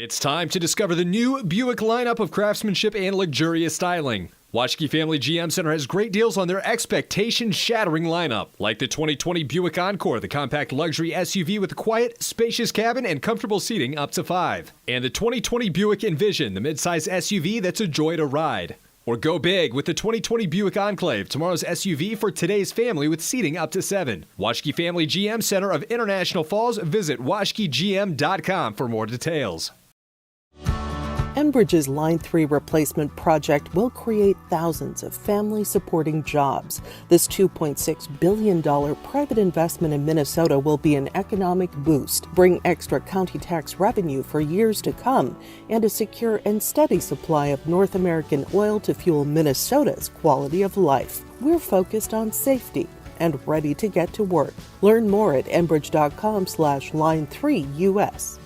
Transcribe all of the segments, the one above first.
It's time to discover the new Buick lineup of craftsmanship and luxurious styling. Waschke Family GM Center has great deals on their expectation-shattering lineup, like the 2020 Buick Encore, the compact luxury SUV with a quiet, spacious cabin and comfortable seating up to 5. And the 2020 Buick Envision, the midsize SUV that's a joy to ride. Or go big with the 2020 Buick Enclave, tomorrow's SUV for today's family with seating up to 7. Waschke Family GM Center of International Falls. Visit waschkegm.com for more details. Enbridge's Line 3 replacement project will create thousands of family-supporting jobs. This $2.6 billion private investment in Minnesota will be an economic boost, bring extra county tax revenue for years to come, and a secure and steady supply of North American oil to fuel Minnesota's quality of life. We're focused on safety and ready to get to work. Learn more at enbridge.com/line3us.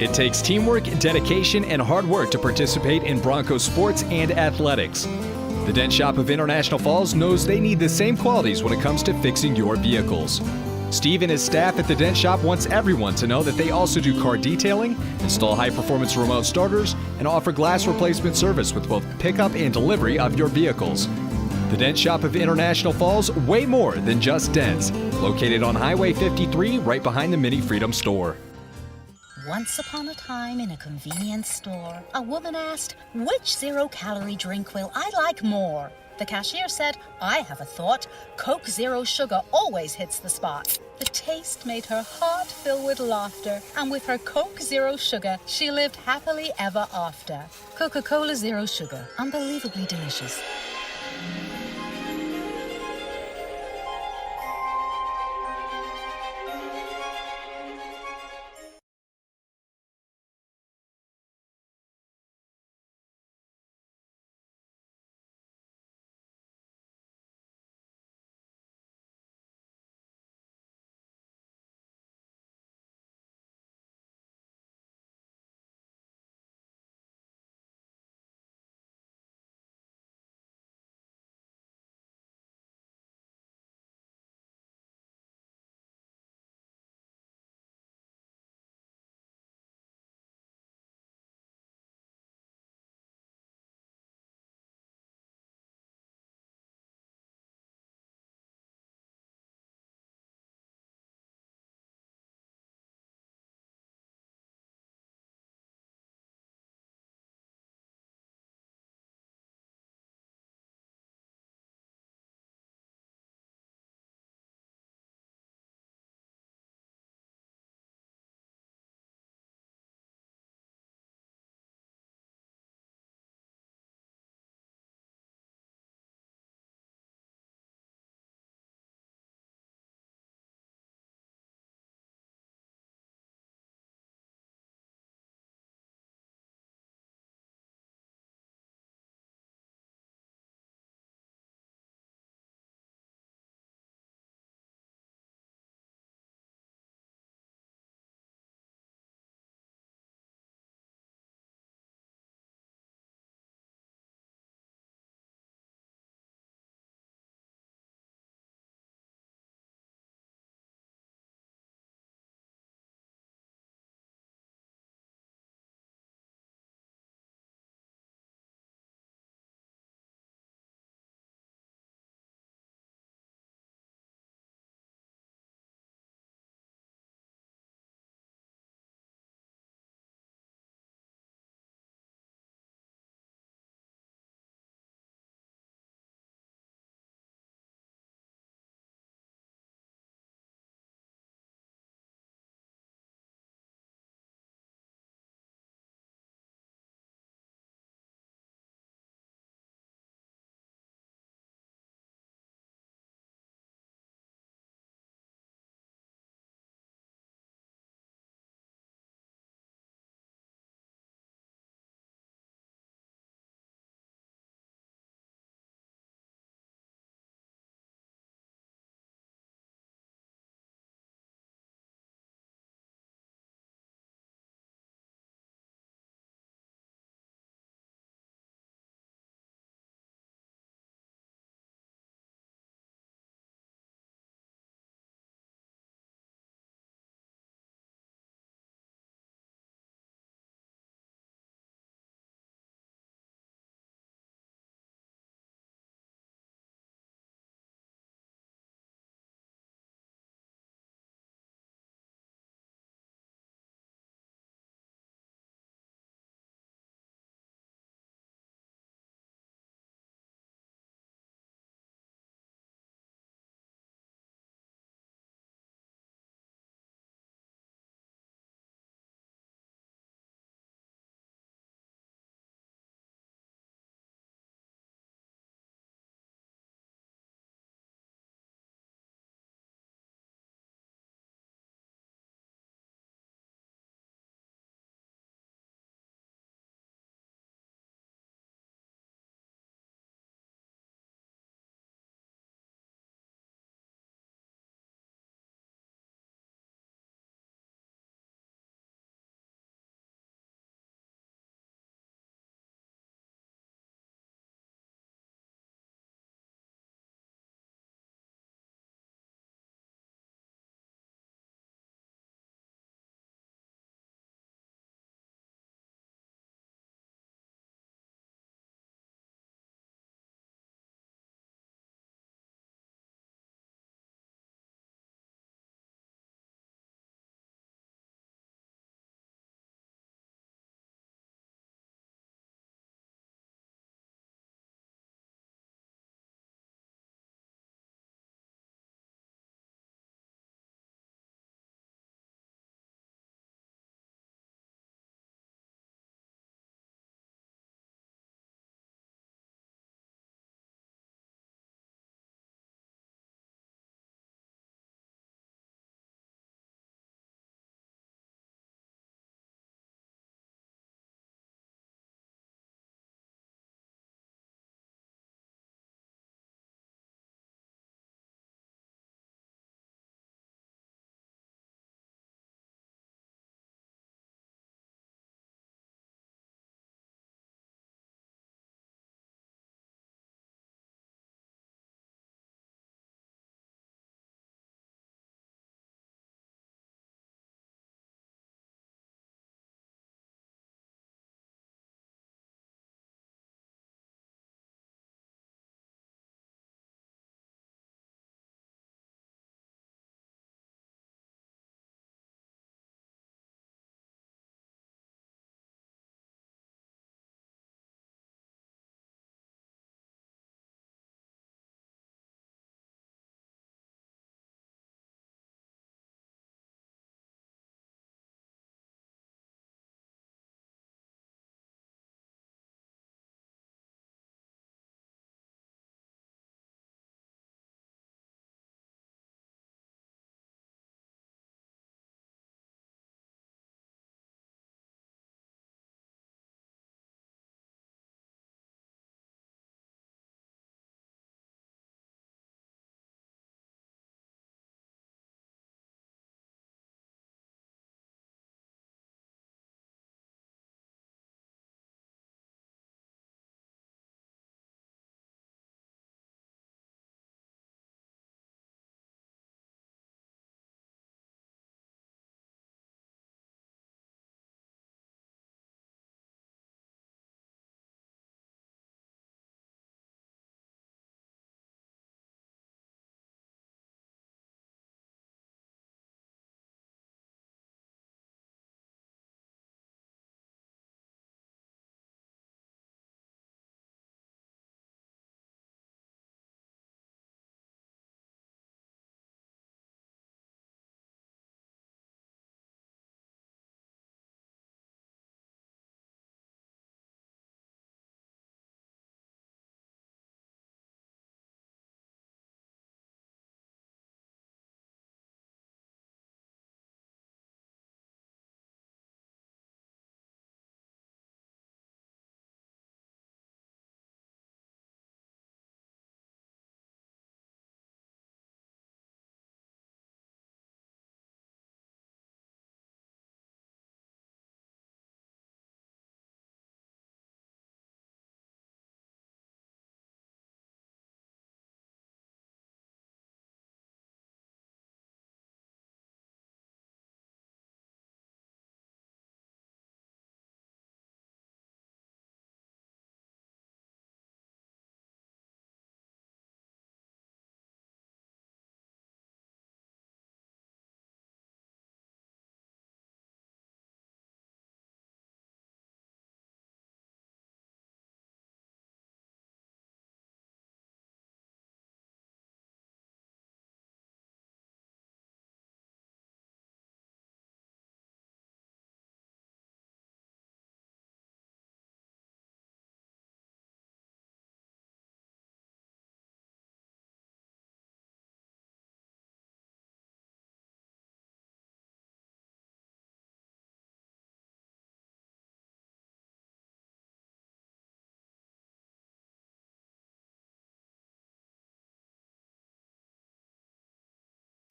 It takes teamwork, dedication, and hard work to participate in Broncos sports and athletics. The Dent Shop of International Falls knows they need the same qualities when it comes to fixing your vehicles. Steve and his staff at the Dent Shop wants everyone to know that they also do car detailing, install high-performance remote starters, and offer glass replacement service with both pickup and delivery of your vehicles. The Dent Shop of International Falls, way more than just dents. Located on Highway 53, right behind the Mini Freedom store. Once upon a time in a convenience store, a woman asked, "Which zero-calorie drink will I like more?" The cashier said, "I have a thought. Coke Zero Sugar always hits the spot." The taste made her heart fill with laughter, and with her Coke Zero Sugar, she lived happily ever after. Coca-Cola Zero Sugar, unbelievably delicious.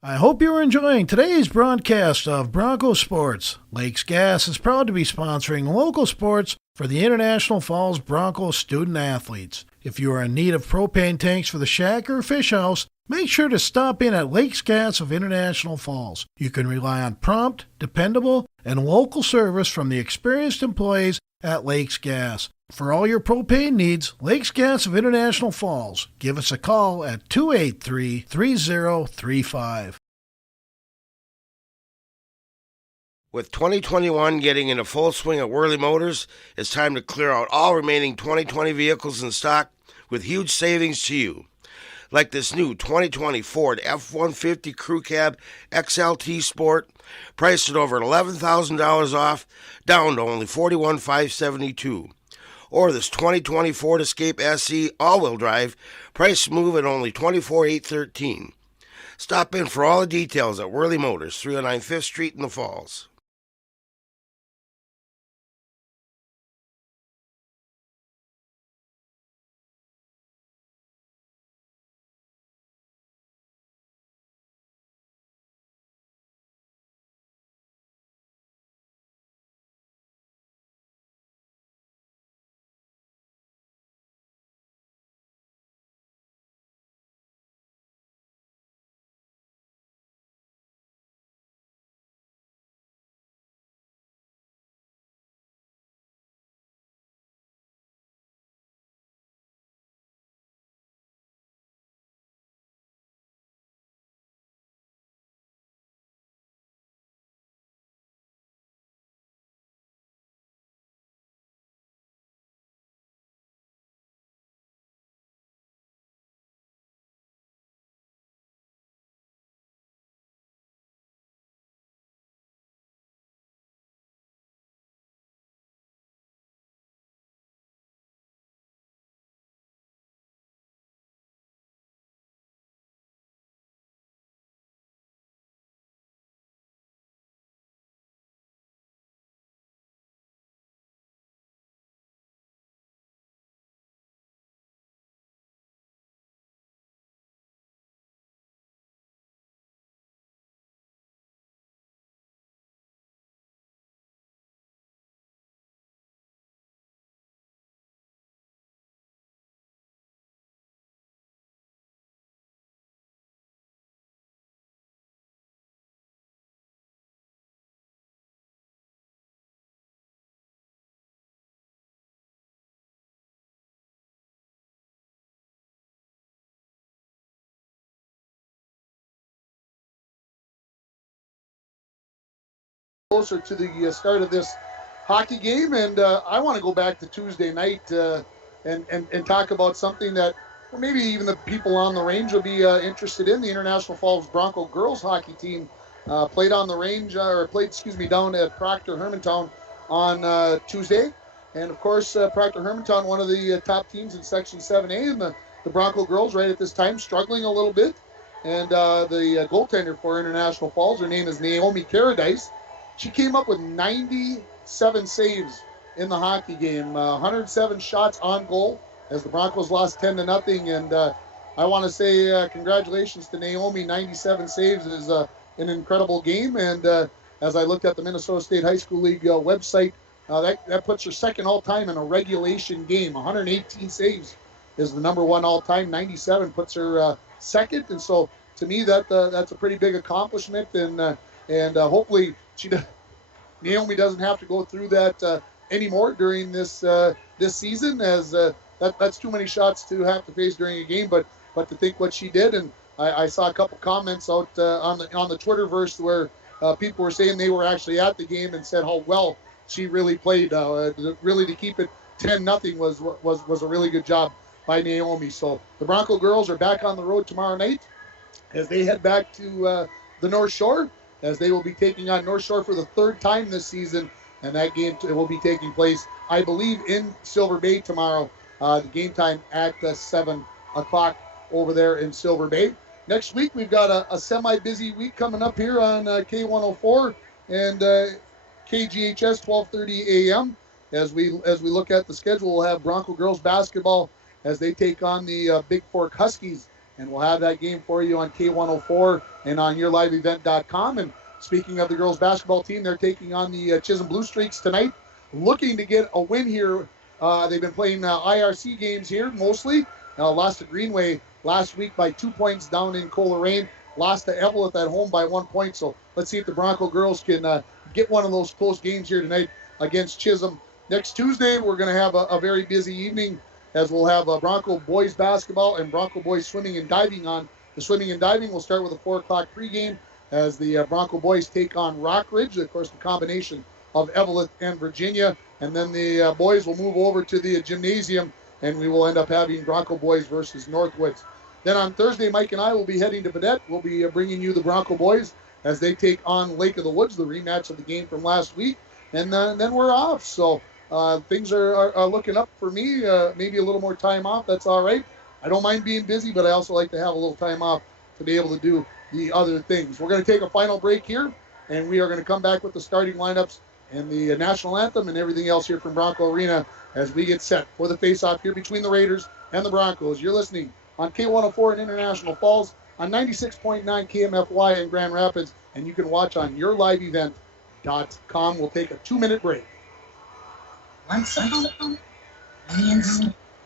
I hope you're enjoying today's broadcast of Bronco Sports. Lakes Gas is proud to be sponsoring local sports for the International Falls Bronco student athletes. If you are in need of propane tanks for the shack or fish house, make sure to stop in at Lakes Gas of International Falls. You can rely on prompt, dependable, and local service from the experienced employees at Lakes Gas. For all your propane needs, Lakes Gas of International Falls. Give us a call at 283-3035. With 2021 getting into full swing at Worley Motors, it's time to clear out all remaining 2020 vehicles in stock with huge savings to you. Like this new 2020 Ford F-150 Crew Cab XLT Sport, priced at over $11,000 off, down to only $41,572. Or this 2020 Ford Escape SE all-wheel drive, price smooth at only $24,813. Stop in for all the details at Worley Motors, 309 5th Street in the Falls. Closer to the start of this hockey game, and I want to go back to Tuesday night and talk about something that maybe even the people on the range will be interested in. The International Falls Bronco girls hockey team played on the range, down at Proctor Hermantown on Tuesday, and of course Proctor Hermantown, one of the top teams in Section 7A, and the Bronco girls right at this time struggling a little bit, and the goaltender for International Falls, her name is Naomi Caradice. She came up with 97 saves in the hockey game, 107 shots on goal as the Broncos lost 10-0. And I want to say congratulations to Naomi. 97 saves is an incredible game. And as I looked at the Minnesota State High School League website, that puts her second all-time in a regulation game. 118 saves is the number one all-time. 97 puts her second. And so to me, that's a pretty big accomplishment. And hopefully Naomi doesn't have to go through that anymore during this season, as that's too many shots to have to face during a game. But to think what she did, and I saw a couple comments out on the Twitterverse where people were saying they were actually at the game and said how well she really played. Really to keep it 10-0 was a really good job by Naomi. So the Bronco girls are back on the road tomorrow night as they head back to the North Shore, as they will be taking on North Shore for the third time this season. And that game will be taking place, I believe, in Silver Bay tomorrow. The game time at 7 o'clock over there in Silver Bay. Next week, we've got a semi-busy week coming up here on K104 and KGHS 12:30 a.m. As we look at the schedule, we'll have Bronco girls basketball as they take on the Big Fork Huskies and we'll have that game for you on K104 and on yourliveevent.com. And speaking of the girls basketball team, they're taking on the Chisholm Blue Streaks tonight, looking to get a win here. They've been playing IRC games here mostly. Lost to Greenway last week by 2 points down in Coleraine. Lost to Evelyn at home by 1 point. So let's see if the Bronco girls can get one of those close games here tonight against Chisholm. Next Tuesday, we're going to have a very busy evening, as we'll have Bronco boys basketball and Bronco boys swimming and diving on. The swimming and diving will start with a 4 o'clock pregame as the Bronco boys take on Rockridge, of course, the combination of Evelyn and Virginia. And then the boys will move over to the gymnasium, and we will end up having Bronco boys versus Northwoods. Then on Thursday, Mike and I will be heading to Badette. We'll be bringing you the Bronco boys as they take on Lake of the Woods, the rematch of the game from last week. And then we're off. So things are looking up for me. Maybe a little more time off. That's all right. I don't mind being busy, but I also like to have a little time off to be able to do the other things. We're going to take a final break here, and we are going to come back with the starting lineups and the national anthem and everything else here from Bronco Arena as we get set for the face-off here between the Raiders and the Broncos. You're listening on K104 in International Falls, on 96.9 KMFY in Grand Rapids, and you can watch on yourliveevent.com. We'll take a 2-minute break. Once upon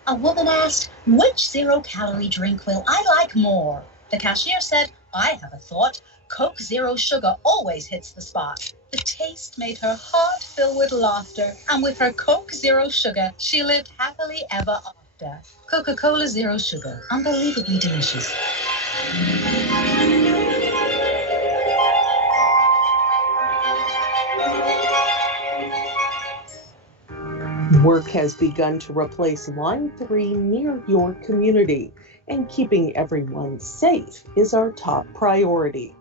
a woman asked, which zero-calorie drink will I like more? The cashier said, I have a thought. Coke Zero Sugar always hits the spot. The taste made her heart fill with laughter, and with her Coke Zero Sugar, she lived happily ever after. Coca-Cola Zero Sugar, unbelievably delicious. Work has begun to replace Line 3 near your community, and keeping everyone safe is our top priority.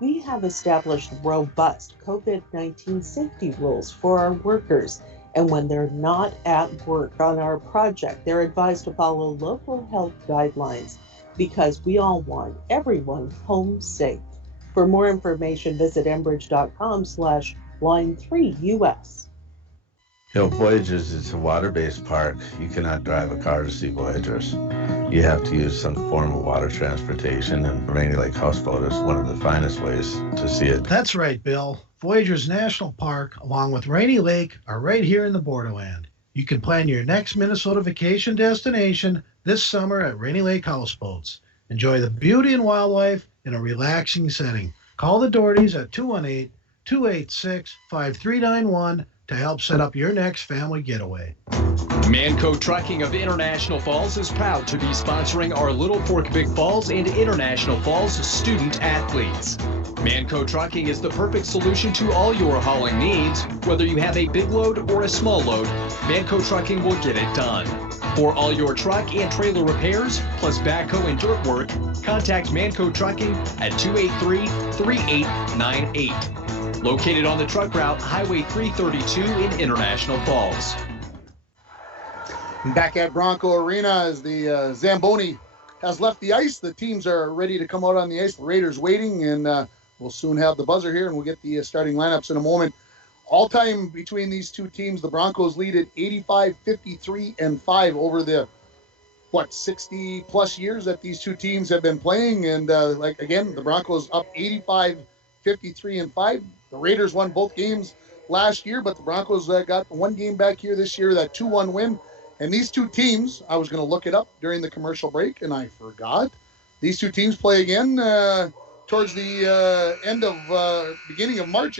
We have established robust COVID-19 safety rules for our workers, and when they're not at work on our project, they're advised to follow local health guidelines because we all want everyone home safe. For more information, visit enbridge.com/line3us. Voyagers is a water-based park. You cannot drive a car to see Voyagers. You have to use some form of water transportation, and Rainy Lake Houseboat is one of the finest ways to see it. That's right, Bill. Voyagers National Park, along with Rainy Lake, are right here in the borderland. You can plan your next Minnesota vacation destination this summer at Rainy Lake Houseboats. Enjoy the beauty and wildlife in a relaxing setting. Call the Dohertys at 218-286-5391 to help set up your next family getaway. Manco Trucking of International Falls is proud to be sponsoring our Little Fork Big Falls and International Falls student athletes. Manco Trucking is the perfect solution to all your hauling needs. Whether you have a big load or a small load, Manco Trucking will get it done. For all your truck and trailer repairs, plus backhoe and dirt work, contact Manco Trucking at 283-3898. Located on the truck route Highway 332 in International Falls. Back at Bronco Arena as the Zamboni has left the ice. The teams are ready to come out on the ice. The Raiders waiting, and we'll soon have the buzzer here, and we'll get the starting lineups in a moment. All time between these two teams, the Broncos lead at 85, 53, and 5 over the 60 plus years that these two teams have been playing. And the Broncos up 85, 53, and 5. The Raiders won both games last year, but the Broncos got one game back here this year, that 2-1 win. And these two teams, I was going to look it up during the commercial break, and I forgot. These two teams play again towards the beginning of March,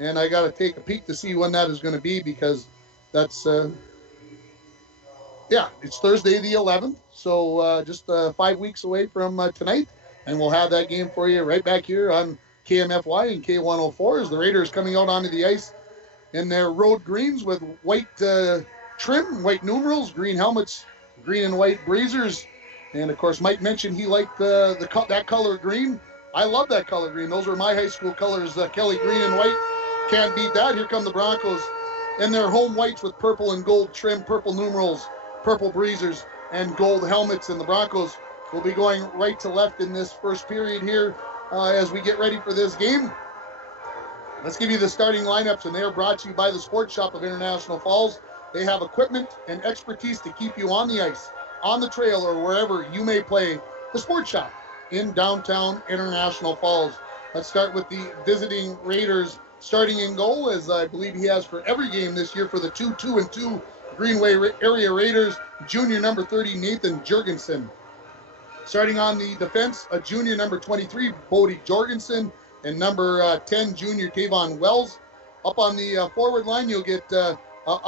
and I got to take a peek to see when that is going to be, because that's, it's Thursday the 11th, so just 5 weeks away from tonight, and we'll have that game for you right back here on KMFY and K104 as the Raiders coming out onto the ice in their road greens with white trim, white numerals, green helmets, green and white breezers. And of course, Mike mentioned he liked that color green. I love that color green. Those were my high school colors, Kelly green and white. Can't beat that. Here come the Broncos in their home whites with purple and gold trim, purple numerals, purple breezers, and gold helmets. And the Broncos will be going right to left in this first period here as we get ready for this game. Let's give you the starting lineups, and they are brought to you by the Sports Shop of International Falls. They have equipment and expertise to keep you on the ice, on the trail, or wherever you may play the Sports Shop in downtown International Falls. Let's start with the visiting Raiders starting in goal, as I believe he has for every game this year for the 2-2-2 Greenway area Raiders, junior number 30, Nathan Jurgensen. Starting on the defense, a junior number 23, Bodie Jorgensen, and number 10, junior Tavon Wells. Up on the forward line, you'll get a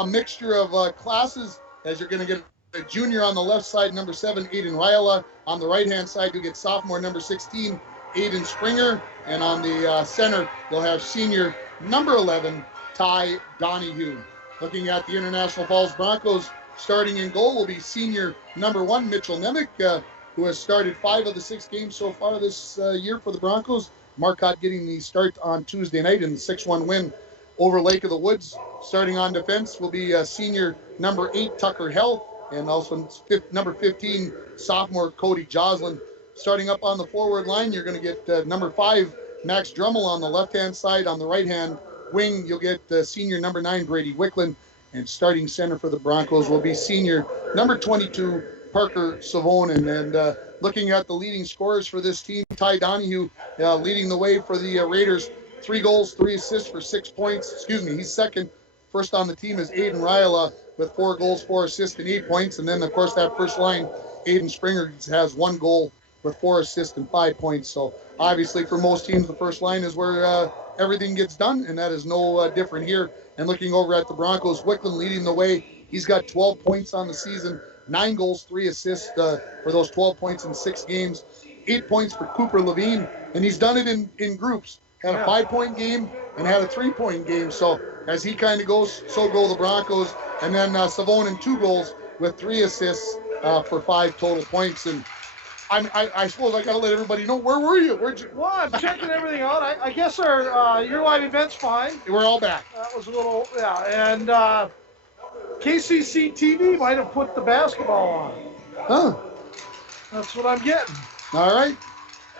mixture of classes, as you're going to get a junior on the left side, number 7, Aiden Ryala. On the right-hand side, you'll get sophomore number 16, Aiden Springer. And on the center, you'll have senior number 11, Ty Donahue. Looking at the International Falls Broncos, starting in goal will be senior number 1, Mitchell Nemick, who has started 5 of the 6 games so far this year for the Broncos. Marcotte getting the start on Tuesday night in the 6-1 win over Lake of the Woods. Starting on defense will be senior number 8, Tucker Hell, and also number 15, sophomore Cody Joslin. Starting up on the forward line, you're going to get number 5, Max Drummel on the left-hand side. On the right-hand wing, you'll get senior number 9, Brady Wicklund. And starting center for the Broncos will be senior number 22, Parker Savonen. And looking at the leading scorers for this team, Ty Donahue leading the way for the Raiders. 3 goals, 3 assists for 6 points. He's second. First on the team is Aiden Ryala with 4 goals, 4 assists, and 8 points. And then, of course, that first line, Aiden Springer has 1 goal with 4 assists and 5 points. So obviously for most teams, the first line is where everything gets done, and that is no different here. And looking over at the Broncos, Wicklund leading the way. He's got 12 points on the season, 9 goals, 3 assists for those 12 points in 6 games. 8 points for Cooper Levine, and he's done it in groups. Had a 5-point game and had a 3-point game. So as he kind of goes, so go the Broncos. And then Savonen 2 goals with 3 assists for 5 total points. And I suppose I got to let everybody know, where were you? Where'd you? Well, I'm checking everything out. I guess our your live event's fine. We're all back. That was a little, yeah. And KCC TV might have put the basketball on. Huh. That's what I'm getting. All right.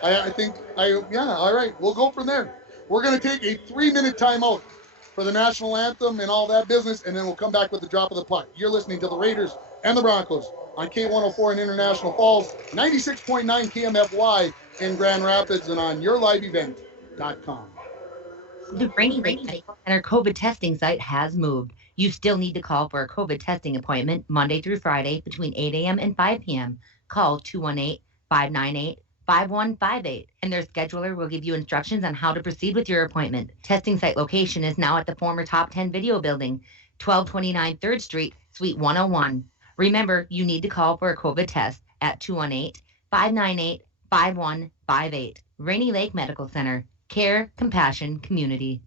I think, all right. We'll go from there. We're going to take a 3-minute timeout for the national anthem and all that business, and then we'll come back with the drop of the puck. You're listening to the Raiders and the Broncos on K104 in International Falls, 96.9 KMFY in Grand Rapids, and on yourliveevent.com. The Greenway Center COVID testing site has moved. You still need to call for a COVID testing appointment Monday through Friday between 8 a.m. and 5 p.m. Call 218-598-5158, and their scheduler will give you instructions on how to proceed with your appointment. Testing site location is now at the former Top 10 Video Building, 1229 3rd Street, Suite 101. Remember, you need to call for a COVID test at 218-598-5158. Rainy Lake Medical Center. Care, compassion, community.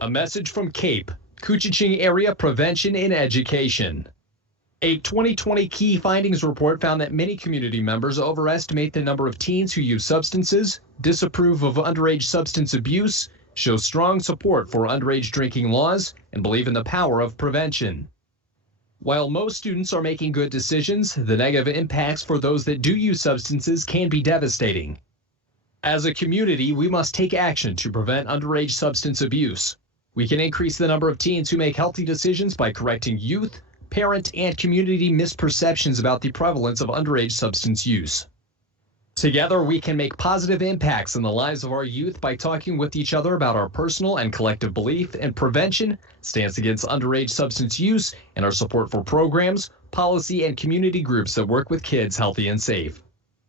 A message from CAPE, Couchiching Area Prevention and Education. A 2020 key findings report found that many community members overestimate the number of teens who use substances, disapprove of underage substance abuse, show strong support for underage drinking laws, and believe in the power of prevention. While most students are making good decisions, the negative impacts for those that do use substances can be devastating. As a community, we must take action to prevent underage substance abuse. We can increase the number of teens who make healthy decisions by correcting youth, parent, and community misperceptions about the prevalence of underage substance use. Together, we can make positive impacts in the lives of our youth by talking with each other about our personal and collective belief in prevention, stance against underage substance use, and our support for programs, policy, and community groups that work with kids healthy and safe.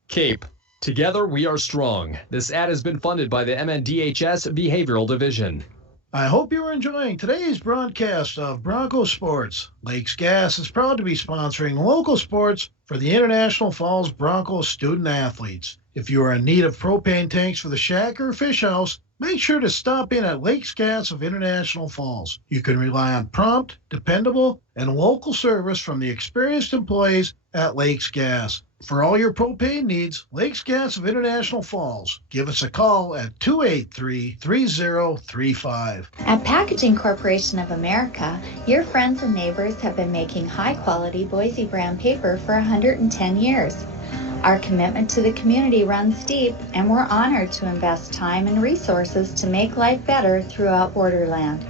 CAPE. Together, we are strong. This ad has been funded by the MNDHS Behavioral Division. I hope you're enjoying today's broadcast of Bronco Sports. Lakes Gas is proud to be sponsoring local sports for the International Falls Bronco student athletes. If you are in need of propane tanks for the shack or fish house, make sure to stop in at Lakes Gas of International Falls. You can rely on prompt, dependable, and local service from the experienced employees at Lakes Gas. For all your propane needs, Lakes Gas of International Falls. Give us a call at 283-3035. At Packaging Corporation of America, your friends and neighbors have been making high-quality Boise brand paper for 110 years. Our commitment to the community runs deep, and we're honored to invest time and resources to make life better throughout Borderland.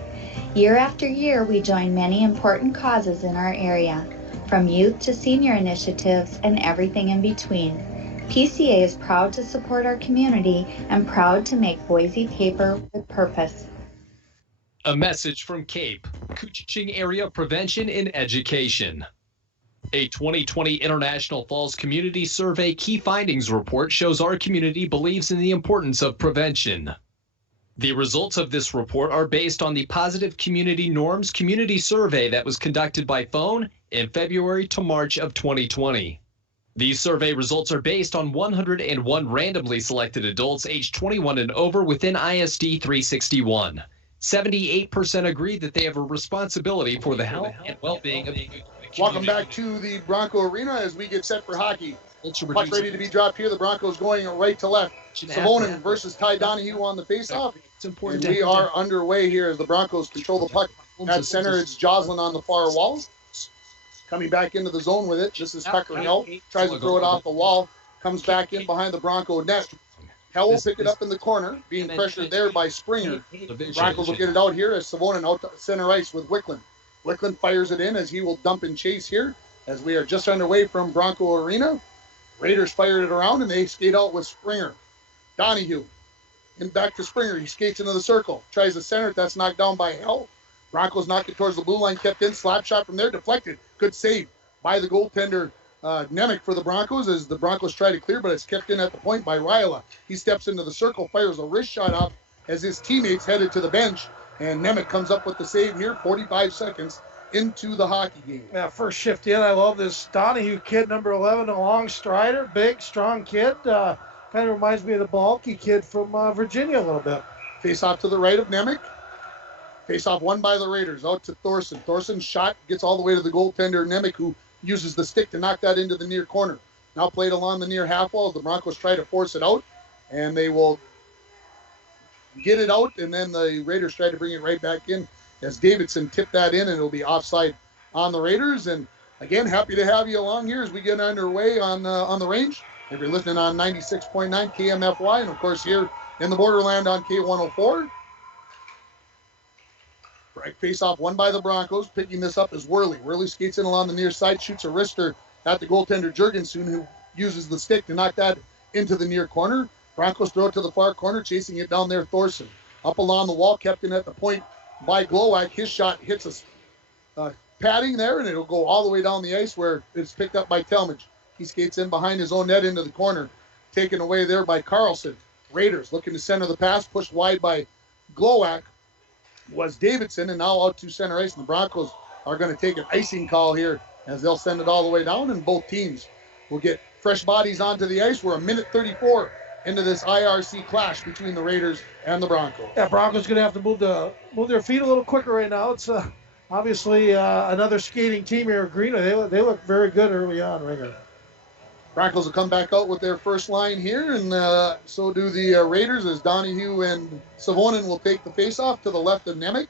Year after year, we join many important causes in our area, from youth to senior initiatives and everything in between. PCA is proud to support our community and proud to make Boise paper with purpose. A message from CAPE, Koochiching Area Prevention and Education. A 2020 International Falls Community Survey Key Findings Report shows our community believes in the importance of prevention. The results of this report are based on the Positive Community Norms Community Survey that was conducted by phone in February to March of 2020. These survey results are based on 101 randomly selected adults aged 21 and over within ISD 361. 78% agree that they have a responsibility for the health and well-being of the community. Welcome back to the Bronco Arena as we get set for hockey. Puck ready to be dropped here. The Broncos going right to left. Savonin versus Ty Donahue on the faceoff. And we are underway here as the Broncos control the puck at center. It's Joslin on the far wall. Coming back into the zone with it. This is Tucker Hell. Tries to throw it off the wall. Comes back in behind the Bronco net. Hell will pick it up in the corner, being pressured there by Springer. Broncos will get it out here as Savonin out to center ice with Wickland. Wickland fires it in as he will dump and chase here as we are just underway from Bronco Arena. Raiders fired it around and they skate out with Springer. Donahue and back to Springer. He skates into the circle. Tries to center it. That's knocked down by Hell. Broncos knocked it towards the blue line. Kept in. Slap shot from there. Deflected. Good save by the goaltender Nemec for the Broncos as the Broncos try to clear, but it's kept in at the point by Ryla. He steps into the circle. Fires a wrist shot up as his teammates headed to the bench. And Nemec comes up with the save here. 45 seconds into the hockey game. Yeah, first shift in. I love this Donahue kid, number 11, a long strider, big, strong kid. Kind of reminds me of the bulky kid from Virginia a little bit. Face off to the right of Nemec. Face off won by the Raiders. Out to Thorson. Thorson's shot gets all the way to the goaltender Nemec, who uses the stick to knock that into the near corner. Now played along the near half wall. The Broncos try to force it out, and they will get it out, and then the Raiders try to bring it right back in as Davidson tipped that in, and it'll be offside on the Raiders. And again, happy to have you along here as we get underway on the range. If you're listening on 96.9 KMFY, and of course here in the borderland on K104. Right face-off won by the Broncos. Picking this up is Worley. Worley skates in along the near side, shoots a wrister at the goaltender Jurgensen, who uses the stick to knock that into the near corner. Broncos throw it to the far corner, chasing it down there, Thorson. Up along the wall, kept in at the point by Glowak. His shot hits a padding there, and it'll go all the way down the ice where it's picked up by Talmadge. He skates in behind his own net into the corner, taken away there by Carlson. Raiders looking to center the pass, pushed wide by Glowak was Davidson, and now out to center ice. And the Broncos are going to take an icing call here as they'll send it all the way down, and both teams will get fresh bodies onto the ice. We're a minute 34 into this IRC clash between the Raiders and the Broncos. Yeah, Broncos going to have to move their feet a little quicker right now. It's obviously another skating team here at Greenway. They look very good early on right here. Broncos will come back out with their first line here, and so do the Raiders as Donahue and Savonin will take the faceoff to the left of Nemec.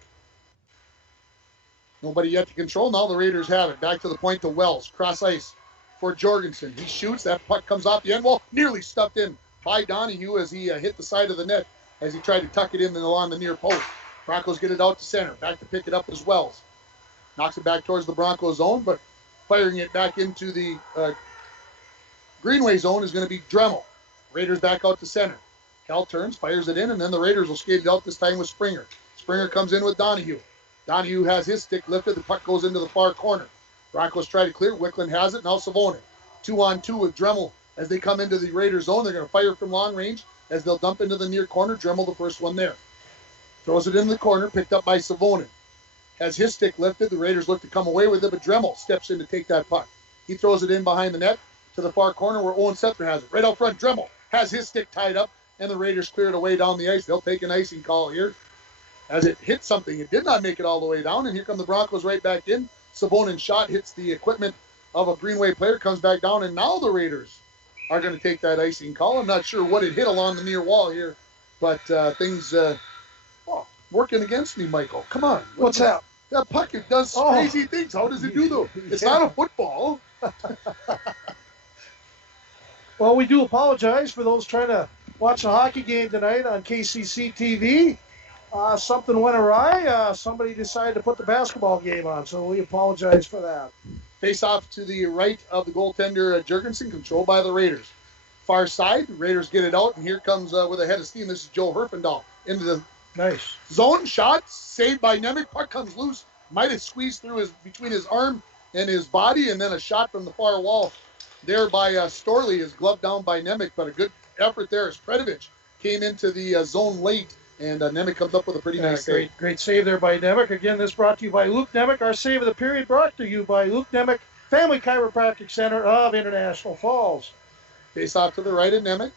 Nobody yet to control. Now the Raiders have it. Back to the point to Wells. Cross ice for Jorgensen. He shoots. That puck comes off the end wall. Nearly stuffed in by Donahue as he hit the side of the net as he tried to tuck it in along the near post. Broncos get it out to center. Back to pick it up as Wells. Knocks it back towards the Broncos zone, but firing it back into the Greenway zone is going to be Dremel. Raiders back out to center. Hell turns, fires it in, and then the Raiders will skate it out this time with Springer. Springer comes in with Donahue. Donahue has his stick lifted. The puck goes into the far corner. Broncos try to clear. Wickland has it. Now Savonin. 2-on-2 with Dremel as they come into the Raiders zone. They're going to fire from long range as they'll dump into the near corner. Dremel the first one there. Throws it in the corner, picked up by Savonin. Has his stick lifted. The Raiders look to come away with it, but Dremel steps in to take that puck. He throws it in behind the net to the far corner where Owen Setzer has it. Right out front, Dremel has his stick tied up, and the Raiders clear it away down the ice. They'll take an icing call here as it hit something. It did not make it all the way down, and here come the Broncos right back in. Savonin's shot hits the equipment of a Greenway player, comes back down, and now the Raiders are going to take that icing call. I'm not sure what it hit along the near wall here, but things working against me, Michael. Come on. What's that? That puck, it does crazy things. How does it do, though? It's not a football. Well, we do apologize for those trying to watch a hockey game tonight on KCC TV. Something went awry. Somebody decided to put the basketball game on, so we apologize for that. Face off to the right of the goaltender, Jurgensen, controlled by the Raiders. Far side, Raiders get it out, and here comes with a head of steam. This is Joe Herfindahl into the Nice. zone. Shot saved by Nemec. Puck comes loose. Might have squeezed through between his arm and his body, and then a shot from the far wall there by Storley is gloved down by Nemec, but a good effort there as Predovich came into the zone late, and Nemec comes up with a pretty nice save. Great save there by Nemec. Again, this brought to you by Luke Nemec. Our save of the period brought to you by Luke Nemec, Family Chiropractic Center of International Falls. Face off to the right of Nemec.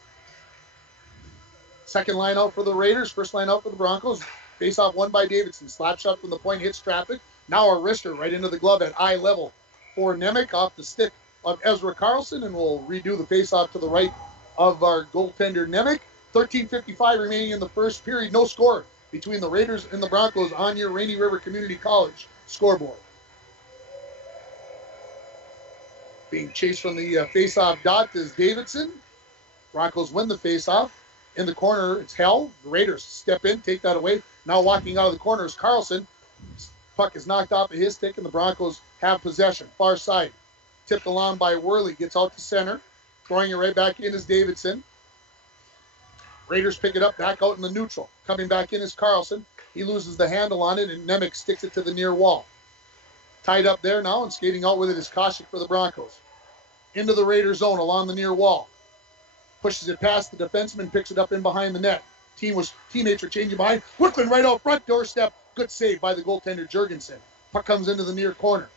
Second line out for the Raiders. First line out for the Broncos. Face off won by Davidson. Slap shot from the point, hits traffic. Now a wrister right into the glove at eye level for Nemec off the stick of Ezra Carlson, and we'll redo the face off to the right of our goaltender Nemec. 13:55 remaining in the first period. No score between the Raiders and the Broncos on your Rainy River Community College scoreboard. Being chased from the face-off dot is Davidson. Broncos win the face-off. In the corner, it's Hell. The Raiders step in, take that away. Now walking out of the corner is Carlson. Puck is knocked off of his stick, and the Broncos have possession. Far side. Tipped along by Worley. Gets out to center. Throwing it right back in is Davidson. Raiders pick it up back out in the neutral. Coming back in is Carlson. He loses the handle on it, and Nemec sticks it to the near wall. Tied up there now, and skating out with it is Koshik for the Broncos. Into the Raiders zone along the near wall. Pushes it past the defenseman, picks it up in behind the net. Teammates are changing behind. Wicklund right out front, doorstep. Good save by the goaltender Jurgensen. Puck comes into the near corner.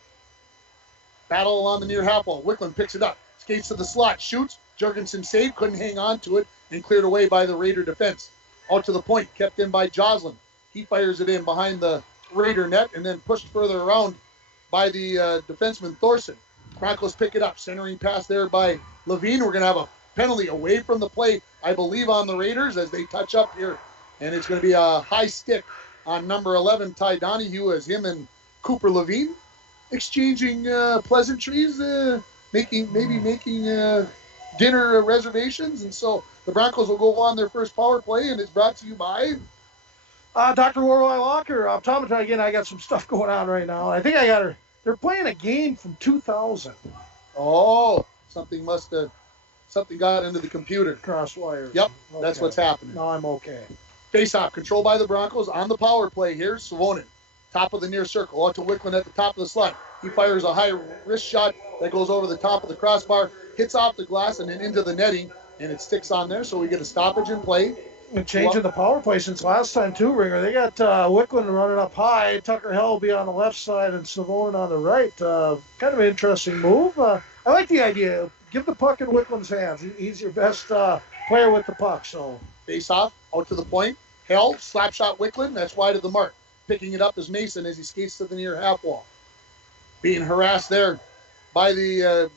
Battle along the near half wall. Wicklund picks it up. Skates to the slot. Shoots. Jurgensen saved. Couldn't hang on to it. And cleared away by the Raider defense. Out to the point. Kept in by Joslin. He fires it in behind the Raider net. And then pushed further around by the defenseman Thorson. Broncos pick it up. Centering pass there by Levine. We're going to have a penalty away from the play, I believe, on the Raiders as they touch up here. And it's going to be a high stick on number 11, Ty Donahue, as him and Cooper Levine exchanging pleasantries, making dinner reservations. And so the Broncos will go on their first power play, and it's brought to you by Dr. Worldwide Locker, optometry. Again, I got some stuff going on right now. I think I got her. They're playing a game from 2000. Oh, something got into the computer. Cross wires. Yep, Okay. That's what's happening. No, I'm okay. Face-off, controlled by the Broncos on the power play here. Savonin, top of the near circle, out to Wicklund at the top of the slot. He fires a high wrist shot that goes over the top of the crossbar, hits off the glass and then into the netting, and it sticks on there, so we get a stoppage in play. And changing the power play since last time, too, Ringer. They got Wicklund running up high. Tucker Hell will be on the left side and Savonin on the right. Kind of an interesting move. I like the idea. Give the puck in Wicklund's hands. He's your best player with the puck. So face off, out to the point. Hell, slap shot Wicklund. That's wide of the mark. Picking it up is Mason as he skates to the near half wall. Being harassed there by the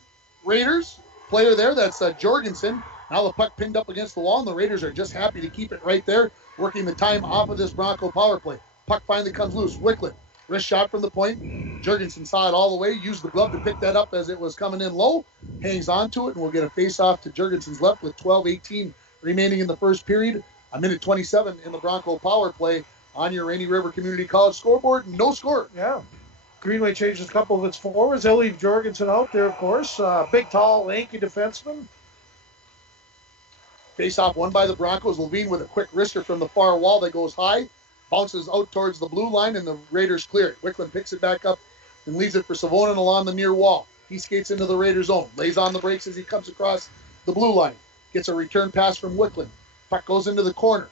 Raiders. Player there, that's Jorgensen. Now the puck pinned up against the wall, and the Raiders are just happy to keep it right there, working the time off of this Bronco power play. Puck finally comes loose. Wicklund, wrist shot from the point. Jurgensen saw it all the way, used the glove to pick that up as it was coming in low, hangs on to it, and we'll get a face-off to Jurgensen's left with 12:18 remaining in the first period. A minute 27 in the Bronco power play on your Rainy River Community College scoreboard. No score. Yeah. Greenway changes a couple of its forwards. They'll leave Jorgensen out there, of course. Big, tall, lanky defenseman. Face-off won by the Broncos. Levine with a quick wrister from the far wall that goes high. Bounces out towards the blue line, and the Raiders clear it. Wicklund picks it back up and leaves it for Savonin along the near wall. He skates into the Raiders zone. Lays on the brakes as he comes across the blue line. Gets a return pass from Wicklund. Puck goes into the corner.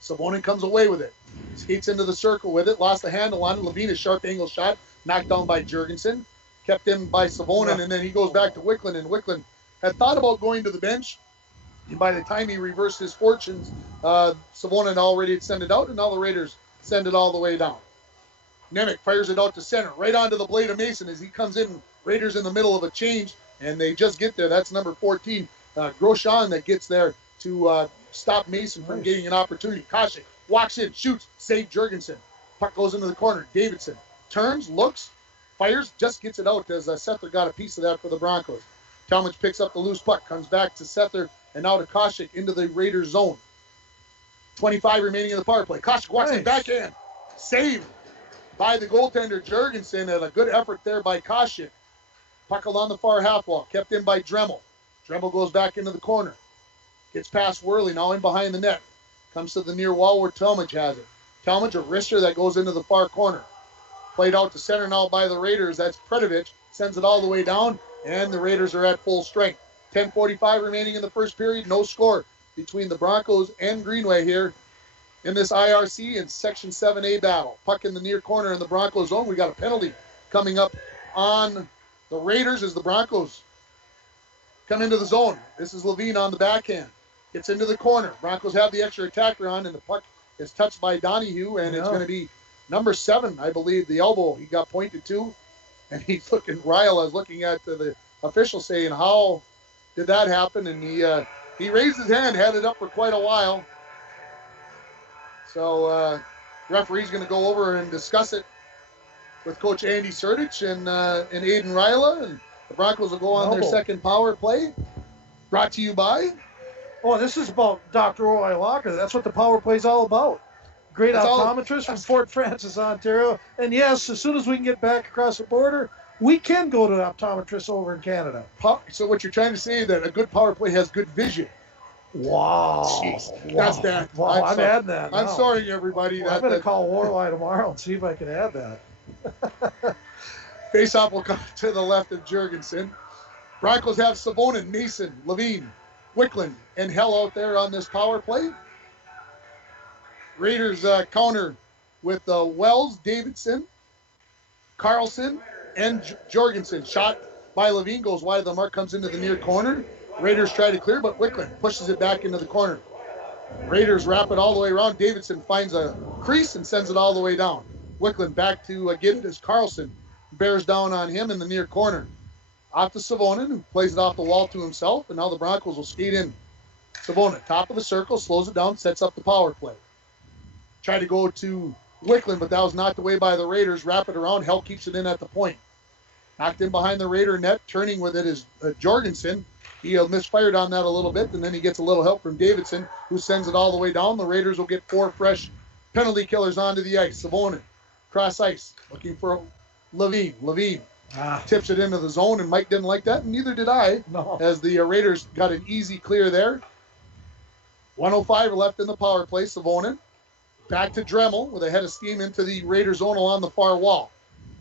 Savonin comes away with it. Skates into the circle with it. Lost the handle on it. Levine, a sharp angle shot. Knocked down by Jurgensen. Kept in by Savonin, and then he goes back to Wicklund. And Wicklund had thought about going to the bench. And by the time he reversed his fortunes, Savonin already had sent it out, and now the Raiders send it all the way down. Nemec fires it out to center, right onto the blade of Mason as he comes in. Raiders in the middle of a change, and they just get there. That's number 14, Grosjean, that gets there to stop Mason from getting an opportunity. Koshik walks in, shoots, save Jurgensen. Puck goes into the corner. Davidson turns, looks, fires, just gets it out as Sether got a piece of that for the Broncos. Talmadge picks up the loose puck, comes back to Sether, and now to Koshik into the Raiders zone. 25 remaining in the power play. Koshik walks in, backhand. Saved by the goaltender Jurgensen, and a good effort there by Koshik. Puck along the far half wall, kept in by Dremel. Dremel goes back into the corner. Gets past Worley, now in behind the net. Comes to the near wall where Talmadge has it. Talmadge, a wrister that goes into the far corner. Played out to center now by the Raiders. That's Predovich. Sends it all the way down, and the Raiders are at full strength. 10:45 remaining in the first period. No score between the Broncos and Greenway here in this IRC and Section 7A battle. Puck in the near corner in the Broncos zone. We got a penalty coming up on the Raiders as the Broncos come into the zone. This is Levine on the backhand. Gets into the corner. Broncos have the extra attacker on, and the puck is touched by Donahue, and it's going to be number 7, I believe, the elbow he got pointed to. And he's looking, Ryle is looking at the official saying, how did that happen? And he raised his hand, had it up for quite a while. So referee's going to go over and discuss it with Coach Andy Surdich and Aiden Ryla, and the Broncos will go on their second power play. Brought to you by? Oh, this is about Dr. Roy Locker. That's what the power play is all about. Great optometrist from Fort Francis, Ontario. And yes, as soon as we can get back across the border, we can go to an optometrist over in Canada. So what you're trying to say is that a good power play has good vision. Wow. Jeez. That's that. Wow, I'm adding that now. I'm sorry, everybody. Well, I'm going to call Warline tomorrow and see if I can add that. Face-off will come to the left of Jurgensen. Broncos have Savonin, Mason, Levine, Wickland, and Hell out there on this power play. Raiders counter with Wells, Davidson, Carlson, and Jorgensen. Shot by Levine, goes wide of the mark, comes into the near corner. Raiders try to clear, but Wickland pushes it back into the corner. Raiders wrap it all the way around. Davidson finds a crease and sends it all the way down. Wickland back to get it as Carlson bears down on him in the near corner. Off to Savonin, who plays it off the wall to himself, and now the Broncos will skate in. Savonin, top of the circle, slows it down, sets up the power play. Tried to go to Wickland, but that was knocked away by the Raiders. Wrap it around. Hell keeps it in at the point. Knocked in behind the Raider net. Turning with it is Jorgensen. He misfired on that a little bit, and then he gets a little help from Davidson, who sends it all the way down. The Raiders will get 4 fresh penalty killers onto the ice. Savonin, cross ice, looking for Levine. Levine tips it into the zone, and Mike didn't like that, and neither did I, as the Raiders got an easy clear there. 1:05 left in the power play. Savonin back to Dremel with a head of steam into the Raider zone along the far wall.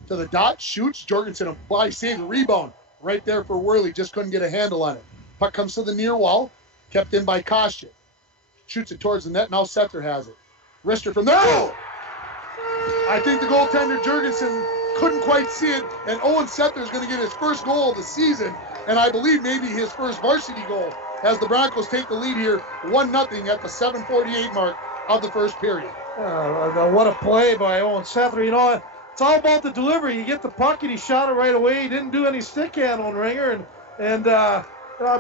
To the dot, shoots. Jorgensen, a body save, the rebound right there for Worley. Just couldn't get a handle on it. Puck comes to the near wall, kept in by Kostian. Shoots it towards the net. Now Setzer has it. Wrister from there. Oh! I think the goaltender Jorgensen couldn't quite see it, and Owen Setzer is going to get his first goal of the season, and I believe maybe his first varsity goal, as the Broncos take the lead here 1-0 at the 7:48 mark of the first period. What a play by Owen Setzer. You know, it's all about the delivery. You get the puck and he shot it right away. He didn't do any stick handling, Ringer, and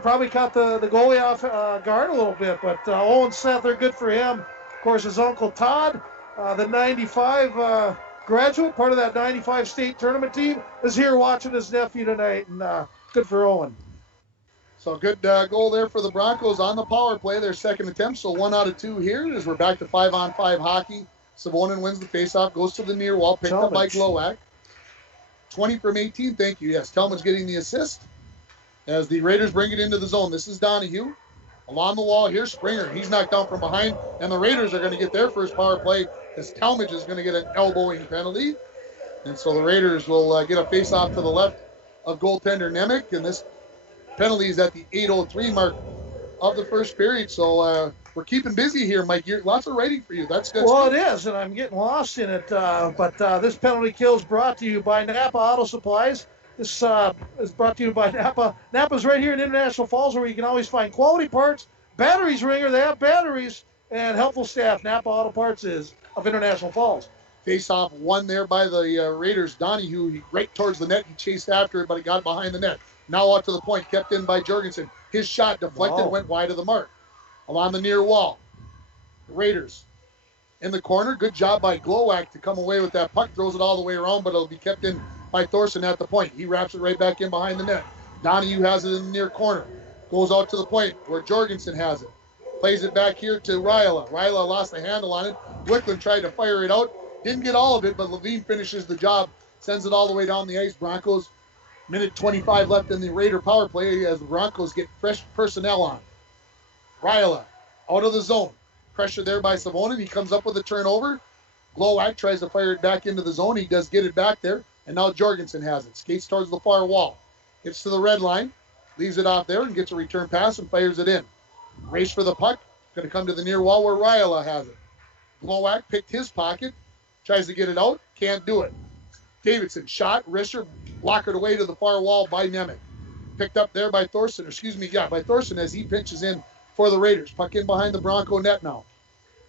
probably caught the goalie off guard a little bit. But Owen Setzer, good for him. Of course, his uncle Todd, the 95 graduate, part of that 95 state tournament team, is here watching his nephew tonight, and good for Owen. So good goal there for the Broncos on the power play, their second attempt. So 1 out of 2 here as we're back to 5-on-5 hockey. Savonin wins the faceoff, goes to the near wall, picked up by Glowak. 20 from 18, thank you. Yes, Talmadge getting the assist as the Raiders bring it into the zone. This is Donahue. Along the wall here, Springer. He's knocked down from behind, and the Raiders are going to get their first power play as Talmadge is going to get an elbowing penalty. And so the Raiders will get a faceoff to the left of goaltender Nemec, and this penalty is at the 8:03 mark of the first period. So we're keeping busy here, Mike. Lots of writing for you. That's good. Well, it is, and I'm getting lost in it. But this penalty kill is brought to you by Napa Auto Supplies. This is brought to you by Napa. Napa's right here in International Falls, where you can always find quality parts, batteries, Ringer. They have batteries, and helpful staff. Napa Auto Parts is of International Falls. Face-off won there by the Raiders. Donahue, right towards the net. He chased after it, but it got behind the net. Now out to the point, kept in by Jorgensen. His shot deflected, went wide of the mark. Along the near wall. The Raiders in the corner. Good job by Glowak to come away with that puck. Throws it all the way around, but it'll be kept in by Thorson at the point. He wraps it right back in behind the net. Donahue has it in the near corner. Goes out to the point where Jorgensen has it. Plays it back here to Ryla. Ryla lost the handle on it. Wickland tried to fire it out. Didn't get all of it, but Levine finishes the job. Sends it all the way down the ice. Broncos Minute 25 left in the Raider power play as the Broncos get fresh personnel on. Ryla out of the zone. Pressure there by Savonin. He comes up with a turnover. Glowacz tries to fire it back into the zone. He does get it back there. And now Jorgensen has it. Skates towards the far wall. Gets to the red line. Leaves it off there and gets a return pass and fires it in. Race for the puck. Going to come to the near wall where Ryla has it. Glowacz picked his pocket. Tries to get it out. Can't do it. Davidson shot. Risher blockered away to the far wall by Nemec. Picked up there by Thorson. By Thorson as he pinches in for the Raiders. Puck in behind the Bronco net now.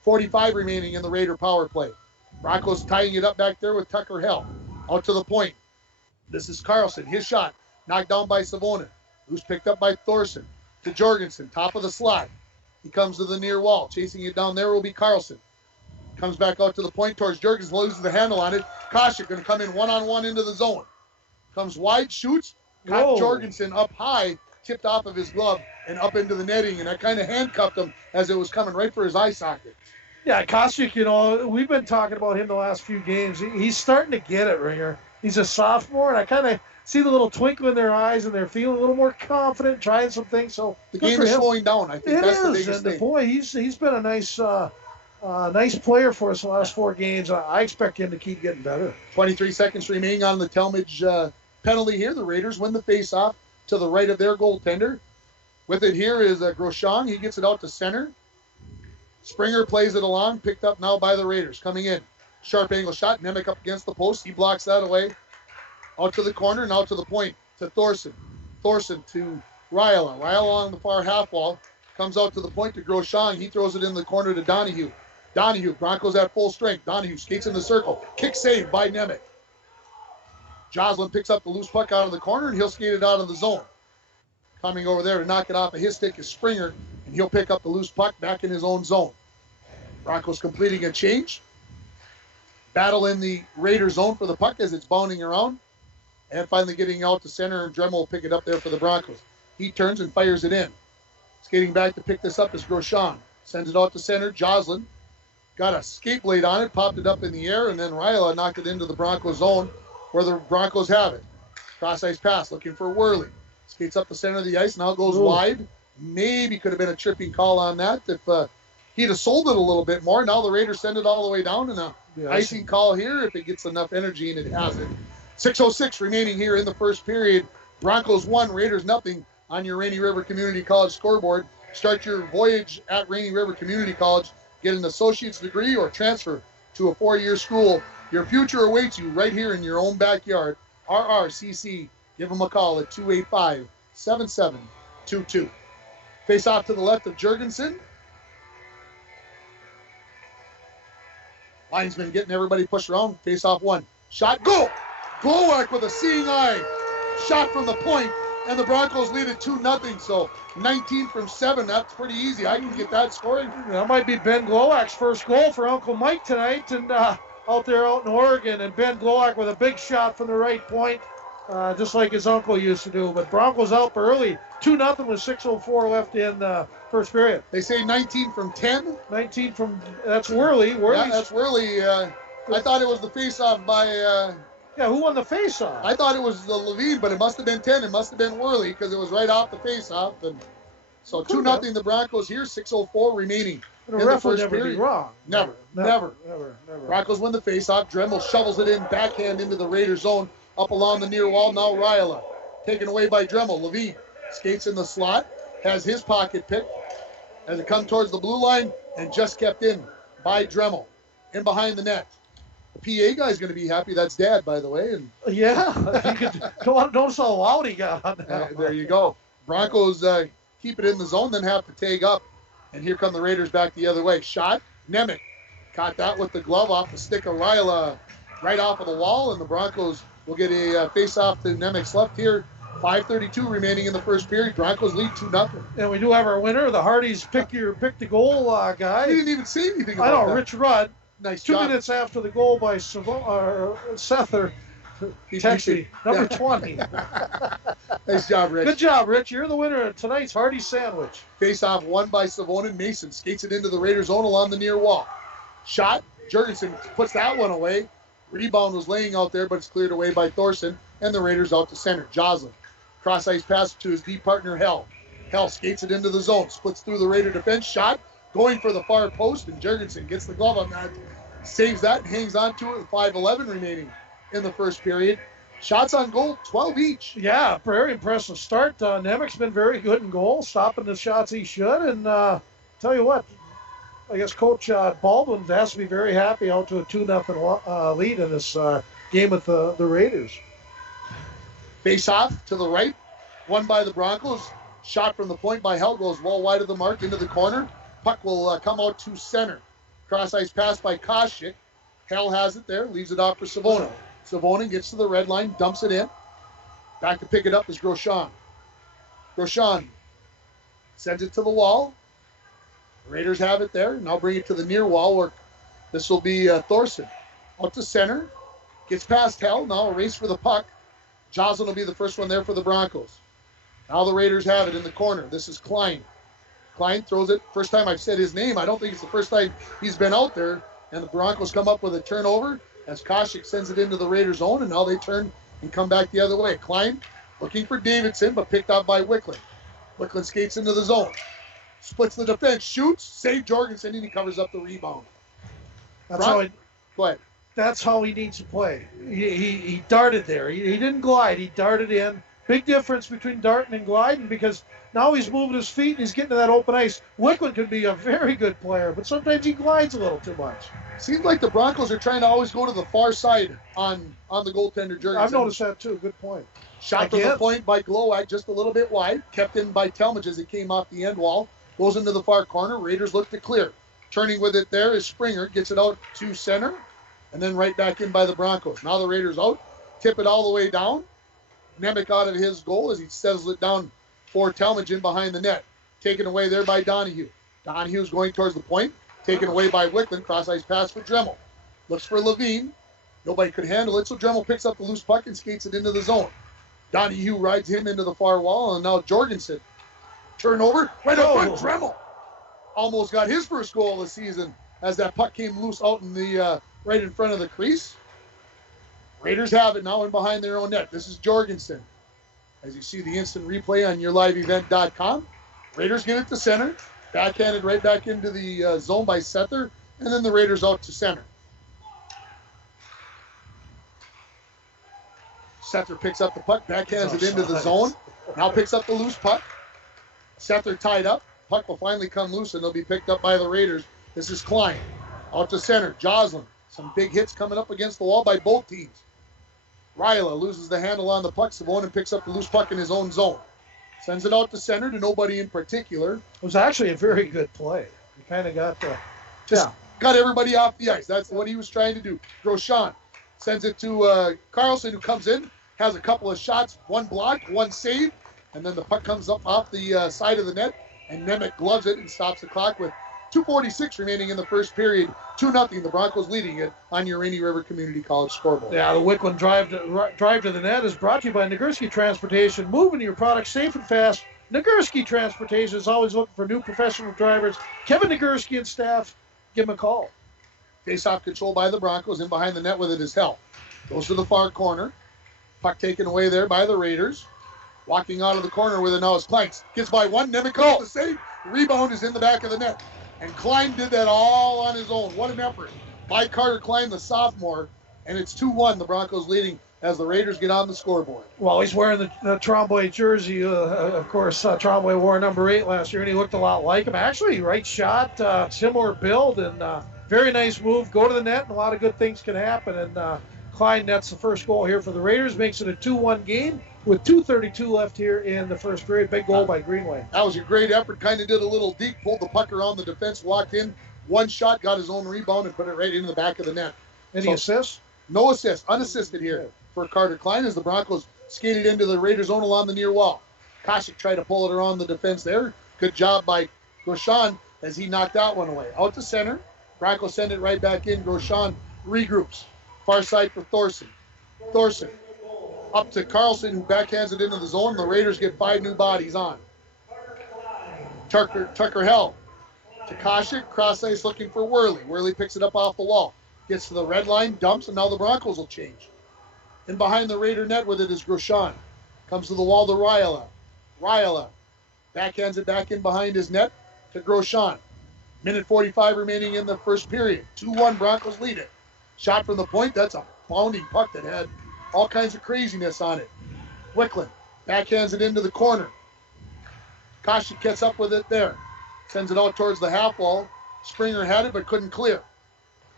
45 remaining in the Raider power play. Broncos tying it up back there with Tucker Hell. Out to the point. This is Carlson. His shot. Knocked down by Savonin. Who's picked up by Thorson. To Jorgensen. Top of the slot. He comes to the near wall. Chasing it down there will be Carlson. Comes back out to the point towards Jorgensen. Loses the handle on it. Koshik going to come in one-on-one into the zone. Comes wide. Shoots. Caught Jorgensen up high. Tipped off of his glove and up into the netting. And that kind of handcuffed him as it was coming right for his eye socket. Yeah, Koshik, we've been talking about him the last few games. He's starting to get it, Ringer. He's a sophomore, and I kind of see the little twinkle in their eyes, and they're feeling a little more confident, trying some things. So the game is slowing down. I think that's the biggest thing. Boy, he's been a nice player for us the last 4 games. I expect him to keep getting better. 23 seconds remaining on the Talmadge penalty here. The Raiders win the faceoff to the right of their goaltender. With it here is Groshong. He gets it out to center. Springer plays it along, picked up now by the Raiders. Coming in. Sharp angle shot. Nemec up against the post. He blocks that away. Out to the corner, now to the point. To Thorson. Thorson to Ryla. Ryla along the far half wall. Comes out to the point to Groshong. He throws it in the corner to Donahue. Donahue, Broncos at full strength. Donahue skates in the circle. Kick saved by Nemec. Joslin picks up the loose puck out of the corner, and he'll skate it out of the zone. Coming over there to knock it off of his stick is Springer, and he'll pick up the loose puck back in his own zone. Broncos completing a change. Battle in the Raider zone for the puck as it's bounding around. And finally getting out to center, and Dremel will pick it up there for the Broncos. He turns and fires it in. Skating back to pick this up is Groshong. Sends it out to center. Joslin got a skate blade on it, popped it up in the air, and then Ryla knocked it into the Broncos zone where the Broncos have it. Cross ice pass looking for Worley. Skates up the center of the ice, now goes wide. Maybe could have been a tripping call on that if he'd have sold it a little bit more. Now the Raiders send it all the way down, and icing call here if it gets enough energy, and it hasn't. 6:06 remaining here in the first period. Broncos 1, Raiders nothing on your Rainy River Community College scoreboard. Start your voyage at Rainy River Community College. Get an associate's degree or transfer to a 4-year school. Your future awaits you right here in your own backyard. RRCC. Give them a call at 285-7722. Face off to the left of Jorgensen. Linesman getting everybody pushed around. Face off 1. Shot. Goal! Glowacz with a seeing eye. Shot from the point. And the Broncos lead at 2-0. So 19 from 7. That's pretty easy. I can get that scoring. That might be Ben Glowacz's first goal for Uncle Mike tonight. And out there out in Oregon. And Ben Glowacz with a big shot from the right point. Just like his uncle used to do. But Broncos up early. 2-0 with 6:04 left in the first period. They say 19 from 10. 19 from, that's Worley. Yeah, that's Worley. I thought it was the face-off by... yeah, who won the face-off? I thought it was the Levine, but it must have been 10. It must have been Worley because it was right off the face-off. And so 2-0 the Broncos here. 6:04 remaining. The ref will never be wrong. Never. Broncos win the face-off. Dremel shovels it in, backhand into the Raider zone. Up along the near wall, now Ryla. Taken away by Dremel. Levine skates in the slot, has his pocket picked as it comes towards the blue line, and just kept in by Dremel. In behind the net. The PA guy's going to be happy. That's Dad, by the way. And yeah, you could notice how loud he got on that. There you go. Broncos keep it in the zone, then have to tag up. And here come the Raiders back the other way. Shot. Nemec caught that with the glove off the stick of Ryla right off of the wall, and the Broncos will get a face-off to Nemec's left here. 5:32 remaining in the first period. Broncos lead 2-0. And we do have our winner. The Hardys pick the goal guy. We didn't even see anything about that. Rich Rudd. Nice 2 job. minutes after the goal by Sether. Texie, number 20. Nice job, Rich. Good job, Rich. You're the winner of tonight's Hardy Sandwich. Face-off won by Savonin. Mason skates it into the Raiders' zone along the near wall. Shot. Jorgensen puts that one away. Rebound was laying out there, but it's cleared away by Thorson, and the Raiders out to center. Joslin, cross-ice pass to his deep partner, Hell. Hell skates it into the zone, splits through the Raider defense, shot, going for the far post, and Jurgensen gets the glove on that, saves that, and hangs on to it with 5:11 remaining in the first period. Shots on goal, 12 each. Yeah, very impressive start. Nemec's been very good in goal, stopping the shots he should. And tell you what, I guess Coach Baldwin has to be very happy out to a 2-0 lead in this game with the Raiders. Face off to the right, won by the Broncos. Shot from the point by Hell goes well wide of the mark into the corner. Puck will come out to center. Cross-ice pass by Koshik. Hell has it there, leaves it off for Savonin. Savonin gets to the red line, dumps it in. Back to pick it up is Grosjean. Grosjean sends it to the wall. The Raiders have it there. Now bring it to the near wall where this will be Thorson. Out to center. Gets past Hell. Now a race for the puck. Joslin will be the first one there for the Broncos. Now the Raiders have it in the corner. This is Klein. Klein throws it. First time I've said his name. I don't think it's the first time he's been out there. And the Broncos come up with a turnover as Koshik sends it into the Raiders' zone, and now they turn and come back the other way. Klein looking for Davidson, but picked out by Wicklund. Wicklund skates into the zone. Splits the defense, shoots, save Jorgensen, and he covers up the rebound. That's how he, go ahead. That's how he needs to play. He darted there. He didn't glide. He darted in. Big difference between darting and gliding because now he's moving his feet and he's getting to that open ice. Wicklund can be a very good player, but sometimes he glides a little too much. Seems like the Broncos are trying to always go to the far side on the goaltender, Jurgensen. I've noticed that too. Good point. Shot from the point by Glowacz, just a little bit wide. Kept in by Talmadge as it came off the end wall. Goes into the far corner. Raiders look to clear. Turning with it there is Springer. Gets it out to center. And then right back in by the Broncos. Now the Raiders out. Tip it all the way down. Nemec out of his goal as he settles it down for Talmadge in behind the net. Taken away there by Donahue. Donahue's going towards the point. Taken away by Wicklund. Cross-ice pass for Dremel. Looks for Levine. Nobody could handle it, so Dremel picks up the loose puck and skates it into the zone. Donahue rides him into the far wall, and now Jorgensen. Turnover. Right up front, Dremel. Almost got his first goal of the season as that puck came loose out in the right in front of the crease. Raiders have it now in behind their own net. This is Jorgensen. As you see the instant replay on yourliveevent.com. Raiders get it to center. Backhanded right back into the zone by Sether. And then the Raiders out to center. Sether picks up the puck. Backhands it into the zone. Now picks up the loose puck. Sether tied up. Puck will finally come loose and they'll be picked up by the Raiders. This is Klein. Out to center. Joslin. Some big hits coming up against the wall by both teams. Ryla loses the handle on the puck. Savonin picks up the loose puck in his own zone. Sends it out to center to nobody in particular. It was actually a very good play. He kind of got got everybody off the ice. That's what he was trying to do. Grosjean sends it to Carlson, who comes in, has a couple of shots, one block, one save, and then the puck comes up off the side of the net, and Nemec gloves it and stops the clock with 2:46 remaining in the first period. 2-0, the Broncos leading it on your Rainy River Community College scoreboard. Yeah, the Wicklund drive to the net is brought to you by Nagurski Transportation. Moving your products safe and fast. Nagurski Transportation is always looking for new professional drivers. Kevin Nagurski and staff, give him a call. Face-off control by the Broncos. In behind the net with it is Hell. Goes to the far corner. Puck taken away there by the Raiders. Walking out of the corner with it now is Klein. Gets by one. Nemec goes to save. The rebound is in the back of the net. And Klein did that all on his own. What an effort by Carter Klein, the sophomore. And it's 2-1, the Broncos leading as the Raiders get on the scoreboard. Well, he's wearing the Tromboy jersey. Of course, Tromboy wore number 8 last year, and he looked a lot like him. Actually, right shot, similar build, and very nice move. Go to the net, and a lot of good things can happen. And Klein nets the first goal here for the Raiders, makes it a 2-1 game with 2:32 left here in the first period. Big goal by Greenway. That was a great effort. Kind of did a little deke, pulled the puck around the defense, walked in, one shot, got his own rebound, and put it right into the back of the net. Any assists? No assists. Unassisted here for Carter Klein as the Broncos skated into the Raiders' zone along the near wall. Koshik tried to pull it around the defense there. Good job by Grosjean as he knocked that one away. Out to center. Broncos send it right back in. Grosjean regroups. Far side for Thorson. Thorson up to Carlson, who backhands it into the zone. The Raiders get 5 new bodies on. Tucker Hell to Koshik. Cross ice looking for Worley. Worley picks it up off the wall. Gets to the red line, dumps, and now the Broncos will change. In behind the Raider net with it is Grosjean. Comes to the wall to Riola. Riola backhands it back in behind his net to Grosjean. Minute 45 remaining in the first period. 2-1, Broncos lead it. Shot from the point, that's a bounding puck that had all kinds of craziness on it. Wicklund backhands it into the corner. Koshik gets up with it there. Sends it out towards the half wall. Springer had it but couldn't clear.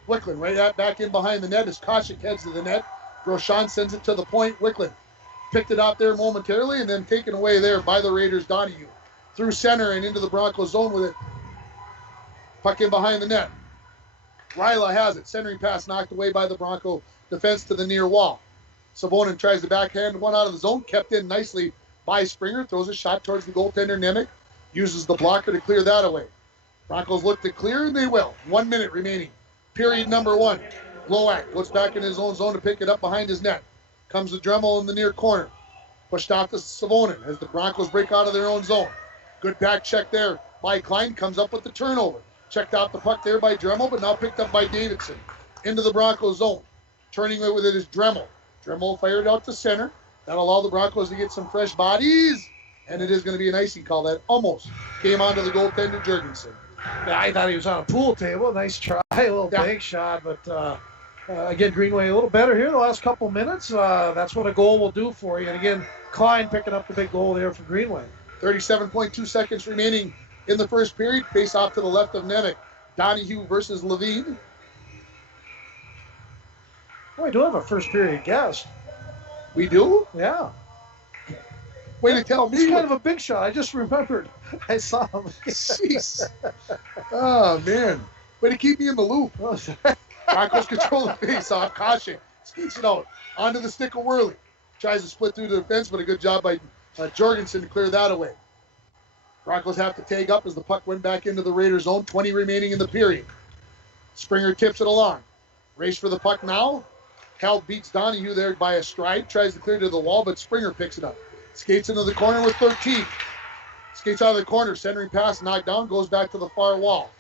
Wicklund back in behind the net as Koshik heads to the net. Grosjean sends it to the point. Wicklund picked it out there momentarily and then taken away there by the Raiders' Donahue. Through center and into the Broncos zone with it. Puck in behind the net. Rila has it. Centering pass knocked away by the Bronco defense to the near wall. Savonin tries to backhand one out of the zone. Kept in nicely by Springer. Throws a shot towards the goaltender, Nemec. Uses the blocker to clear that away. Broncos look to clear, and they will. 1 minute remaining. Period number 1. Glowak goes back in his own zone to pick it up behind his net. Comes to Dremel in the near corner. Pushed off to Savonin as the Broncos break out of their own zone. Good back check there by Klein. Comes up with the turnover. Checked out the puck there by Dremel, but now picked up by Davidson. Into the Broncos zone. Turning it with it is Dremel. Dremel fired out to center. That'll allow the Broncos to get some fresh bodies. And it is going to be an icing call that almost came onto the goaltender, Jurgensen. Yeah, I thought he was on a pool table. Nice try, a little bank shot. But again, Greenway a little better here the last couple minutes. That's what a goal will do for you. And again, Klein picking up the big goal there for Greenway. 37.2 seconds remaining in the first period. Face off to the left of Nemec. Donahue versus Levine. Oh, we do have a first period guest. We do? Yeah. Way to tell me. He's kind of a big shot. I just remembered. I saw him. Jeez. Oh, man. Way to keep me in the loop. Broncos control the face-off. Caution. Skates it out. Onto the stick of Worley. Tries to split through the defense, but a good job by Jorgensen to clear that away. Broncos have to tag up as the puck went back into the Raiders' zone. 20 remaining in the period. Springer tips it along. Race for the puck now. Held beats Donahue there by a stride. Tries to clear to the wall, but Springer picks it up. Skates into the corner with 13. Skates out of the corner. Centering pass knocked down. Goes back to the far wall.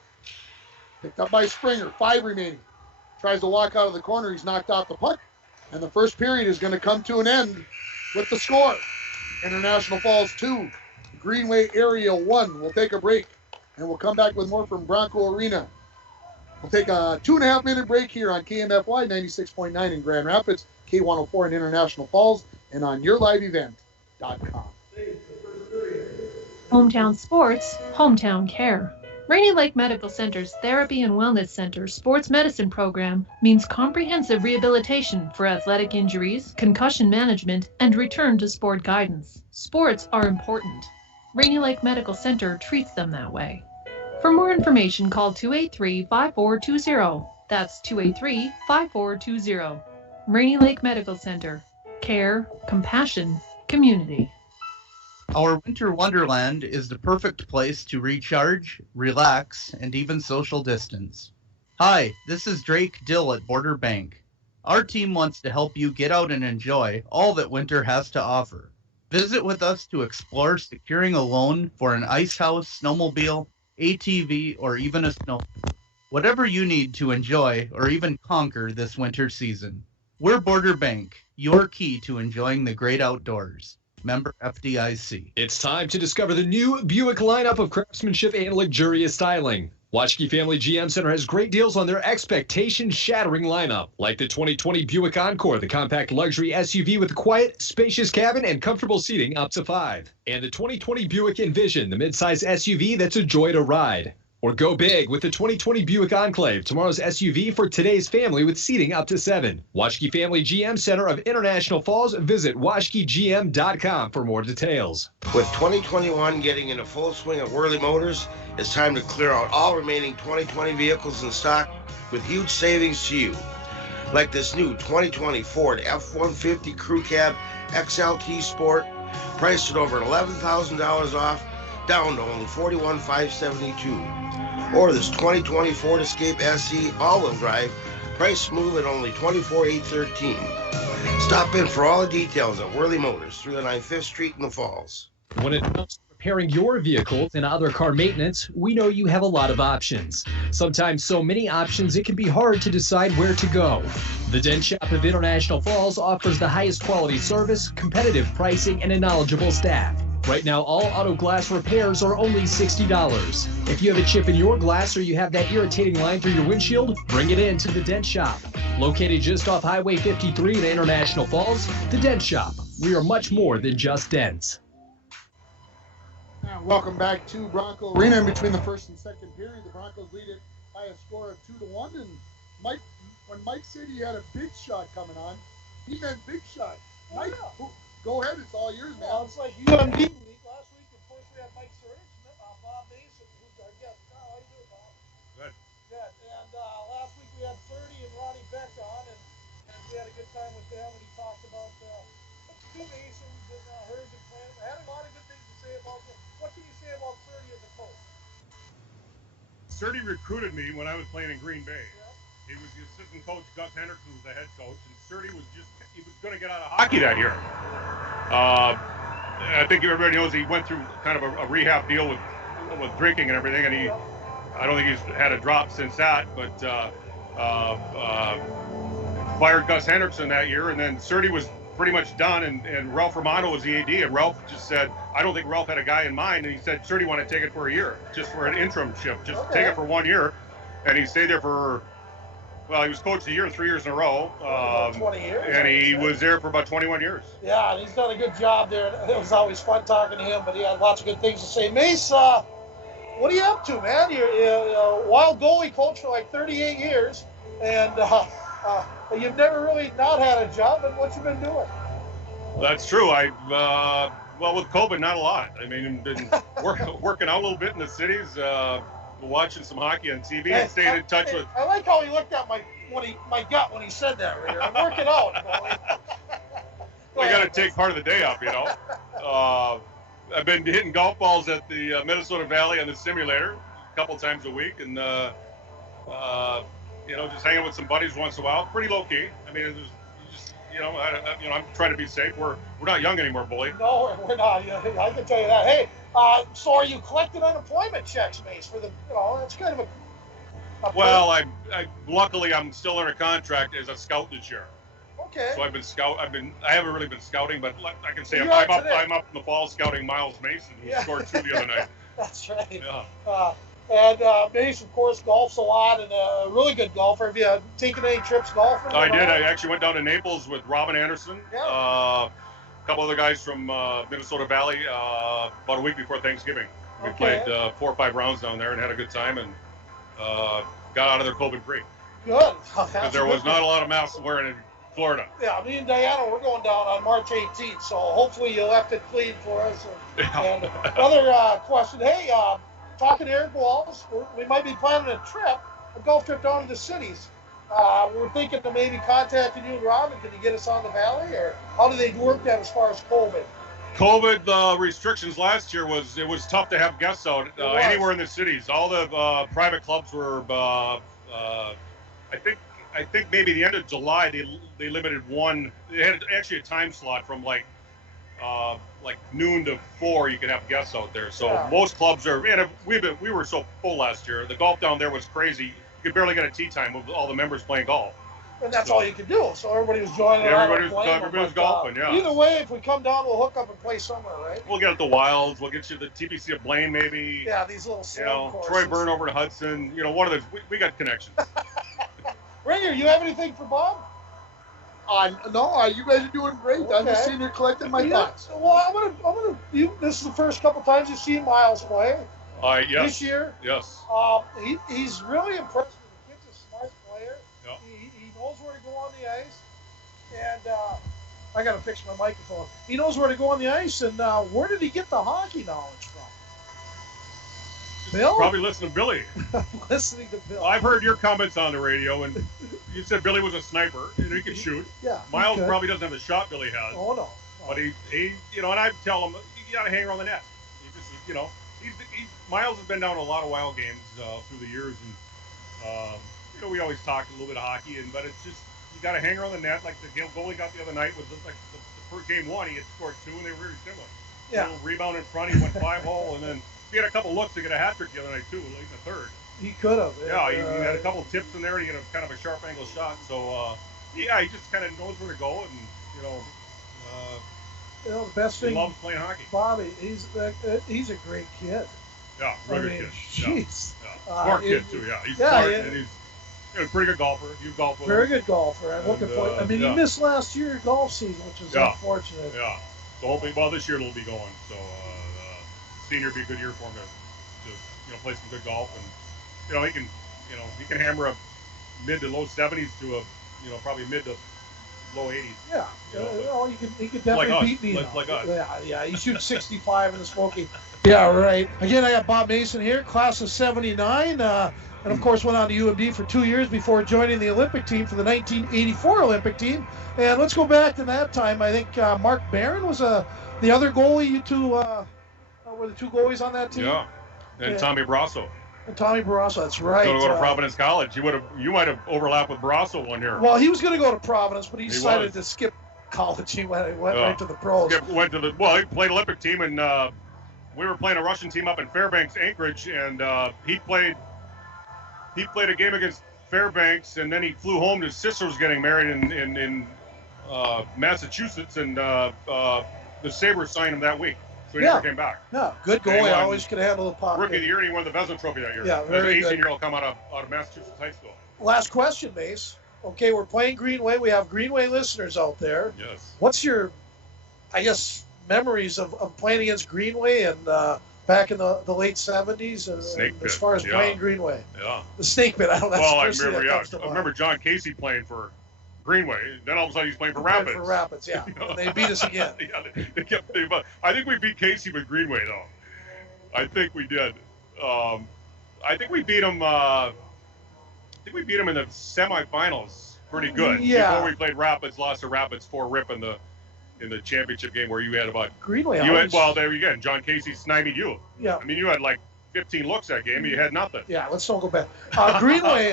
Picked up by Springer. 5 remaining. Tries to walk out of the corner. He's knocked off the puck. And the first period is going to come to an end with the score. International Falls 2. Greenway Area 1. We'll take a break. And we'll come back with more from Bronco Arena. We'll take a 2.5 minute break here on KMFY 96.9 in Grand Rapids, K104 in International Falls, and on YourLiveEvent.com. Hometown Sports, Hometown Care. Rainy Lake Medical Center's Therapy and Wellness Center Sports Medicine Program means comprehensive rehabilitation for athletic injuries, concussion management, and return to sport guidance. Sports are important. Rainy Lake Medical Center treats them that way. For more information, call 283-5420. That's 283-5420. Rainy Lake Medical Center. Care, compassion, community. Our winter wonderland is the perfect place to recharge, relax, and even social distance. Hi, this is Drake Dill at Border Bank. Our team wants to help you get out and enjoy all that winter has to offer. Visit with us to explore securing a loan for an ice house, snowmobile, ATV, or even a snow. Whatever you need to enjoy or even conquer this winter season. We're Border Bank, your key to enjoying the great outdoors. Member FDIC. It's time to discover the new Buick lineup of craftsmanship and luxurious styling. Waschke Family GM Center has great deals on their expectation-shattering lineup, like the 2020 Buick Encore, the compact luxury SUV with a quiet, spacious cabin and comfortable seating up to 5. And the 2020 Buick Envision, the midsize SUV that's a joy to ride. Or go big with the 2020 Buick Enclave, tomorrow's SUV for today's family with seating up to 7. Waschke Family GM Center of International Falls. Visit WaschkeGM.com for more details. With 2021 getting into full swing at Worley Motors, it's time to clear out all remaining 2020 vehicles in stock with huge savings to you. Like this new 2020 Ford F-150 Crew Cab XLT Sport, priced at over $11,000 off, down to only $41,572. Or this 2020 Ford Escape SE all-wheel drive, priced smooth at only $24,813. Stop in for all the details at Worley Motors, 309 5th Street in the Falls. When it comes to repairing your vehicles and other car maintenance, we know you have a lot of options. Sometimes so many options it can be hard to decide where to go. The Dent Shop of International Falls offers the highest quality service, competitive pricing, and a knowledgeable staff. Right now, all auto glass repairs are only $60. If you have a chip in your glass or you have that irritating line through your windshield, bring it in to the Dent Shop. Located just off Highway 53 in International Falls, the Dent Shop. We are much more than just dents. Welcome back to Bronco Arena. In between the first and second period, the Broncos lead it by a score of 2-1. And when Mike said he had a big shot coming on, he meant big shot. Mike, go ahead. It's all yours, man. Well, it's like UMD week. Last week, of course, we had Mike Surridge, Bob Mason, who's our guest. How are you doing, Bob? Good. Good. And last week we had Surdy and Ronnie Beck on, and we had a good time with them. And he talked about two Masons and hers and Clan. I had a lot of good things to say about them. What can you say about Surdy as a coach? Surdy recruited me when I was playing in Green Bay. He was the assistant coach. Gus Henderson was the head coach, and Surdy was going to get out of hockey that year. I think everybody knows he went through kind of a rehab deal with drinking and everything, and I don't think he's had a drop since that, but fired Gus Henderson that year, and then Surdy was pretty much done, and Ralph Romano was the AD, and Ralph just said, I don't think Ralph had a guy in mind, and he said, Surdy wanted to take it for a year, just for an interimship, take it for 1 year, and he stayed there for, well, he was coach of the year 3 years in a row. 20 years. And he was there for about 21 years. Yeah, and he's done a good job there. It was always fun talking to him, but he had lots of good things to say. Mace, what are you up to, man? You're a wild goalie coach for like 38 years, and you've never really not had a job, and what you been doing? Well, that's true. Well, with COVID, not a lot. I mean, been working out a little bit in the cities, watching some hockey on TV, and staying in touch with. I like how he looked at my gut when he said that. I'm working out. Well, you got to take part of the day up, you know. I've been hitting golf balls at the Minnesota Valley on the simulator a couple times a week, and you know, just hanging with some buddies once in a while. Pretty low key. I mean, I'm trying to be safe. We're not young anymore, bully. No, we're not. I can tell you that. Hey, so are you collecting unemployment checks, Mace? For the, that's kind of a well, I luckily I'm still under contract as a scout this year. Okay. So I haven't really been scouting, but I can say I'm up in the fall scouting Miles Mason, who scored 2 the other night. That's right. Yeah. And Mace, of course, golfs a lot and a really good golfer. Have you taken any trips golfing? I did. I actually went down to Naples with Robin Anderson, a couple other guys from Minnesota Valley about a week before Thanksgiving. We played 4 or 5 rounds down there and had a good time and got out of there COVID-free. Good. Because there was not a lot of masks wearing in Florida. Yeah, me and Diana, we're going down on March 18th, so hopefully you'll have to clean for us. And another question. Hey, talking to Eric Wallace, we might be planning a golf trip down to the cities. We're thinking of maybe contacting you and Robin. Can you get us on the valley, or how do they work that as far as COVID? COVID restrictions last year it was tough to have guests out anywhere in the cities. All the private clubs were. I think maybe the end of July they limited one. They had actually a time slot from like noon to 4. You could have guests out there. So most clubs are. And we were so full last year. The golf down there was crazy. You could barely get a tee time with all the members playing golf. And that's all you could do. So everybody was joining. Everybody was golfing. Yeah. Either way, if we come down, we'll hook up and play somewhere, right? We'll get at the Wilds. We'll get you the TPC of Blaine, maybe. Yeah, these little courses. Troy Byrne over to Hudson. One of those. We got connections. Ranger, you have anything for Bob? No, you guys are doing great. Okay. I'm just sitting here collecting my thoughts. Well, I'm gonna. This is the first couple times you've seen Miles play. Yes. This year. Yes. He's really impressed. The kid's a smart player. Yeah. He knows where to go on the ice, and I gotta fix my microphone. He knows where to go on the ice, and where did he get the hockey knowledge from? Bill? Probably listening to Billy. Listening to Bill. I've heard your comments on the radio, and you said Billy was a sniper, and he could shoot. Yeah. Miles probably doesn't have the shot Billy has. Oh, no. But he and I tell him, you got to hang around the net. Miles has been down to a lot of wild games through the years, and we always talk a little bit of hockey, but it's just, you got to hang around the net. Like the goalie got the other night was like the first game 1, he had scored 2, and they were very similar. Yeah. Little rebound in front. He went 5-hole, and then he had a couple looks to get a hat trick the other night too, late in the third. He could have. Yeah, he had a couple tips in there. He had a kind of a sharp angle shot. So yeah, he just kind of knows where to go, and the best he thing. loves playing hockey. Bobby, he's a great kid. Yeah, really good kid. Jeez. Yeah. Smart kid too. Yeah, he's smart and he's a pretty good golfer. You golf with Very him. good golfer. I'm looking for. I mean, he missed last year golf season, which is unfortunate. Yeah. So hopefully, well, this year it'll be going. So senior will be a good year for him to play some good golf, and he can hammer a mid to low 70s to a probably mid to low 80s. Yeah. He could definitely beat me. Like us. Yeah. He shoots 65 in the Smoky. Yeah, right. Again, I got Bob Mason here, class of '79. And of course went on to UMD for 2 years before joining the Olympic team for the 1984 Olympic team. And let's go back to that time. I think Mark Barron was the other goalie. You two were the two goalies on that team. Yeah, and Tommy Brasso. And Tommy Barrasso, that's right. Going to go to Providence College. You might have overlapped with Brasso one year. Well, he was going to go to Providence, but he decided to skip college. He went right to the pros. He played Olympic team, and we were playing a Russian team up in Fairbanks, Anchorage, and he played a game against Fairbanks, and then he flew home. His sister was getting married in Massachusetts, and the Sabres signed him that week. So he never came back. No, good goalie. Always could handle the puck. Rookie of the year, and he won the Vezina Trophy that year. Yeah, very good. 18-year-old come out of Massachusetts high school. Last question, Mace. Okay, we're playing Greenway. We have Greenway listeners out there. Yes. What's your, memories of playing against Greenway and back in the late 70s as far as playing Greenway? Yeah. The snake pit. I don't know. I remember John Casey playing for Greenway. Then all of a sudden he's playing for Rapids. For Rapids, yeah. And they beat us again. I think we beat Casey with Greenway, though. I think we did. I think we beat him. In the semifinals pretty good. Yeah. Before we played Rapids, lost to Rapids 4-rip in the championship game where you had about Greenway. There you go. John Casey sniped you. Yeah. I mean, you had like 15 looks that game, and you had nothing. Yeah, let's don't go back. Greenway,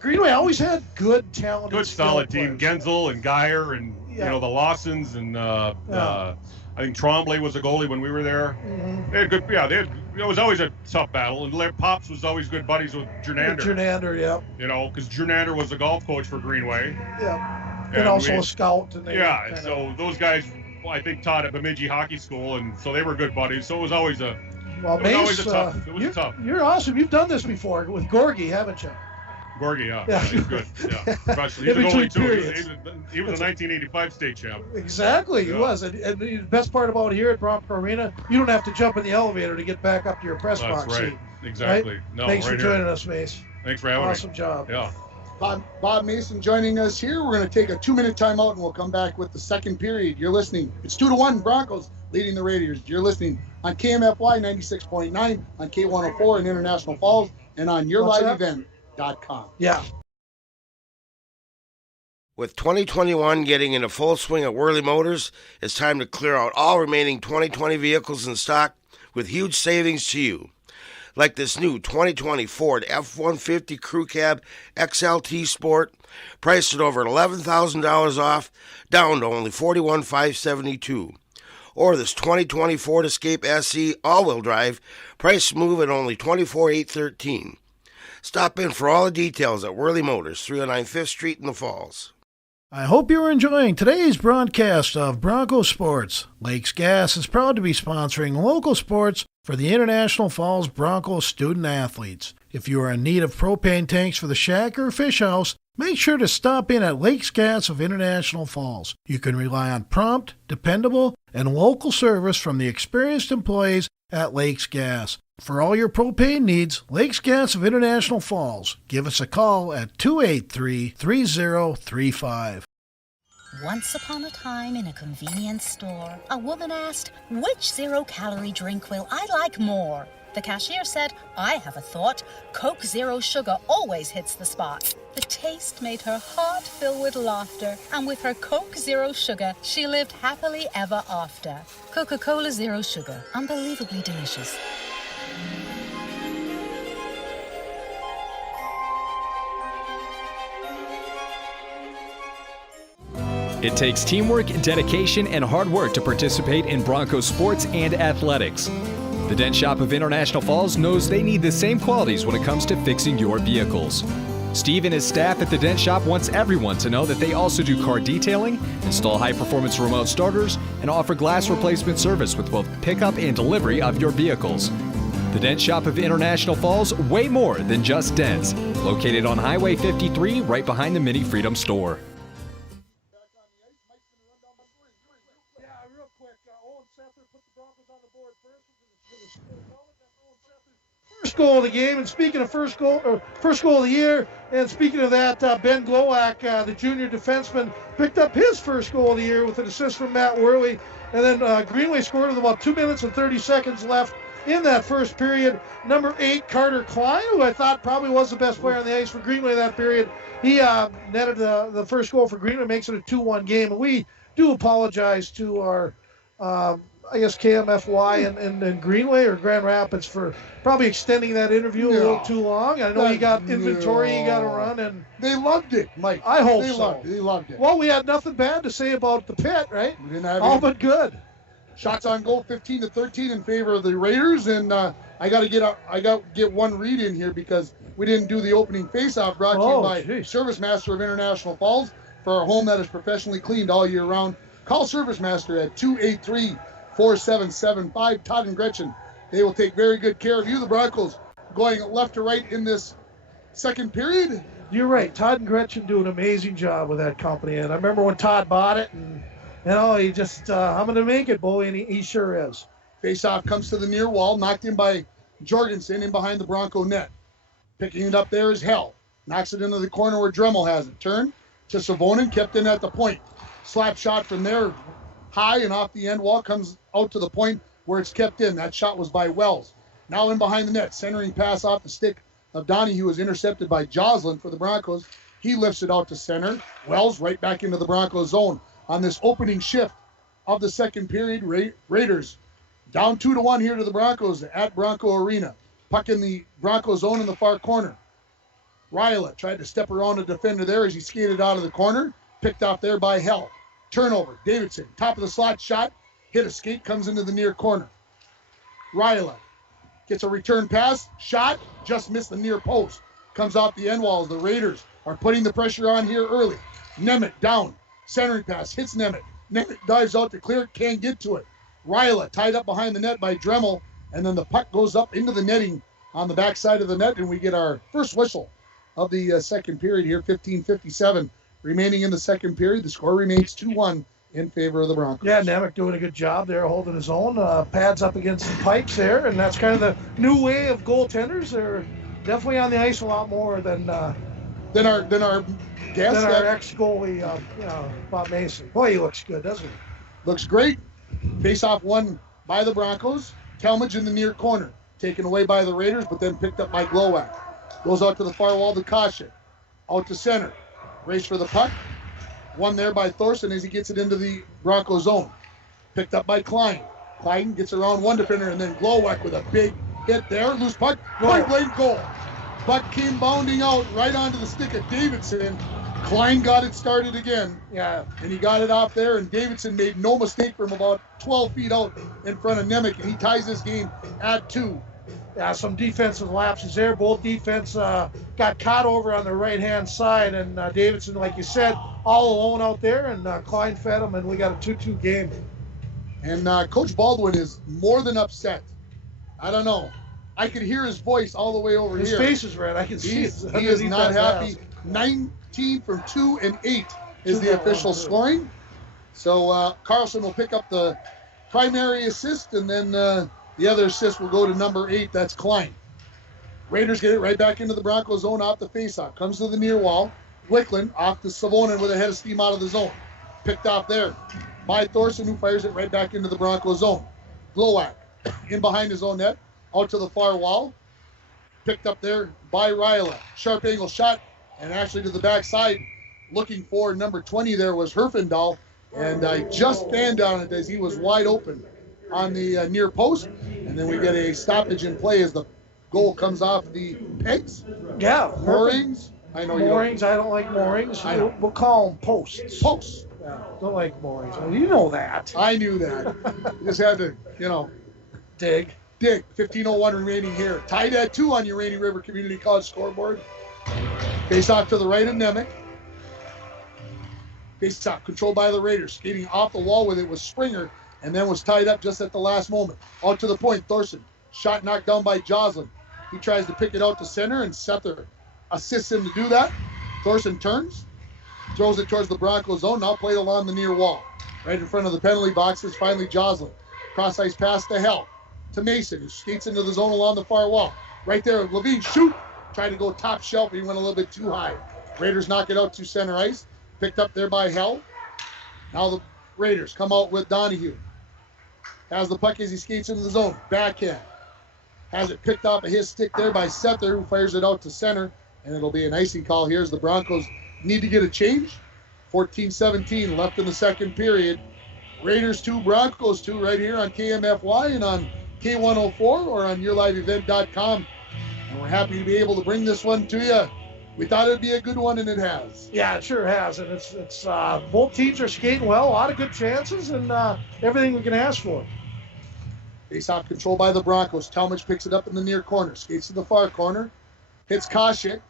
Greenway always had good, talented, good, solid team. Genzel and Geyer and the Lawsons and I think Tremblay was a goalie when we were there. Mm-hmm. They had good. Yeah, it was always a tough battle. And Pops was always good buddies with Jernander. Jernander, yeah. Because Jernander was the golf coach for Greenway. Yeah. And also a scout. And so those guys, I think, taught at Bemidji Hockey School, and so they were good buddies. So it was always a. Well, Mace, it was tough. You're awesome. You've done this before with Gorgie, haven't you? Gorgie, yeah. He's good. Yeah, professional. He's a goalie too. He was a 1985 state champ. Exactly, he was. And the best part about here at Bronco Arena, you don't have to jump in the elevator to get back up to your press box. That's right. Seat, exactly. Right? No, Thanks right for joining us, Mace. Thanks for having me. Awesome job. Yeah. Bob Mason joining us here. We're going to take a 2-minute timeout, and we'll come back with the second period. You're listening. It's 2-1 Broncos leading the Raiders. You're listening on KMFY 96.9, on K104 in International Falls, and on YourLiveEvent.com. Yeah. With 2021 getting into full swing at Worley Motors, it's time to clear out all remaining 2020 vehicles in stock with huge savings to you. Like this new 2020 Ford F-150 Crew Cab XLT Sport, priced at over $11,000 off, down to only $41,572. Or this 2020 Ford Escape SE all-wheel drive, price move at only $24,813. Stop in for all the details at Worley Motors, 309 5th Street in the Falls. I hope you're enjoying today's broadcast of Bronco Sports. Lakes Gas is proud to be sponsoring local sports for the International Falls Bronco student athletes. If you are in need of propane tanks for the shack or fish house, make sure to stop in at Lakes Gas of International Falls. You can rely on prompt, dependable, and local service from the experienced employees at Lakes Gas. For all your propane needs, Lakes Gas of International Falls. Give us a call at 283-3035. Once upon a time in a convenience store, a woman asked, "Which zero-calorie drink will I like more?" The cashier said, "I have a thought. Coke Zero Sugar always hits the spot." The taste made her heart fill with laughter, and with her Coke Zero Sugar, she lived happily ever after. Coca-Cola Zero Sugar, unbelievably delicious. It takes teamwork, dedication, and hard work to participate in Broncos sports and athletics. The Dent Shop of International Falls knows they need the same qualities when it comes to fixing your vehicles. Steve and his staff at the Dent Shop wants everyone to know that they also do car detailing, install high-performance remote starters, and offer glass replacement service with both pickup and delivery of your vehicles. The Dent Shop of International Falls, way more than just dents. Located on Highway 53, right behind the Mini Freedom store. First goal of the game, and speaking of first goal of the year, and speaking of that, Ben Glowak, the junior defenseman, picked up his first goal of the year with an assist from Matt Worley, and then Greenway scored with about 2 minutes and 30 seconds left in that first period. Number 8, Carter Klein, who I thought probably was the best player on the ice for Greenway that period, he netted the first goal for Greenway, makes it a 2-1 game, and we do apologize to our KMFY and Greenway or Grand Rapids for probably extending that interview a little too long. I know you got inventory you got to run, and they loved it, Mike. I hope They loved it. Well, we had nothing bad to say about the pit, right? We didn't have all but good. Shots on goal, 15-13 in favor of the Raiders, and I got to get one read in here because we didn't do the opening face-off. Brought to you by Service Master of International Falls for a home that is professionally cleaned all year round. Call Service Master at 283-4775. Todd and Gretchen, they will take very good care of you. The Broncos going left to right in this second period. You're right. Todd and Gretchen do an amazing job with that company. And I remember when Todd bought it, and he just, I'm going to make it, boy, and he sure is. Face-off comes to the near wall, knocked in by Jorgensen in behind the Bronco net. Picking it up there is Hell. Knocks it into the corner where Dremel has it. Turn to Savonin, kept in at the point. Slap shot from there, high and off the end wall, comes out to the point where it's kept in. That shot was by Wells. Now in behind the net, centering pass off the stick of Donahue was intercepted by Joslin for the Broncos. He lifts it out to center. Wells right back into the Broncos zone on this opening shift of the second period. Raiders down 2-1 here to the Broncos at Bronco Arena. Puck in the Bronco zone in the far corner. Ryla tried to step around a defender there as he skated out of the corner. Picked off there by Hell. Turnover. Davidson, top of the slot shot. Hit a skate, comes into the near corner. Ryla gets a return pass. Shot, just missed the near post. Comes off the end walls. The Raiders are putting the pressure on here early. Nemeth down. Centering pass, hits Nemeth. Nemeth dives out to clear, can't get to it. Ryla tied up behind the net by Dremel, and then the puck goes up into the netting on the backside of the net, and we get our first whistle of the second period here, 15:57 remaining in the second period. The score remains 2-1 in favor of the Broncos. Yeah, Nemeth doing a good job there, holding his own. Pads up against the pipes there, and that's kind of the new way of goaltenders. They're definitely on the ice a lot more than our ex-goalie, Bob Mason. Boy, he looks good, doesn't he? Looks great. Face-off won by the Broncos. Talmadge in the near corner, taken away by the Raiders, but then picked up by Glowak. Goes out to the far wall to Kasha. Out to center. Race for the puck. Won there by Thorson as he gets it into the Bronco zone. Picked up by Klein. Klein gets around one defender, and then Glowak with a big hit there. Loose puck. Point blank goal. Puck came bounding out right onto the stick of Davidson. Klein got it started again. Yeah. And he got it off there, and Davidson made no mistake from about 12 feet out in front of Nemeth, and he ties this game at 2. Yeah, some defensive lapses there. Both defense got caught over on the right-hand side, and Davidson, like you said, all alone out there, and Klein fed him, and we got a 2-2 game. And Coach Baldwin is more than upset. I don't know. I could hear his voice all the way over his here. His face is red. I can see it. He is not happy. 19 from 2 and 8 is the official scoring. So Carlson will pick up the primary assist, and then the other assist will go to number 8. That's Klein. Raiders get it right back into the Broncos zone off the faceoff. Comes to the near wall. Wickland off to Savonin with a head of steam out of the zone. Picked off there by Thorson, who fires it right back into the Broncos zone. Glowak in behind his own net. Out to the far wall. Picked up there by Ryla. Sharp angle shot, and actually to the backside. Looking for number 20 there was Herfindahl, and I just fanned on it as he was wide open on the near post. And then we get a stoppage in play as the goal comes off the pegs. Yeah. Moorings. I know moorings. I don't like moorings. We'll call them posts. Posts. Yeah, don't like boys. You know that. I knew that. Just had to, dig. 15:01 remaining here. Tied at 2 on your Rainy River Community College scoreboard. Face off to the right of Nemec. Face off, controlled by the Raiders. Skating off the wall with it was Springer, and then was tied up just at the last moment. Out to the point, Thorson. Shot knocked down by Joslin. He tries to pick it out to center, and Sether assists him to do that. Thorson turns, throws it towards the Broncos zone, now played along the near wall. Right in front of the penalty box is finally Joslin. Cross ice pass to Hell. To Mason, who skates into the zone along the far wall. Right there, Levine, shoot! Tried to go top shelf, but he went a little bit too high. Raiders knock it out to center ice. Picked up there by Hell. Now the Raiders come out with Donahue. Has the puck as he skates into the zone. Backhand. Has it picked off of his stick there by Sether, who fires it out to center. And it'll be an icing call here as the Broncos need to get a change. 14-17 left in the second period. Raiders 2, Broncos 2 right here on KMFY and on K104 or on yourliveevent.com. And we're happy to be able to bring this one to you. We thought it'd be a good one, and it has. Yeah, it sure has. And it's both teams are skating well, a lot of good chances, and everything we can ask for. Face-off control by the Broncos. Talmadge picks it up in the near corner. Skates to the far corner. Hits Koshik.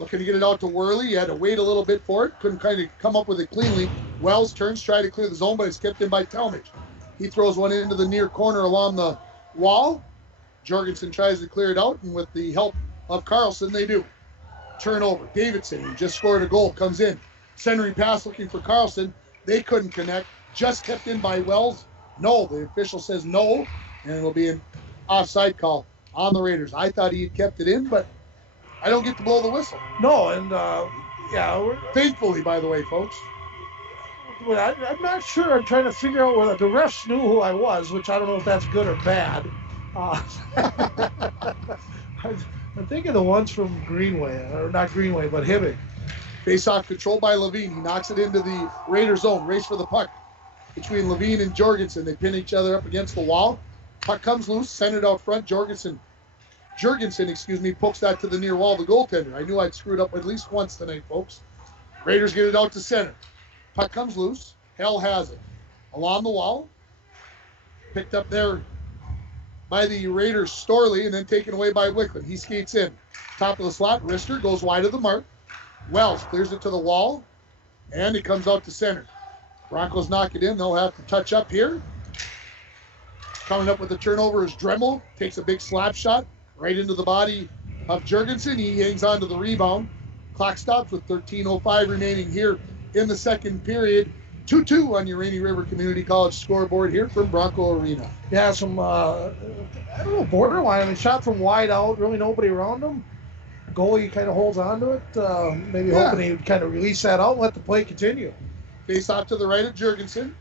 Looking to get it out to Worley. He had to wait a little bit for it. Couldn't kind of come up with it cleanly. Wells turns, try to clear the zone, but it's kept in by Talmadge. He throws one into the near corner along the wall. Jorgensen tries to clear it out, and with the help of Carlson, they do. Turnover. Davidson, who just scored a goal, comes in. Centering pass looking for Carlson. They couldn't connect. Just kept in by Wells. No, the official says no, and it'll be an offside call on the Raiders. I thought he had kept it in, but I don't get to blow the whistle. No, and thankfully, by the way, folks. I'm not sure. I'm trying to figure out whether the refs knew who I was, which I don't know if that's good or bad. I'm thinking the ones from Greenway, or not Greenway, but Hibbing. Face-off control by Levine. He knocks it into the Raider zone. Race for the puck between Levine and Jorgensen. They pin each other up against the wall. Puck comes loose, centered out front. Jurgensen, pokes that to the near wall, the goaltender. I knew I'd screwed up at least once tonight, folks. Raiders get it out to center. Puck comes loose. Hell has it. Along the wall. Picked up there by the Raiders, Storley, and then taken away by Wicklund. He skates in. Top of the slot, Rister goes wide of the mark. Wells clears it to the wall, and it comes out to center. Broncos knock it in. They'll have to touch up here. Coming up with the turnover is Dremel. Takes a big slap shot right into the body of Jurgensen. He hangs on to the rebound. Clock stops with 13:05 remaining here in the second period. 2-2 on your Rainy River Community College scoreboard here from Bronco Arena. Yeah, some, borderline. I mean, shot from wide out, really nobody around him. Goalie kind of holds on to it, hoping he would kind of release that out and let the play continue. Face off to the right of Jurgensen.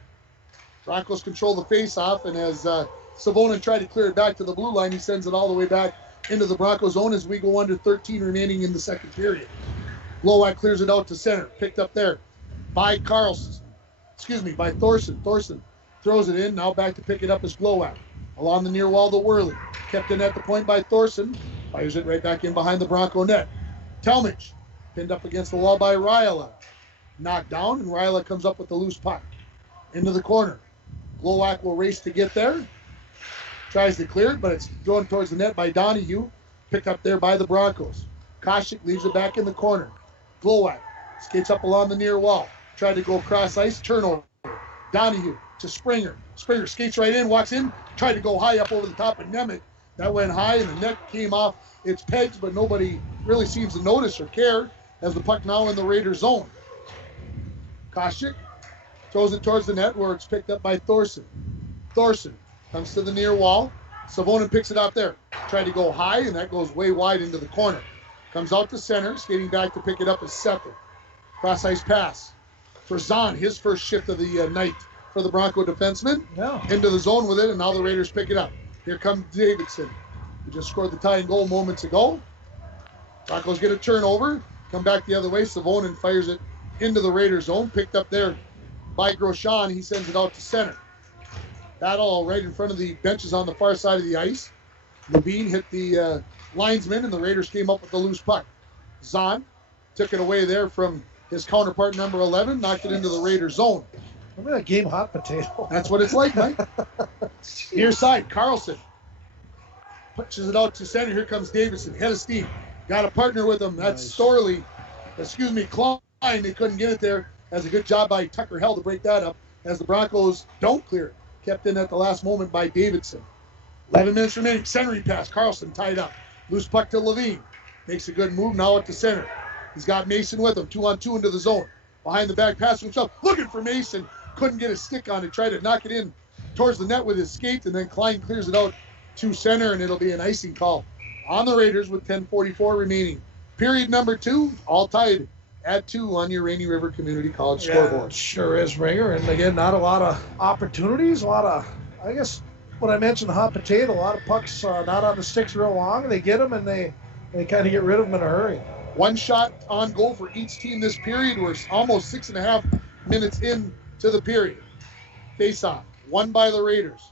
Broncos control the face off, and as Savonin tried to clear it back to the blue line, he sends it all the way back into the Broncos zone as we go under 13 remaining in the second period. Glowacz clears it out to center, picked up there by by Thorson. Thorson throws it in, now back to pick it up as Glowacz. Along the near wall to Worley. Kept in at the point by Thorson. Fires it right back in behind the Bronco net. Talmadge pinned up against the wall by Ryla. Knocked down, and Ryla comes up with the loose puck. Into the corner. Glowacz will race to get there. Tries to clear it, but it's thrown towards the net by Donahue. Picked up there by the Broncos. Koshik leaves it back in the corner. Glowacz skates up along the near wall. Tried to go across ice. Turnover. Donahue to Springer. Springer skates right in, walks in. Tried to go high up over the top of Nemec. That went high, and the net came off its pegs, but nobody really seems to notice or care as the puck now in the Raider zone. Koshik throws it towards the net where it's picked up by Thorson. Thorson comes to the near wall. Savonin picks it up there. Tried to go high, and that goes way wide into the corner. Comes out to center, skating back to pick it up as Sether. Cross ice pass for Zahn, his first shift of the night for the Bronco defenseman. Yeah. Into the zone with it, and now the Raiders pick it up. Here comes Davidson, who just scored the tying goal moments ago. Broncos get a turnover, come back the other way. Savonin fires it into the Raiders zone, picked up there by Grosjean. He sends it out to center. Battle right in front of the benches on the far side of the ice. Levine hit the linesman, and the Raiders came up with the loose puck. Zahn took it away there from His counterpart, number 11, knocked it into the Raiders zone. Remember that game, Hot Potato? That's what it's like, Mike. Near side, Carlson punches it out to center. Here comes Davidson, head of steam. Got a partner with him. That's Klein. They couldn't get it there. That's a good job by Tucker Hell to break that up as the Broncos don't clear it. Kept in at the last moment by Davidson. 11 minutes remaining. Centering pass. Carlson tied up. Loose puck to Levine. Makes a good move now at the center. He's got Mason with him. 2-on-2 into the zone. Behind the back pass to himself. Looking for Mason. Couldn't get a stick on it. Tried to knock it in towards the net with his skate, and then Klein clears it out to center, and it'll be an icing call on the Raiders with 10:44 remaining. Period number 2, all tied at 2 on your Rainy River Community College scoreboard. It sure is, Ringer. And again, not a lot of opportunities. A lot of, I guess, what I mentioned, Hot Potato, a lot of pucks not on the sticks real long. They get them, and they kind of get rid of them in a hurry. One shot on goal for each team this period. We're almost 6.5 minutes in to the period. Face-off, won by the Raiders.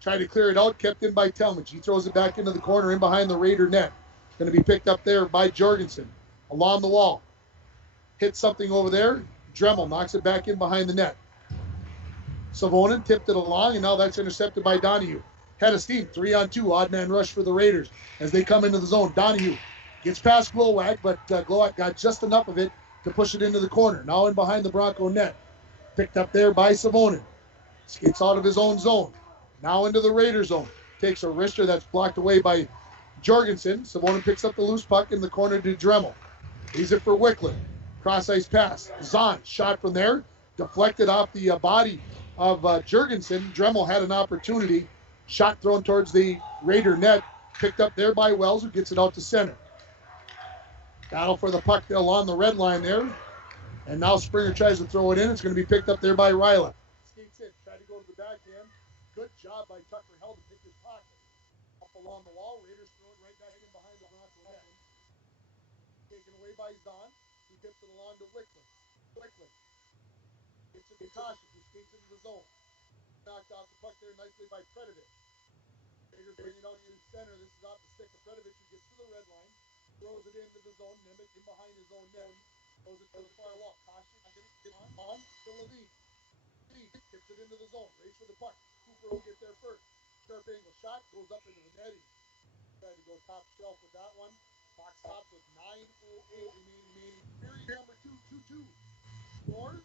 Tried to clear it out, kept in by Talmadge. He throws it back into the corner in behind the Raider net. Going to be picked up there by Jorgensen. Along the wall. Hits something over there. Dremel knocks it back in behind the net. Savonin tipped it along, and now that's intercepted by Donahue. Head of steam, 3-on-2, odd man rush for the Raiders as they come into the zone. Donahue gets past Glowak, but Glowak got just enough of it to push it into the corner. Now in behind the Bronco net. Picked up there by Savonin. Skates out of his own zone. Now into the Raider zone. Takes a wrister that's blocked away by Jorgensen. Savonin picks up the loose puck in the corner to Dremel. Leaves it for Wickland. Cross-ice pass. Zahn shot from there. Deflected off the body of Jorgensen. Dremel had an opportunity. Shot thrown towards the Raider net. Picked up there by Wells, who gets it out to center. Battle for the puck along the red line there. And now Springer tries to throw it in. It's going to be picked up there by Ryla. Skates in. Tried to go to the backhand. Good job by Tucker Hell to pick his pocket. Up along the wall. Raiders throw it right back in behind the Bronco net. Taken away by Zahn. He tips it along to Wickland. Gets it to Toshik. He skates into the zone. Knocked off the puck there nicely by Predovich. Raiders bring it out to the center. This is off the stick of Predovich. He gets to the red line. Throws it into the zone. Nemec in behind his own net. Throws it to the far wall. Toshik gets on to Levine. Tips it into the zone. Race for the puck. Cooper will get there first. Sharp angle shot. Goes up into the netting. Tried to go top shelf with that one. Box stops with 9:08 remaining. Period number 2, 2-2. Score.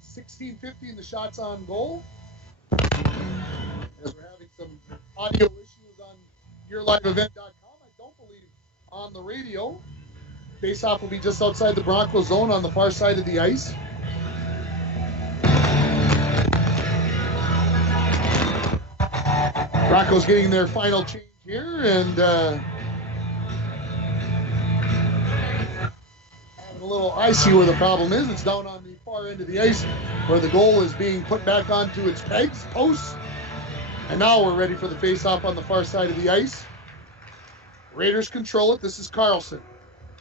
16:15 the shots on goal. As we're having some audio issues on YourLiveEvent.com, I don't believe on the radio. Face-off will be just outside the Bronco zone on the far side of the ice. Broncos getting their final change here, and having a little, I see where the problem is. It's down on the far end of the ice where the goal is being put back onto its pegs, posts. And now we're ready for the face-off on the far side of the ice. Raiders control it. This is Carlson.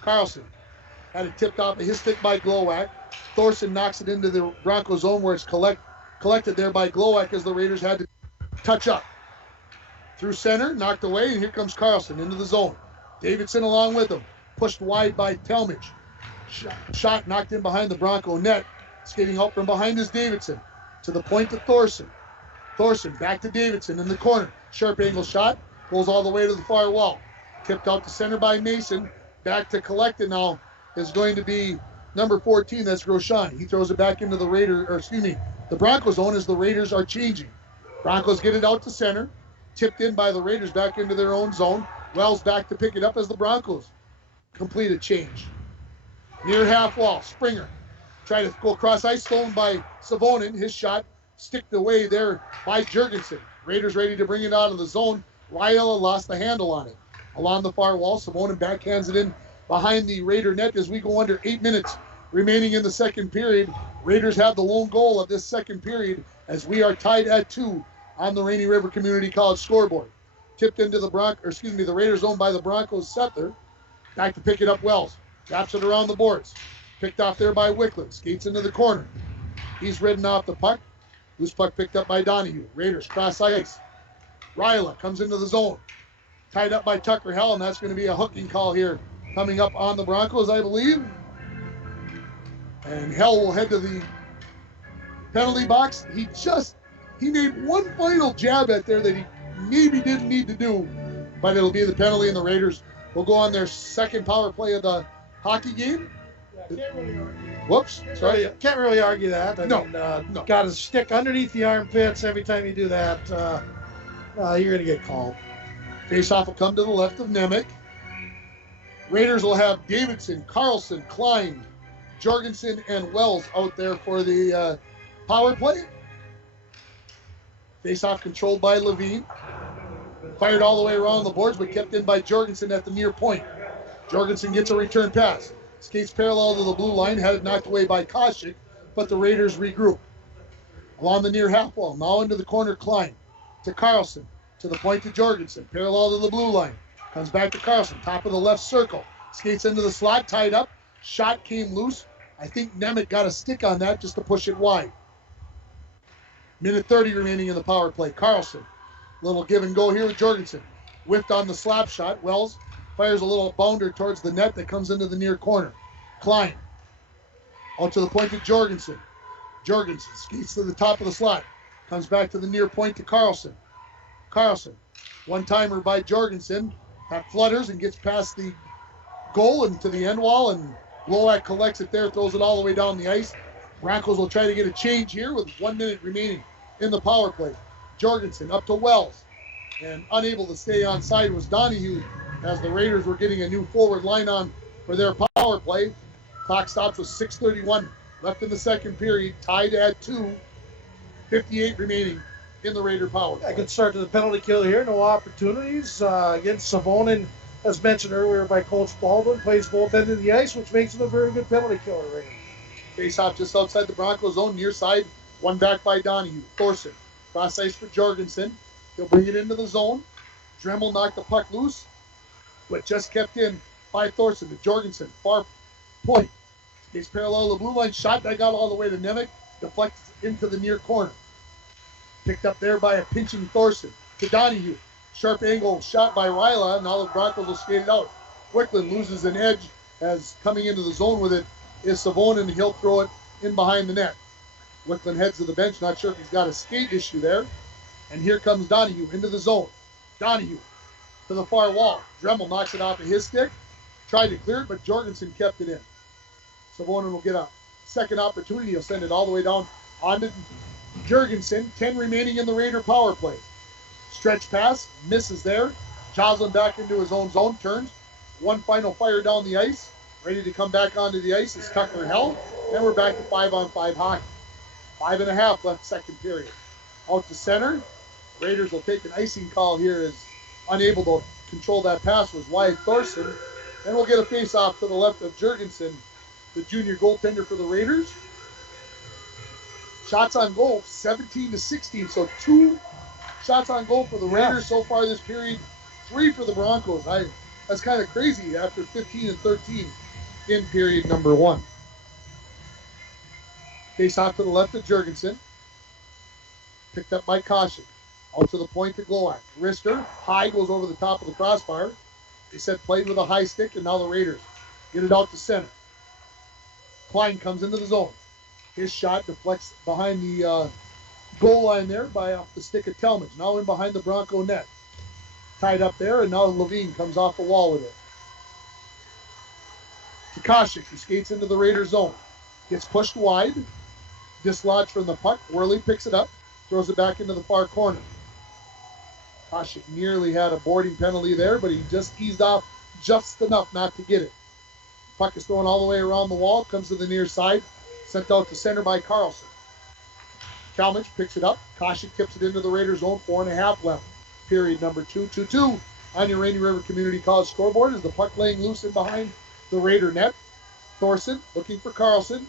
Carlson had it tipped off of his stick by Glowak. Thorson knocks it into the Bronco zone where it's collected there by Glowak as the Raiders had to touch up. Through center, knocked away, and here comes Carlson into the zone. Davidson along with him. Pushed wide by Talmadge. Shot knocked in behind the Bronco net. Skating out from behind is Davidson. To the point to Thorson. Thorson back to Davidson in the corner. Sharp angle shot. Goes all the way to the far wall. Tipped out to center by Mason. Back to collect it now is going to be number 14. That's Grosjean. He throws it back into the Bronco zone as the Raiders are changing. Broncos get it out to center. Tipped in by the Raiders back into their own zone. Wells back to pick it up as the Broncos complete a change. Near half wall, Springer tried to go across ice, stolen by Savonin. His shot sticked away there by Jorgensen. Raiders ready to bring it out of the zone. Ryla lost the handle on it. Along the far wall, Savonin backhands it in behind the Raider net as we go under 8 minutes remaining in the second period. Raiders have the lone goal of this second period as we are tied at 2 on the Rainy River Community College scoreboard. Tipped into the the Raiders zone by the Broncos settler. Back to pick it up Wells. Taps it around the boards. Picked off there by Wickland. Skates into the corner. He's ridden off the puck. Loose puck picked up by Donahue. Raiders cross ice. Ryla comes into the zone. Tied up by Tucker Hell, and that's going to be a hooking call here coming up on the Broncos, I believe. And Hell will head to the penalty box. He made one final jab at there that he maybe didn't need to do, but it'll be the penalty, and the Raiders will go on their second power play of the hockey game. Whoops, sorry. Can't really argue that. I mean, no. Got his stick underneath the armpits. Every time you do that, you're going to get called. Face-off will come to the left of Nemec. Raiders will have Davidson, Carlson, Klein, Jorgensen, and Wells out there for the power play. Face-off controlled by Levine. Fired all the way around the boards, but kept in by Jorgensen at the near point. Jorgensen gets a return pass. Skates parallel to the blue line, had it knocked away by Koshik, but the Raiders regroup. Along the near half wall, now into the corner, Klein. To Carlson, to the point to Jorgensen, parallel to the blue line. Comes back to Carlson, top of the left circle. Skates into the slot, tied up. Shot came loose. I think Nemec got a stick on that just to push it wide. Minute 30 remaining in the power play. Carlson, little give and go here with Jorgensen. Whiffed on the slap shot. Wells fires a little bounder towards the net that comes into the near corner. Klein, out to the point to Jorgensen. Jorgensen skates to the top of the slot. Comes back to the near point to Carlson. Carlson, one-timer by Jorgensen. That flutters and gets past the goal and to the end wall, and Glowak collects it there, throws it all the way down the ice. Broncos will try to get a change here with 1 minute remaining in the power play. Jorgensen up to Wells, and unable to stay on side was Donahue as the Raiders were getting a new forward line on for their power play. Clock stops with 6:31 left in the second period, tied at 2, 58 remaining in the Raider power play. A good start to the penalty kill here. No opportunities against Savonin, as mentioned earlier by Coach Baldwin, plays both ends of the ice, which makes him a very good penalty killer right now. Face off just outside the Broncos zone, near side, one back by Donahue. Thorson, cross ice for Jorgensen. He'll bring it into the zone. Dremel knocked the puck loose, but just kept in by Thorson to Jorgensen. Far point. He's parallel to the blue line. Shot that got all the way to Nemec. Deflects into the near corner. Picked up there by a pinching Thorson to Donahue. Sharp angle shot by Ryla. Now the Broncos will skate it out. Wickland loses an edge as coming into the zone with it is Savonin, and he'll throw it in behind the net. Wickland heads to the bench. Not sure if he's got a skate issue there. And here comes Donahue into the zone. Donahue to the far wall. Dremel knocks it off of his stick. Tried to clear it, but Jorgensen kept it in. Savonin will get a second opportunity. He'll send it all the way down onto Jorgensen. 10 remaining in the Raider power play. Stretch pass, misses there. Joslin back into his own zone, turns. One final fire down the ice. Ready to come back onto the ice is Tucker Hell. And we're back to 5-on-5 hockey. 5.5 left second period. Out to center. Raiders will take an icing call here as unable to control that pass was Wyatt Thorson. And we'll get a face-off to the left of Jorgensen, the junior goaltender for the Raiders. Shots on goal, 17-16. So 2 shots on goal for the Raiders so far this period. 3 for the Broncos. That's kind of crazy after 15-13 in period number 1. Face off to the left of Jorgensen. Picked up by Koshik. Out to the point to Glowak. Wrister, high, goes over the top of the crossbar. They said played with a high stick, and now the Raiders get it out to center. Klein comes into the zone. His shot deflects behind the goal line there by off the stick of Talmadge. Now in behind the Bronco net. Tied up there, and now Levine comes off the wall with it. Koshik, who skates into the Raider zone. Gets pushed wide. Dislodged from the puck. Worley picks it up. Throws it back into the far corner. Koshik nearly had a boarding penalty there, but he just eased off just enough not to get it. Puck is thrown all the way around the wall. Comes to the near side. Sent out to center by Carlson. Talmadge picks it up. Koshik tips it into the Raider zone. 4.5 left. Period number 2. 2-2 on your Rainy River Community College scoreboard as the puck laying loose in behind the Raider net. Thorson looking for Carlson.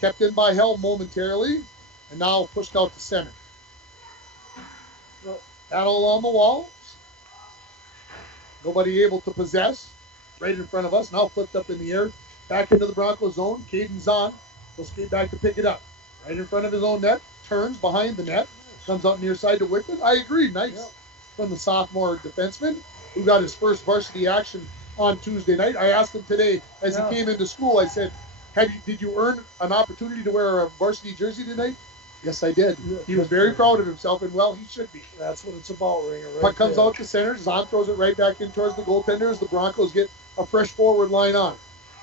Kept in by Hell momentarily. And now pushed out to center. Battle along the walls. Nobody able to possess. Right in front of us. Now flipped up in the air. Back into the Broncos zone. Caden's on. He'll skate back to pick it up. Right in front of his own net. Turns behind the net. Comes out near side to Wickman. I agree. Nice from the sophomore defenseman who got his first varsity action on Tuesday night. I asked him today as he came into school, I said, did you earn an opportunity to wear a varsity jersey tonight? Yes, I did. He was very proud of himself, and well, he should be. That's what it's about, Ringer. Right Puck comes out to center. Zahn throws it right back in towards the goaltender as the Broncos get a fresh forward line on.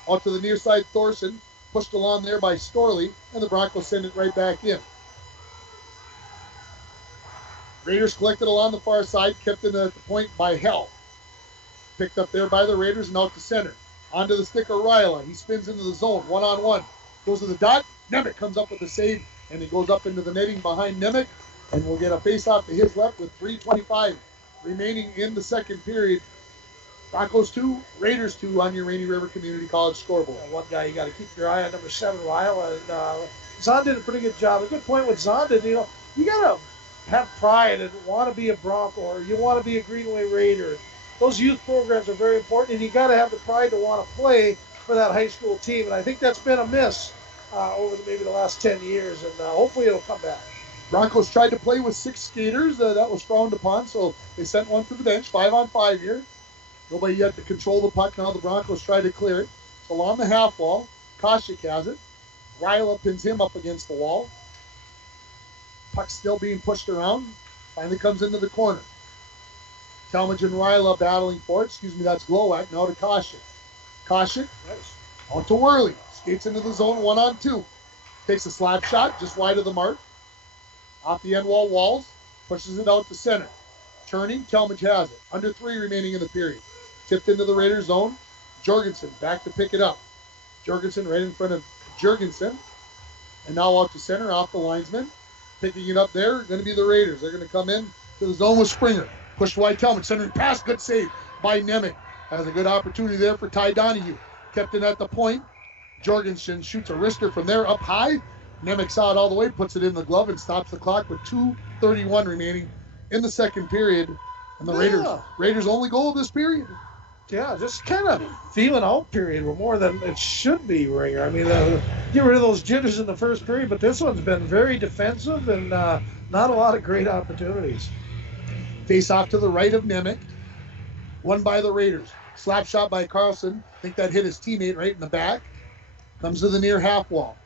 Out to the near side, Thorson, pushed along there by Storley, and the Broncos send it right back in. Raiders collected along the far side, kept in at the point by Hell. Picked up there by the Raiders and out to center. Onto the stick of Ryla. He spins into the zone, one-on-one. Goes to the dot. Nemec comes up with the save, and it goes up into the netting behind Nemec, and we'll get a face-off to his left with 3:25 remaining in the second period. Broncos 2, Raiders 2 on your Rainy River Community College scoreboard. One guy you got to keep your eye on, number 7, Ryla. And Zahn did a pretty good job. A good point with Zahn did, you got to have pride and want to be a Bronco, or you want to be a Greenway Raider. Those youth programs are very important, and you got to have the pride to want to play for that high school team. And I think that's been a miss over maybe the last 10 years, and hopefully it'll come back. Broncos tried to play with 6 skaters. That was frowned upon, so they sent one to the bench. 5-on-5 here. Nobody yet to control the puck. Now the Broncos try to clear it. It's along the half wall. Koshik has it. Ryla pins him up against the wall. Puck's still being pushed around. Finally comes into the corner. Talmadge and Ryla battling for it. That's Glowak. Now to Koshik. Koshik. Nice. Out to Worley. Skates into the zone 1-on-2. Takes a slap shot just wide of the mark. Off the end wall Walls. Pushes it out to center. Turning. Talmadge has it. Under 3 remaining in the period. Tipped into the Raiders zone. Jorgensen back to pick it up. Jorgensen right in front of Jorgensen. And now out to center off the linesman. Picking it up there, going to be the Raiders. They're going to come in to the zone with Springer. Pushed wide Talmadge, centering pass, good save by Nemec. Has a good opportunity there for Ty Donahue. Kept it at the point. Jorgensen shoots a wrister from there up high. Nemec saw it all the way, puts it in the glove, and stops the clock with 2:31 remaining in the second period. And the Raiders' only goal of this period. Yeah, just kind of feeling out period more than it should be, Ringer. I mean, get rid of those jitters in the first period, but this one's been very defensive and not a lot of great opportunities. Face off to the right of Nemec. Won by the Raiders. Slap shot by Carlson. I think that hit his teammate right in the back. Comes to the near half wall.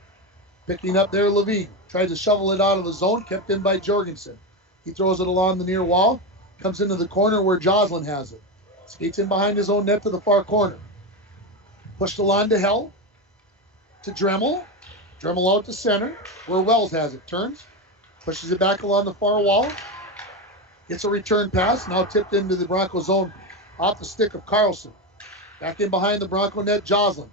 Picking up there Levine. Tries to shovel it out of the zone. Kept in by Jorgensen. He throws it along the near wall. Comes into the corner where Joslin has it. Skates in behind his own net to the far corner. Pushed along to Hell. To Dremel. Dremel out to center where Wells has it. Turns. Pushes it back along the far wall. Gets a return pass. Now tipped into the Bronco zone off the stick of Carlson. Back in behind the Bronco net, Joslin.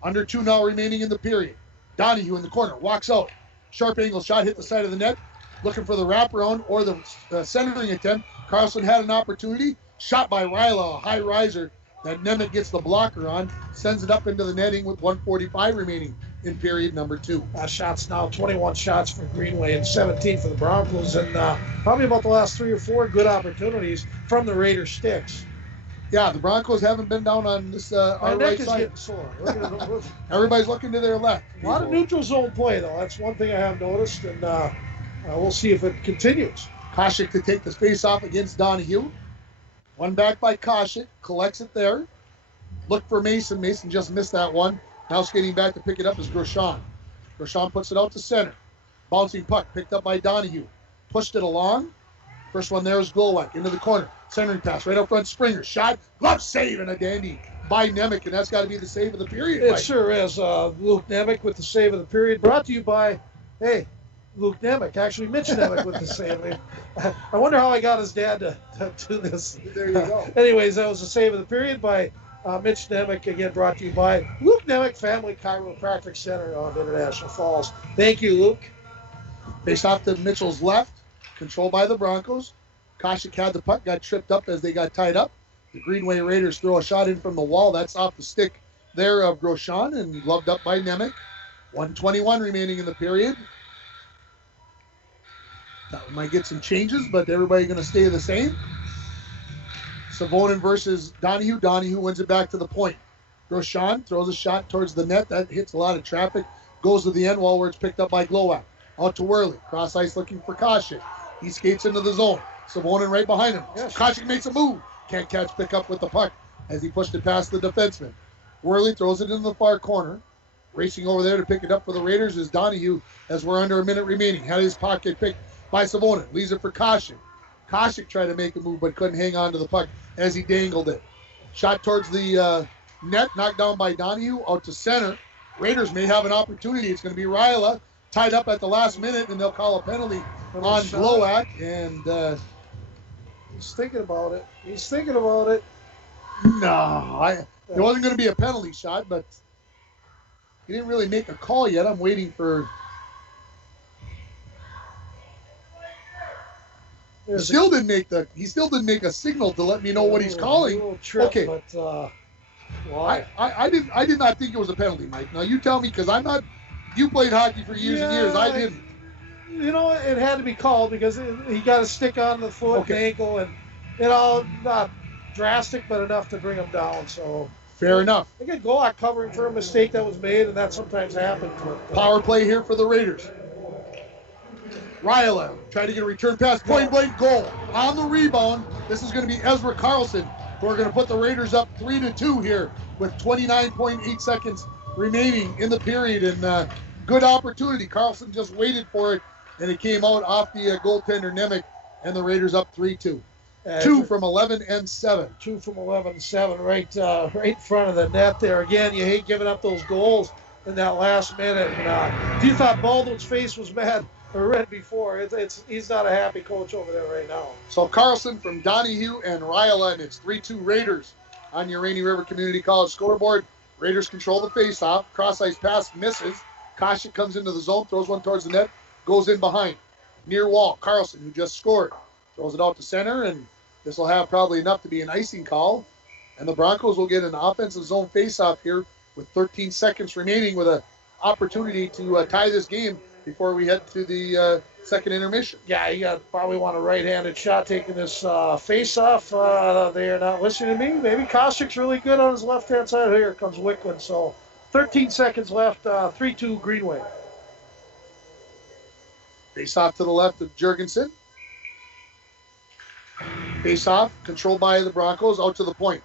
Under 2 now remaining in the period. Donahue in the corner. Walks out. Sharp angle shot. Hit the side of the net. Looking for the wraparound or the centering attempt. Carlson had an opportunity. Shot by Ryla, a high riser that Nemec gets the blocker on, sends it up into the netting with 1:45 remaining in period number 2. Shots now, 21 shots for Greenway and 17 for the Broncos, and probably about the last 3 or 4 good opportunities from the Raiders sticks. Yeah, the Broncos haven't been down on this our right side. Sore. Everybody's looking to their left. A lot of neutral zone play, though. That's one thing I have noticed, and we'll see if it continues. Koshik to take the face off against Donahue. One back by Koshik, collects it there. Look for Mason. Mason just missed that one. Now skating back to pick it up is Grosjean. Grosjean puts it out to center. Bouncing puck picked up by Donahue. Pushed it along. First one there is Glowak into the corner. Centering pass right up front. Springer shot. Glove save and a dandy by Nemec, and that's got to be the save of the period. It sure is. Luke Nemec with the save of the period. Brought to you by, Luke Nemec. Actually, Mitch Nemec with the save. I wonder how I got his dad to do this. There you go. Anyways, that was the save of the period by Mitch Nemec. Again, brought to you by Luke Nemec Family Chiropractic Center of International Falls. Thank you, Luke. Face off to Mitchell's left. Controlled by the Broncos. Koshik had the puck, got tripped up as they got tied up. The Greenway Raiders throw a shot in from the wall. That's off the stick there of Grosjean and gloved up by Nemec. 1:21 remaining in the period. Thought we might get some changes, but everybody going to stay the same. Savonin versus Donahue. Donahue wins it back to the point. Grosjean throws a shot towards the net. That hits a lot of traffic. Goes to the end wall where it's picked up by Glowak. Out to Worley. Cross ice looking for Koshik. He skates into the zone. Savonin right behind him. Yes. Koshik makes a move. Can't catch pick up with the puck. as he pushed it past the defenseman. Worley throws it into the far corner. Racing over there to pick it up for the Raiders is Donahue as we're under a minute remaining. Had his pocket picked by Savonin. Leaves it for Koshik. Koshik tried to make a move but couldn't hang on to the puck as he dangled it. Shot towards the net, knocked down by Donahue, out to center. Raiders may have an opportunity. It's going to be Ryla tied up at the last minute, and they'll call a penalty on Glowak. And he's thinking about it. No, it wasn't going to be a penalty shot, but he didn't really make a call yet. I'm waiting for. He still didn't make a signal to let me know what he's calling. Okay, but why? I did not think it was a penalty, Mike. Now you tell me, because I'm not. You played hockey for years and years. I didn't. You know, it had to be called because he got a stick on the foot and ankle, and not drastic, but enough to bring him down. So fair enough. Again, Golak covering for a mistake that was made, and that sometimes happens. Power play here for the Raiders. Ryla trying to get a return pass, point blank goal. On the rebound, this is going to be Ezra Carlson, who are going to put the Raiders up 3-2 here with 29.8 seconds remaining in the period. And good opportunity. Carlson just waited for it, and it came out off the goaltender Nemec, and the Raiders up 3-2. 2 from 11 and 7. 2 from 11 and 7, right in front of the net there. Again, you hate giving up those goals in that last minute. And, if you thought Baldwin's face was mad or red before, he's not a happy coach over there right now. So Carlson from Donahue and Ryla, and it's 3-2 Raiders on your Rainy River Community College scoreboard. Raiders control the faceoff. Cross-ice pass misses. Koshik comes into the zone, throws one towards the net, goes in behind. Near wall, Carlson, who just scored, throws it out to center, and this will have probably enough to be an icing call. And the Broncos will get an offensive zone faceoff here with 13 seconds remaining, with an opportunity to tie this game before we head to the second intermission. Yeah, you probably want a right-handed shot taking this face-off. They are not listening to me. Maybe Koshik's really good on his left-hand side. Here comes Wicklund. So 13 seconds left, 3-2 Greenway. Face-off to the left of Jurgensen. Face-off, controlled by the Broncos, out to the point.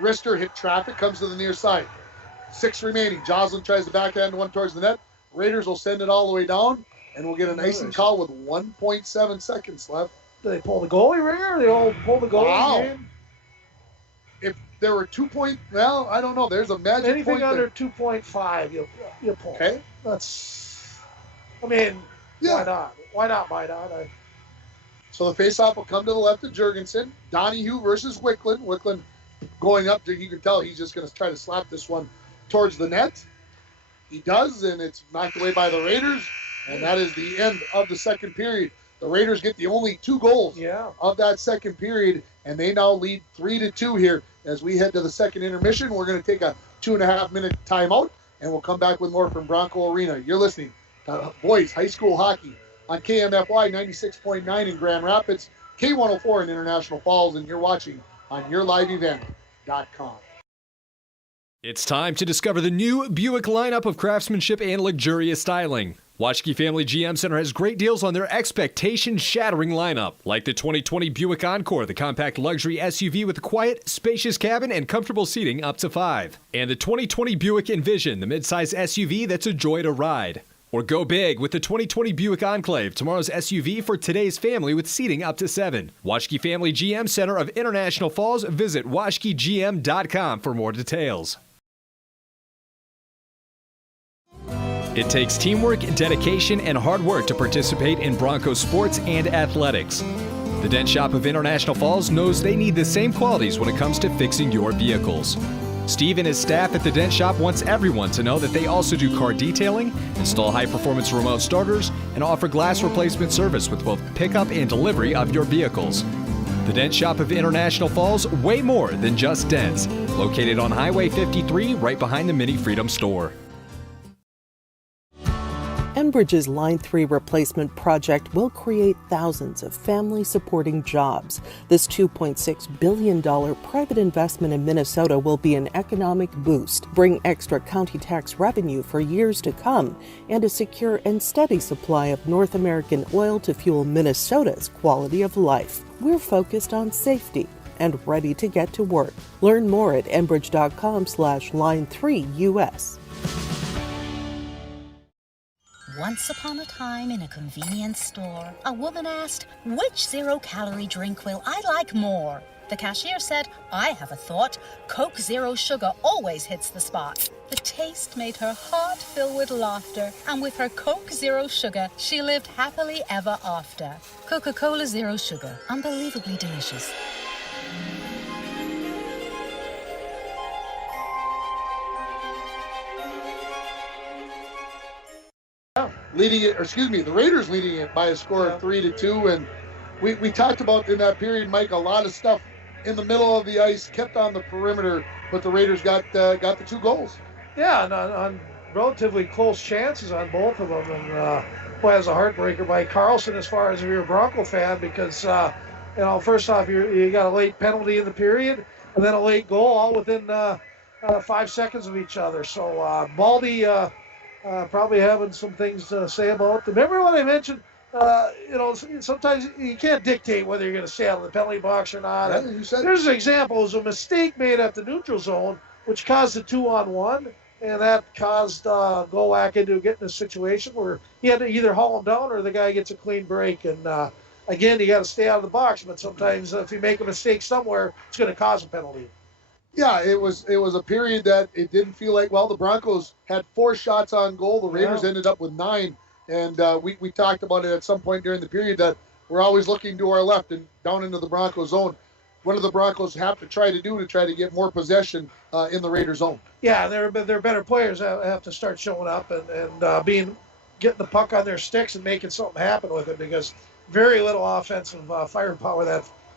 Rister hit traffic, comes to the near side. 6 remaining. Joslin tries to backhand one towards the net. Raiders will send it all the way down, and we'll get an icing call with 1.7 seconds left. Do they pull the goalie ringer? They all pull the goalie game? If there were 2 point, well, I don't know. There's a magic anything point under there. 2.5, you pull. Okay. Why not? Why not? So the faceoff will come to the left of Jurgensen. Donahue versus Wicklund. Wicklund going up to, you can tell he's just going to try to slap this one towards the net. He does, and it's knocked away by the Raiders, and that is the end of the second period. The Raiders get the only 2 goals of that second period, and they now lead 3-2 here. As we head to the second intermission, we're going to take a 2.5-minute timeout, and we'll come back with more from Bronco Arena. You're listening to Boys High School Hockey on KMFY 96.9 in Grand Rapids, K104 in International Falls, and you're watching on YourLiveEvent.com. It's time to discover the new Buick lineup of craftsmanship and luxurious styling. Washke Family GM Center has great deals on their expectation-shattering lineup, like the 2020 Buick Encore, the compact luxury SUV with a quiet, spacious cabin and comfortable seating up to 5. And the 2020 Buick Envision, the midsize SUV that's a joy to ride. Or go big with the 2020 Buick Enclave, tomorrow's SUV for today's family with seating up to 7. Washke Family GM Center of International Falls. Visit washkegm.com for more details. It takes teamwork, dedication, and hard work to participate in Broncos sports and athletics. The Dent Shop of International Falls knows they need the same qualities when it comes to fixing your vehicles. Steve and his staff at the Dent Shop wants everyone to know that they also do car detailing, install high-performance remote starters, and offer glass replacement service with both pickup and delivery of your vehicles. The Dent Shop of International Falls, way more than just dents. Located on Highway 53, right behind the Mini Freedom store. Enbridge's Line 3 replacement project will create thousands of family-supporting jobs. This $2.6 billion private investment in Minnesota will be an economic boost, bring extra county tax revenue for years to come, and a secure and steady supply of North American oil to fuel Minnesota's quality of life. We're focused on safety, and ready to get to work. Learn more at enbridge.com/line3US. Once upon a time in a convenience store, a woman asked, which zero-calorie drink will I like more? The cashier said, I have a thought. Coke Zero Sugar always hits the spot. The taste made her heart fill with laughter, and with her Coke Zero Sugar, she lived happily ever after. Coca-Cola Zero Sugar, unbelievably delicious. The Raiders leading it by a score of 3-2, and we talked about in that period, Mike, a lot of stuff in the middle of the ice, kept on the perimeter, but the Raiders got the 2 goals. Yeah, and on relatively close chances on both of them, and boy, that was a heartbreaker by Carlson as far as if you're a Bronco fan, because first off, you got a late penalty in the period, and then a late goal, all within 5 seconds of each other. So Baldy probably having some things to say about. Remember what I mentioned? Sometimes you can't dictate whether you're going to stay out of the penalty box or not. Yeah, There's an example. It was a mistake made at the neutral zone, which caused a 2-on-1, and that caused Golak into getting a situation where he had to either haul him down or the guy gets a clean break. And again, you got to stay out of the box, but sometimes if you make a mistake somewhere, it's going to cause a penalty. Yeah, it was a period that it didn't feel like, well, the Broncos had 4 shots on goal. The Raiders ended up with 9. And we talked about it at some point during the period that we're always looking to our left and down into the Broncos zone. What do the Broncos have to try to do to try to get more possession in the Raiders zone? Yeah, they're better players that have to start showing up and getting the puck on their sticks and making something happen with it, because very little offensive firepower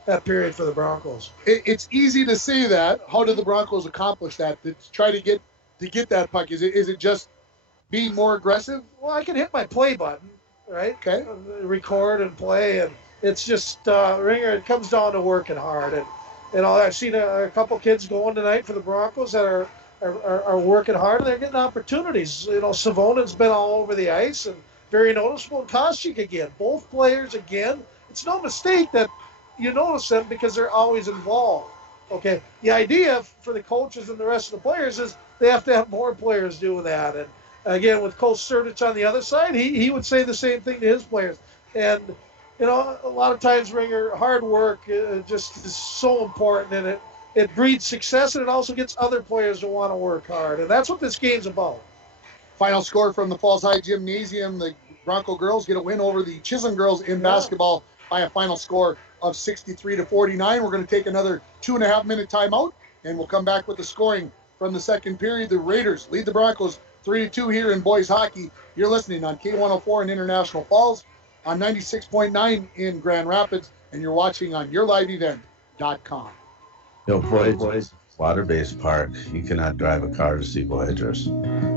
that period for the Broncos. It's easy to say that. How did the Broncos accomplish that? To try to get that puck? Is it just being more aggressive? Well, I can hit my play button, right? Okay. Record and play, and it's just Ringer. It comes down to working hard, and I've seen a couple kids going tonight for the Broncos that are working hard, and they're getting opportunities. Savonen's been all over the ice and very noticeable. And Koscheck again, both players again. It's no mistake that you notice them because they're always involved. Okay. The idea for the coaches and the rest of the players is they have to have more players doing that, and again, with Coach Surdich on the other side, he would say the same thing to his players. And, a lot of times, Ringer, hard work just is so important, and it breeds success, and it also gets other players to want to work hard. And that's what this game's about. Final score from the Falls High Gymnasium. The Bronco girls get a win over the Chisholm girls in basketball by a final score of 63-49. We're going to take another 2.5-minute timeout, and we'll come back with the scoring from the second period. The Raiders lead the Broncos 3-2 here in boys hockey. You're listening on K104 in International Falls, on 96.9 in Grand Rapids, and you're watching on yourliveevent.com. Voyagers, water-based park. You cannot drive a car to see Voyagers.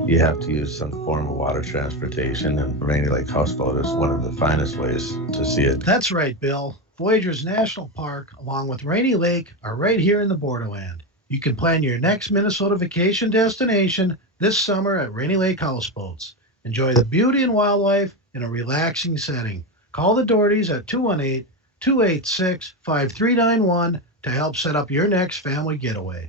You have to use some form of water transportation, and Rainy Lake Houseboat is one of the finest ways to see it. That's right, Bill. Voyagers National Park, along with Rainy Lake, are right here in the borderland. You can plan your next Minnesota vacation destination this summer at Rainy Lake Houseboats. Enjoy the beauty and wildlife in a relaxing setting. Call the Dohertys at 218-286-5391 to help set up your next family getaway.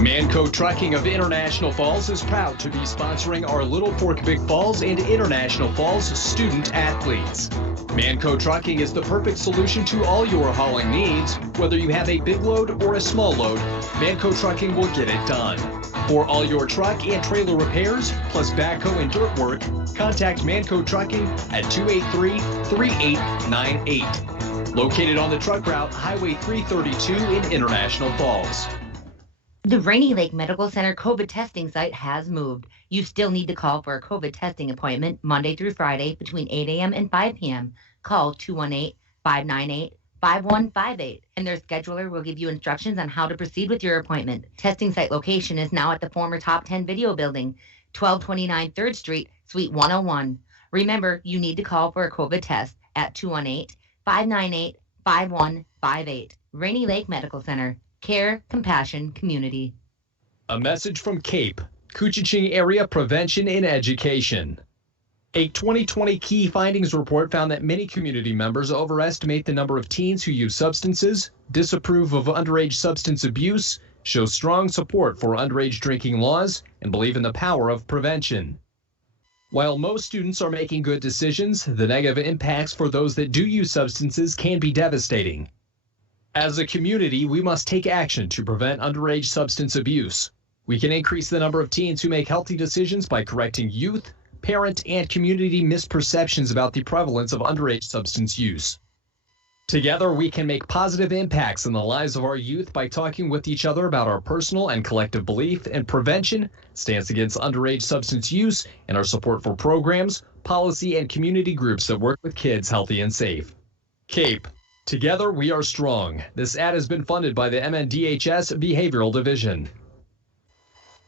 Manco Trucking of International Falls is proud to be sponsoring our Little Fork Big Falls and International Falls student athletes. Manco Trucking is the perfect solution to all your hauling needs. Whether you have a big load or a small load, Manco Trucking will get it done. For all your truck and trailer repairs, plus backhoe and dirt work, contact Manco Trucking at 283-3898. Located on the truck route Highway 332 in International Falls. The Rainy Lake Medical Center COVID testing site has moved. You still need to call for a COVID testing appointment Monday through Friday between 8 a.m. and 5 p.m. Call 218-598-5158, and their scheduler will give you instructions on how to proceed with your appointment. Testing site location is now at the former Top 10 Video Building, 1229 3rd Street, Suite 101. Remember, you need to call for a COVID test at 218-598-5158. Rainy Lake Medical Center. Care, compassion, community. A message from CAPE, Couchiching Area Prevention and Education. A 2020 key findings report found that many community members overestimate the number of teens who use substances, disapprove of underage substance abuse, show strong support for underage drinking laws, and believe in the power of prevention. While most students are making good decisions, the negative impacts for those that do use substances can be devastating. As a community, we must take action to prevent underage substance abuse. We can increase the number of teens who make healthy decisions by correcting youth, parent, and community misperceptions about the prevalence of underage substance use. Together, we can make positive impacts in the lives of our youth by talking with each other about our personal and collective belief in prevention, stance against underage substance use, and our support for programs, policy, and community groups that work with kids healthy and safe. CAPE. Together, we are strong. This ad has been funded by the MNDHS Behavioral Division.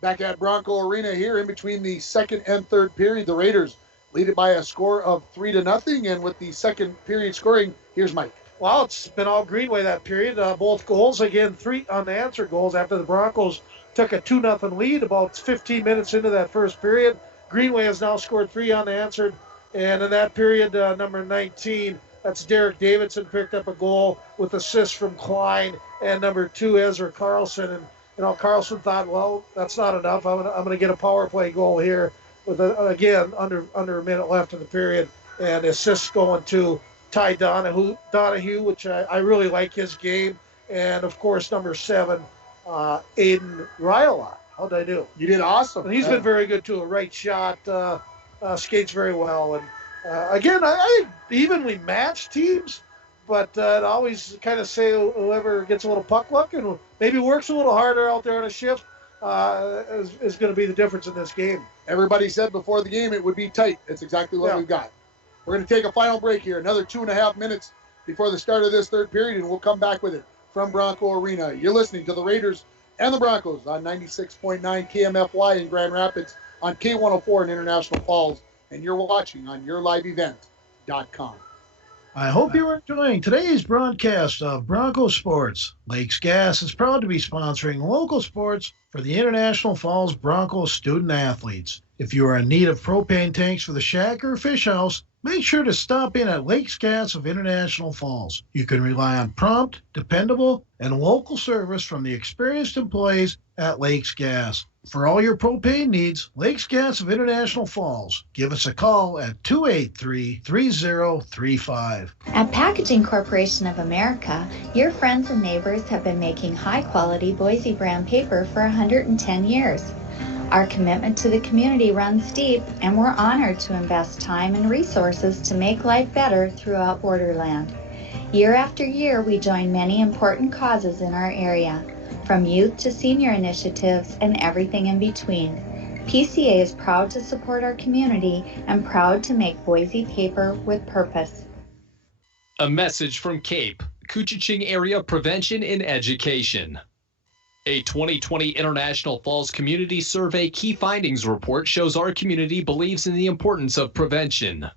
Back at Bronco Arena here in between the second and third period, the Raiders lead it by a score of 3-0, and with the second period scoring, here's Mike. Well, it's been all Greenway that period. Both goals, again, 3 unanswered goals after the Broncos took a 2-0 lead about 15 minutes into that first period. Greenway has now scored 3 unanswered, and in that period, number 19, that's Derek Davidson, picked up a goal with assists from Klein, and number 2, Ezra Carlson. And Carlson thought, well, that's not enough. I'm going to get a power play goal here with, again, under a minute left in the period. And assists going to Ty Donahue, which I really like his game. And, of course, number 7, Aiden Riola. How'd I do? You did awesome. And he's been very good, too. A right shot, skates very well. And, again, I evenly matched teams. But it always kind of say whoever gets a little puck luck and maybe works a little harder out there on a shift is going to be the difference in this game. Everybody said before the game it would be tight. That's exactly what we've got. We're going to take a final break here, another 2.5 minutes before the start of this third period, and we'll come back with it from Bronco Arena. You're listening to the Raiders and the Broncos on 96.9 KMFY in Grand Rapids, on K104 in International Falls, and you're watching on yourliveevent.com. I hope you're enjoying today's broadcast of Bronco Sports. Lakes Gas is proud to be sponsoring local sports for the International Falls Broncos student athletes. If you are in need of propane tanks for the shack or fish house, make sure to stop in at Lakes Gas of International Falls. You can rely on prompt, dependable, and local service from the experienced employees at Lakes Gas. For all your propane needs, Lakes Gas of International Falls. Give us a call at 283-3035. At Packaging Corporation of America, your friends and neighbors have been making high-quality Boise brown paper for 110 years. Our commitment to the community runs deep, and we're honored to invest time and resources to make life better throughout Borderland. Year after year, we join many important causes in our area, from youth to senior initiatives and everything in between. PCA is proud to support our community and proud to make Boise paper with purpose. A message from CAPE, Couchiching Area Prevention in Education. A 2020 International Falls Community Survey Key Findings Report shows our community believes in the importance of prevention.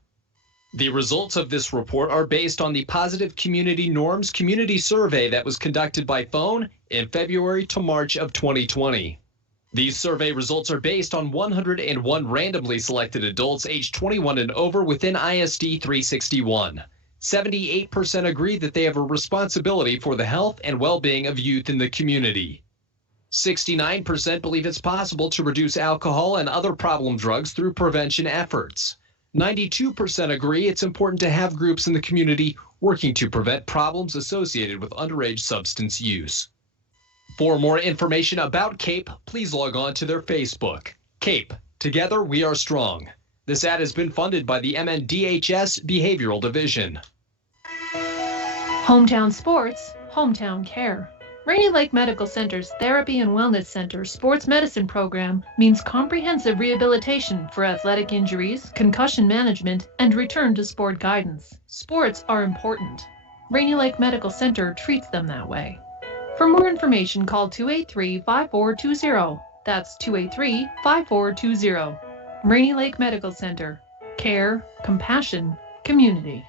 The results of this report are based on the Positive Community Norms Community Survey that was conducted by phone in February to March of 2020. These survey results are based on 101 randomly selected adults aged 21 and over within ISD 361. 78% agree that they have a responsibility for the health and well-being of youth in the community. 69% believe it's possible to reduce alcohol and other problem drugs through prevention efforts. 92% agree it's important to have groups in the community working to prevent problems associated with underage substance use. For more information about CAPE, please log on to their Facebook. CAPE, Together We Are Strong. This ad has been funded by the MNDHS Behavioral Division. Hometown Sports, Hometown Care. Rainy Lake Medical Center's Therapy and Wellness Center sports medicine program means comprehensive rehabilitation for athletic injuries, concussion management, and return to sport guidance. Sports are important. Rainy Lake Medical Center treats them that way. For more information, call 283-5420. That's 283-5420. Rainy Lake Medical Center. Care, compassion, community.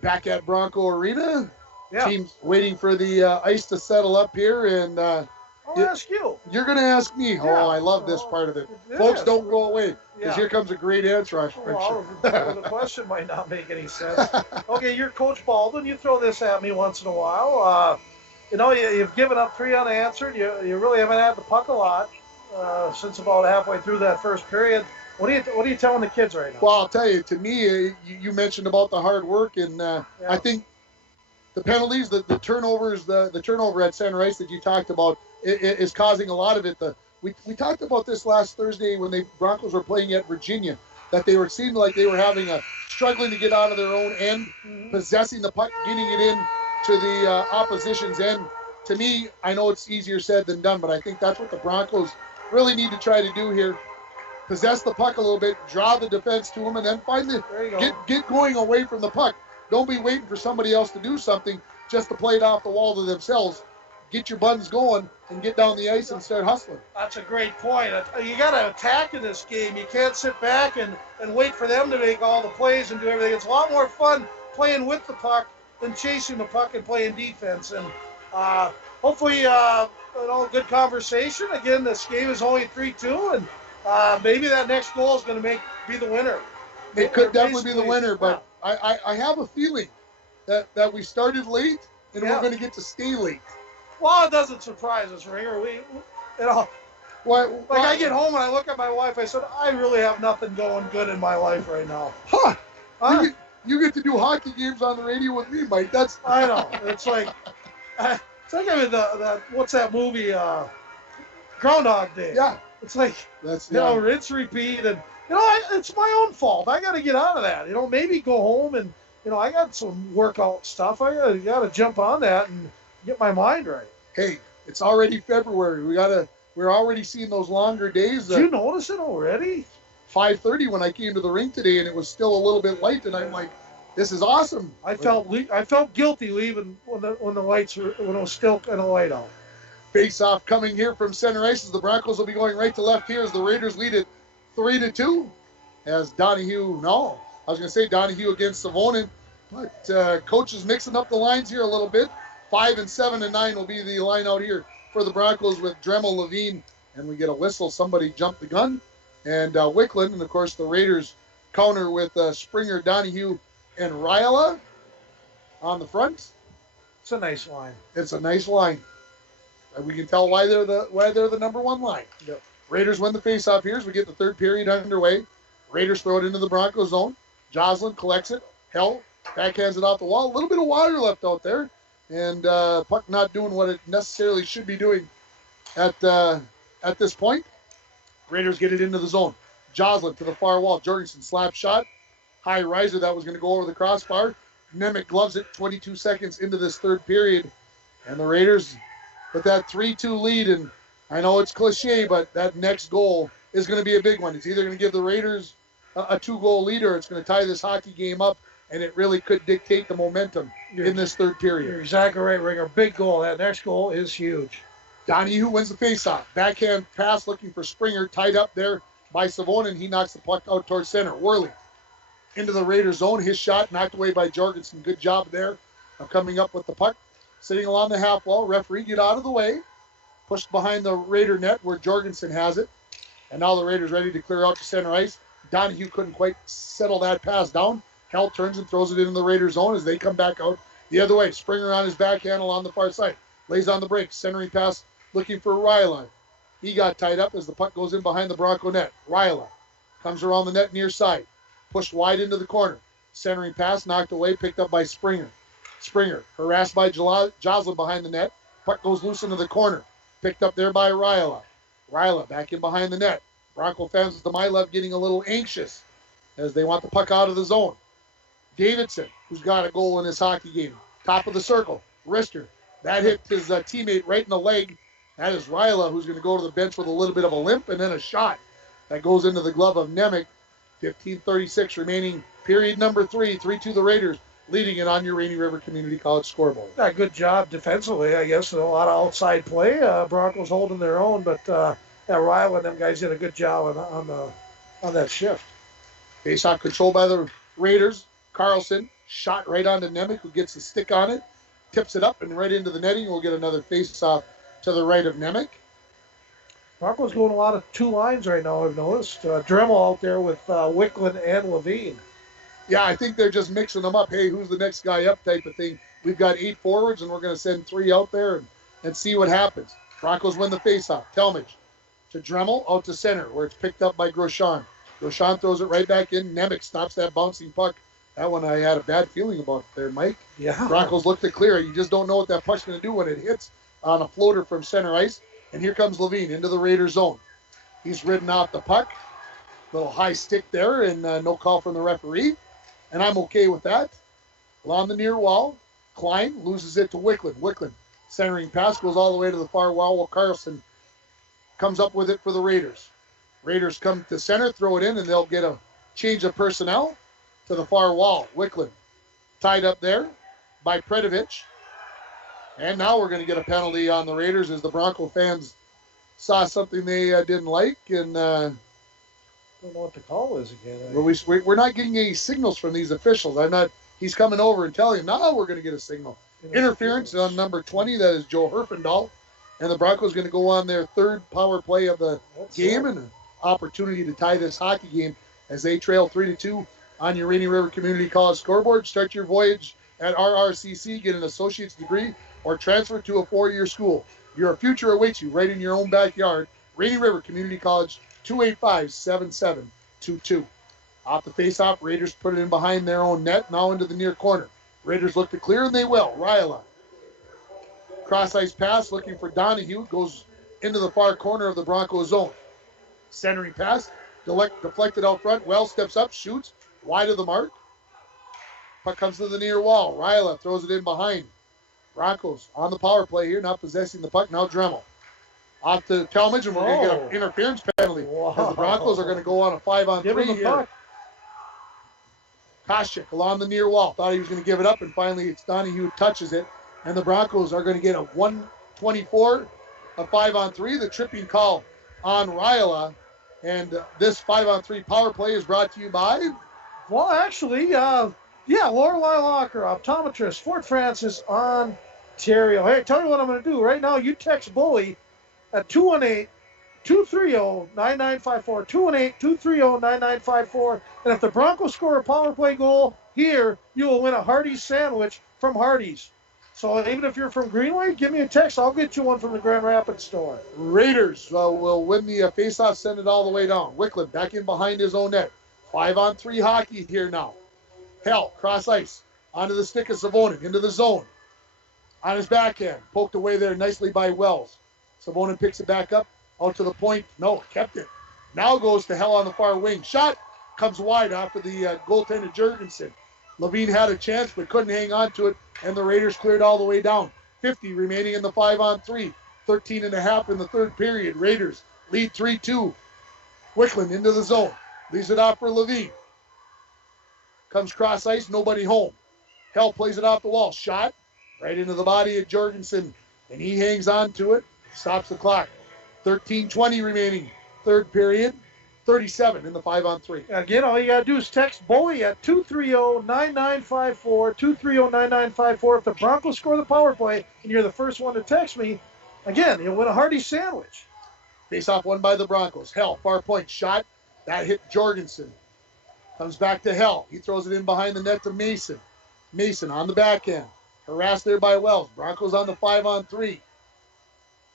Back at Bronco Arena. Team's waiting for the ice to settle up here, and I'll ask you. You're going to ask me. Yeah. Oh, I love this part of it. Folks, don't go away, because here comes a great answer, I'm Well, sure. the question might not make any sense. Okay, you're Coach Baldwin. You throw this at me once in a while. You've given up 3 unanswered. You really haven't had the puck a lot since about halfway through that first period. What are you telling the kids right now? Well, I'll tell you, to me, you mentioned about the hard work, and I think the penalties, the turnovers, the turnover at center ice that you talked about is causing a lot of it. We talked about this last Thursday when the Broncos were playing at Virginia, that seemed like they were having struggling to get out of their own end, possessing the puck, getting it in to the opposition's end. To me, I know it's easier said than done, but I think that's what the Broncos really need to try to do here. Possess the puck a little bit, draw the defense to them, and then get going away from the puck. Don't be waiting for somebody else to do something just to play it off the wall to themselves. Get your buns going and get down the ice and start hustling. That's a great point. You got to attack in this game. You can't sit back and wait for them to make all the plays and do everything. It's a lot more fun playing with the puck than chasing the puck and playing defense. And hopefully, good conversation. Again, this game is only 3-2, and maybe that next goal is going to be the winner. It could definitely be the winner, but I have a feeling that we started late and we're going to get to stay late. Well, it doesn't surprise us, Ringer. I get home and I look at my wife. I said, I really have nothing going good in my life right now. Huh? You get to do hockey games on the radio with me, Mike. I know. It's like I'm in what's that movie? Groundhog Day. Yeah. It's like rinse, repeat, and it's my own fault. I got to get out of that. Maybe go home and I got some workout stuff. I got to jump on that and get my mind right. Hey, it's already February. We're already seeing those longer days. Did you notice it already? 5:30 when I came to the rink today, and it was still a little bit light, and I'm like, this is awesome. I felt guilty leaving when it was still kind of light out. Face-off coming here from center ice as the Broncos will be going right to left here as the Raiders lead it 3-2. As Donahue against Savonin, but coach is mixing up the lines here a little bit. 5 and 7 and 9 will be the line out here for the Broncos with Dremel, Levine, and we get a whistle. Somebody jumped the gun, and Wickland, and of course the Raiders counter with Springer, Donahue, and Ryla on the front. It's a nice line. It's a nice line. We can tell why they're the number one line. Yep. Raiders win the faceoff here as we get the third period underway. Raiders throw it into the Broncos zone. Joslin collects it. Backhands it off the wall. A little bit of water left out there. And puck not doing what it necessarily should be doing at this point. Raiders get it into the zone. Joslin to the far wall. Jorgensen slap shot. High riser that was going to go over the crossbar. Nemec gloves it 22 seconds into this third period. And the Raiders with that 3-2 lead. And I know it's cliche, but that next goal is going to be a big one. It's either going to give the Raiders a 2-goal lead or it's going to tie this hockey game up. And it really could dictate the momentum in this third period. You're exactly right, Ringer. Big goal. That next goal is huge. Donahue wins the faceoff. Backhand pass looking for Springer. Tied up there by Savonin. He knocks the puck out towards center. Worley into the Raiders zone. His shot knocked away by Jorgensen. Good job there of coming up with the puck. Sitting along the half wall. Referee, get out of the way. Pushed behind the Raider net where Jorgensen has it. And now the Raiders ready to clear out to center ice. Donahue couldn't quite settle that pass down. Hell turns and throws it into the Raiders zone as they come back out the other way. Springer on his backhand along the far side. Lays on the break. Centering pass looking for Ryla. He got tied up as the puck goes in behind the Bronco net. Ryla comes around the net near side. Pushed wide into the corner. Centering pass knocked away, picked up by Springer. Springer harassed by Joslin behind the net. Puck goes loose into the corner. Picked up there by Ryla. Ryla back in behind the net. Bronco fans to my left getting a little anxious as they want the puck out of the zone. Davidson, who's got a goal in this hockey game. Top of the circle. Rister. That hit his teammate right in the leg. That is Ryla, who's going to go to the bench with a little bit of a limp, and then a shot that goes into the glove of Nemec. 15:36 remaining, period number 3. 3-2 the Raiders, leading it on your Rainy River Community College scoreboard. Yeah, good job defensively, I guess. A lot of outside play. Broncos holding their own, but Ryla and them guys did a good job on that shift. Face-off control by the Raiders. Carlson shot right onto Nemec, who gets the stick on it, tips it up and right into the netting. We'll get another face-off to the right of Nemec. Broncos going a lot of two lines right now, I've noticed. Dremel out there with Wicklund and Levine. Yeah, I think they're just mixing them up. Hey, who's the next guy up type of thing. We've got 8 forwards, and we're going to send 3 out there and see what happens. Broncos win the faceoff. Talmadge to Dremel, out to center, where it's picked up by Groshon. Groshon throws it right back in. Nemec stops that bouncing puck. That one I had a bad feeling about there, Mike. Yeah. Broncos look to clear. You just don't know what that puck's going to do when it hits on a floater from center ice. And here comes Levine into the Raider zone. He's ridden off the puck. Little high stick there, and no call from the referee. And I'm okay with that. Along the near wall, Klein loses it to Wicklund. Wicklund, centering pass, goes all the way to the far wall while Carlson comes up with it for the Raiders. Raiders come to center, throw it in, and they'll get a change of personnel to the far wall. Wicklund tied up there by Predovich. And now we're going to get a penalty on the Raiders as the Bronco fans saw something they didn't like. And don't know what the call is again. We're not getting any signals from these officials. He's coming over and telling him, now we're going to get a signal. Interference on number 20, that is Joe Herfindahl. And the Broncos going to go on their 3rd power play of the game and an opportunity to tie this hockey game as they trail 3-2 on your Rainy River Community College scoreboard. Start your voyage at RRCC, get an associate's degree, or transfer to a 4-year school. Your future awaits you right in your own backyard. Rainy River Community College, 285-7722. Off the faceoff, Raiders put it in behind their own net, now into the near corner. Raiders look to clear, and they will. Ryla. Cross-ice pass, looking for Donahue, goes into the far corner of the Broncos zone. Centering pass, deflected out front. Wells steps up, shoots, wide of the mark. Puck comes to the near wall. Ryla throws it in behind. Broncos on the power play here, not possessing the puck. Now Dremel. Off to Talmadge, and we're going to get an interference penalty. As the Broncos are going to go on a 5-on-3 here. Puck. Koscheck along the near wall. Thought he was going to give it up, and finally it's Donahue who touches it. And the Broncos are going to get a 124, a 5-on-3. The tripping call on Ryla. And this 5-on-3 power play is brought to you by? Well, actually, Lorelei Locker, optometrist, Fort Francis, Ontario. Hey, tell you what I'm going to do. Right now, you text Bully at 218-230-9954. 218-230-9954. And if the Broncos score a power play goal here, you will win a Hardee's sandwich from Hardee's. So even if you're from Greenway, give me a text. I'll get you one from the Grand Rapids store. Raiders will win the faceoff, send it all the way down. Wicklund back in behind his own net. 5-on-3 hockey here now. Hell, cross ice, onto the stick of Savonin, into the zone. On his backhand, poked away there nicely by Wells. Savonin picks it back up, out to the point. No, kept it. Now goes to Hell on the far wing. Shot comes wide after the goaltender Jurgensen. Levine had a chance but couldn't hang on to it, and the Raiders cleared all the way down. 50 remaining in the 5-on-3. 13.5 in the third period. Raiders lead 3-2. Wicklund into the zone. Leaves it off for Levine. Comes cross ice, nobody home. Hell plays it off the wall. Shot right into the body of Jorgensen, and he hangs on to it. Stops the clock. 13:20 remaining. Third period. 37 in the 5-on-3. Again, all you got to do is text Bully at 230-9954. 230-9954. If the Broncos score the power play and you're the first one to text me, again, you'll win a Hardee's sandwich. Face-off won by the Broncos. Hell, far point shot. That hit Jorgensen. Comes back to Hell. He throws it in behind the net to Mason. Mason on the backhand. Harassed there by Wells. Broncos on the 5-on-3.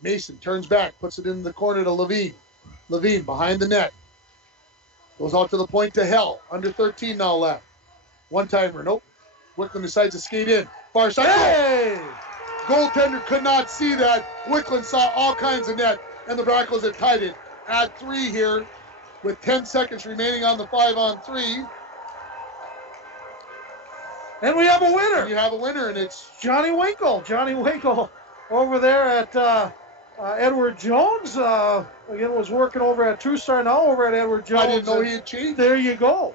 Mason turns back, puts it in the corner to Levine. Levine behind the net. Goes out to the point to Hell. Under 13 now left. One-timer. Nope. Wicklund decides to skate in. Far side. Hey! Goaltender could not see that. Wicklund saw all kinds of net. And the Broncos have tied it at 3 here with 10 seconds remaining on the 5-on-3. And we have a winner. And you have a winner, and it's Johnny Winkle. Johnny Winkle over there at Edward Jones. Again, was working over at True Star, now over at Edward Jones. I didn't know he had changed. There you go.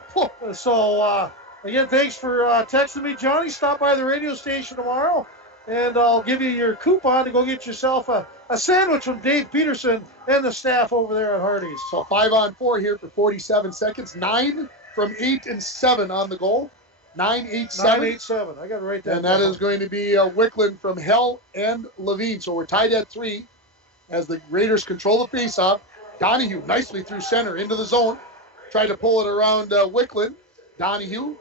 So, again, thanks for texting me, Johnny. Stop by the radio station tomorrow, and I'll give you your coupon to go get yourself a sandwich from Dave Peterson and the staff over there at Hardee's. So 5-on-4 here for 47 seconds. 9 from 8 and 7 on the goal. 9-8-7. 9-8-7. I got it right there. And that is going to be Wicklund from Hell and Levine. So we're tied at 3. as the Raiders control the faceoff. Donahue nicely through center into the zone. Tried to pull it around Wicklund. Donahue,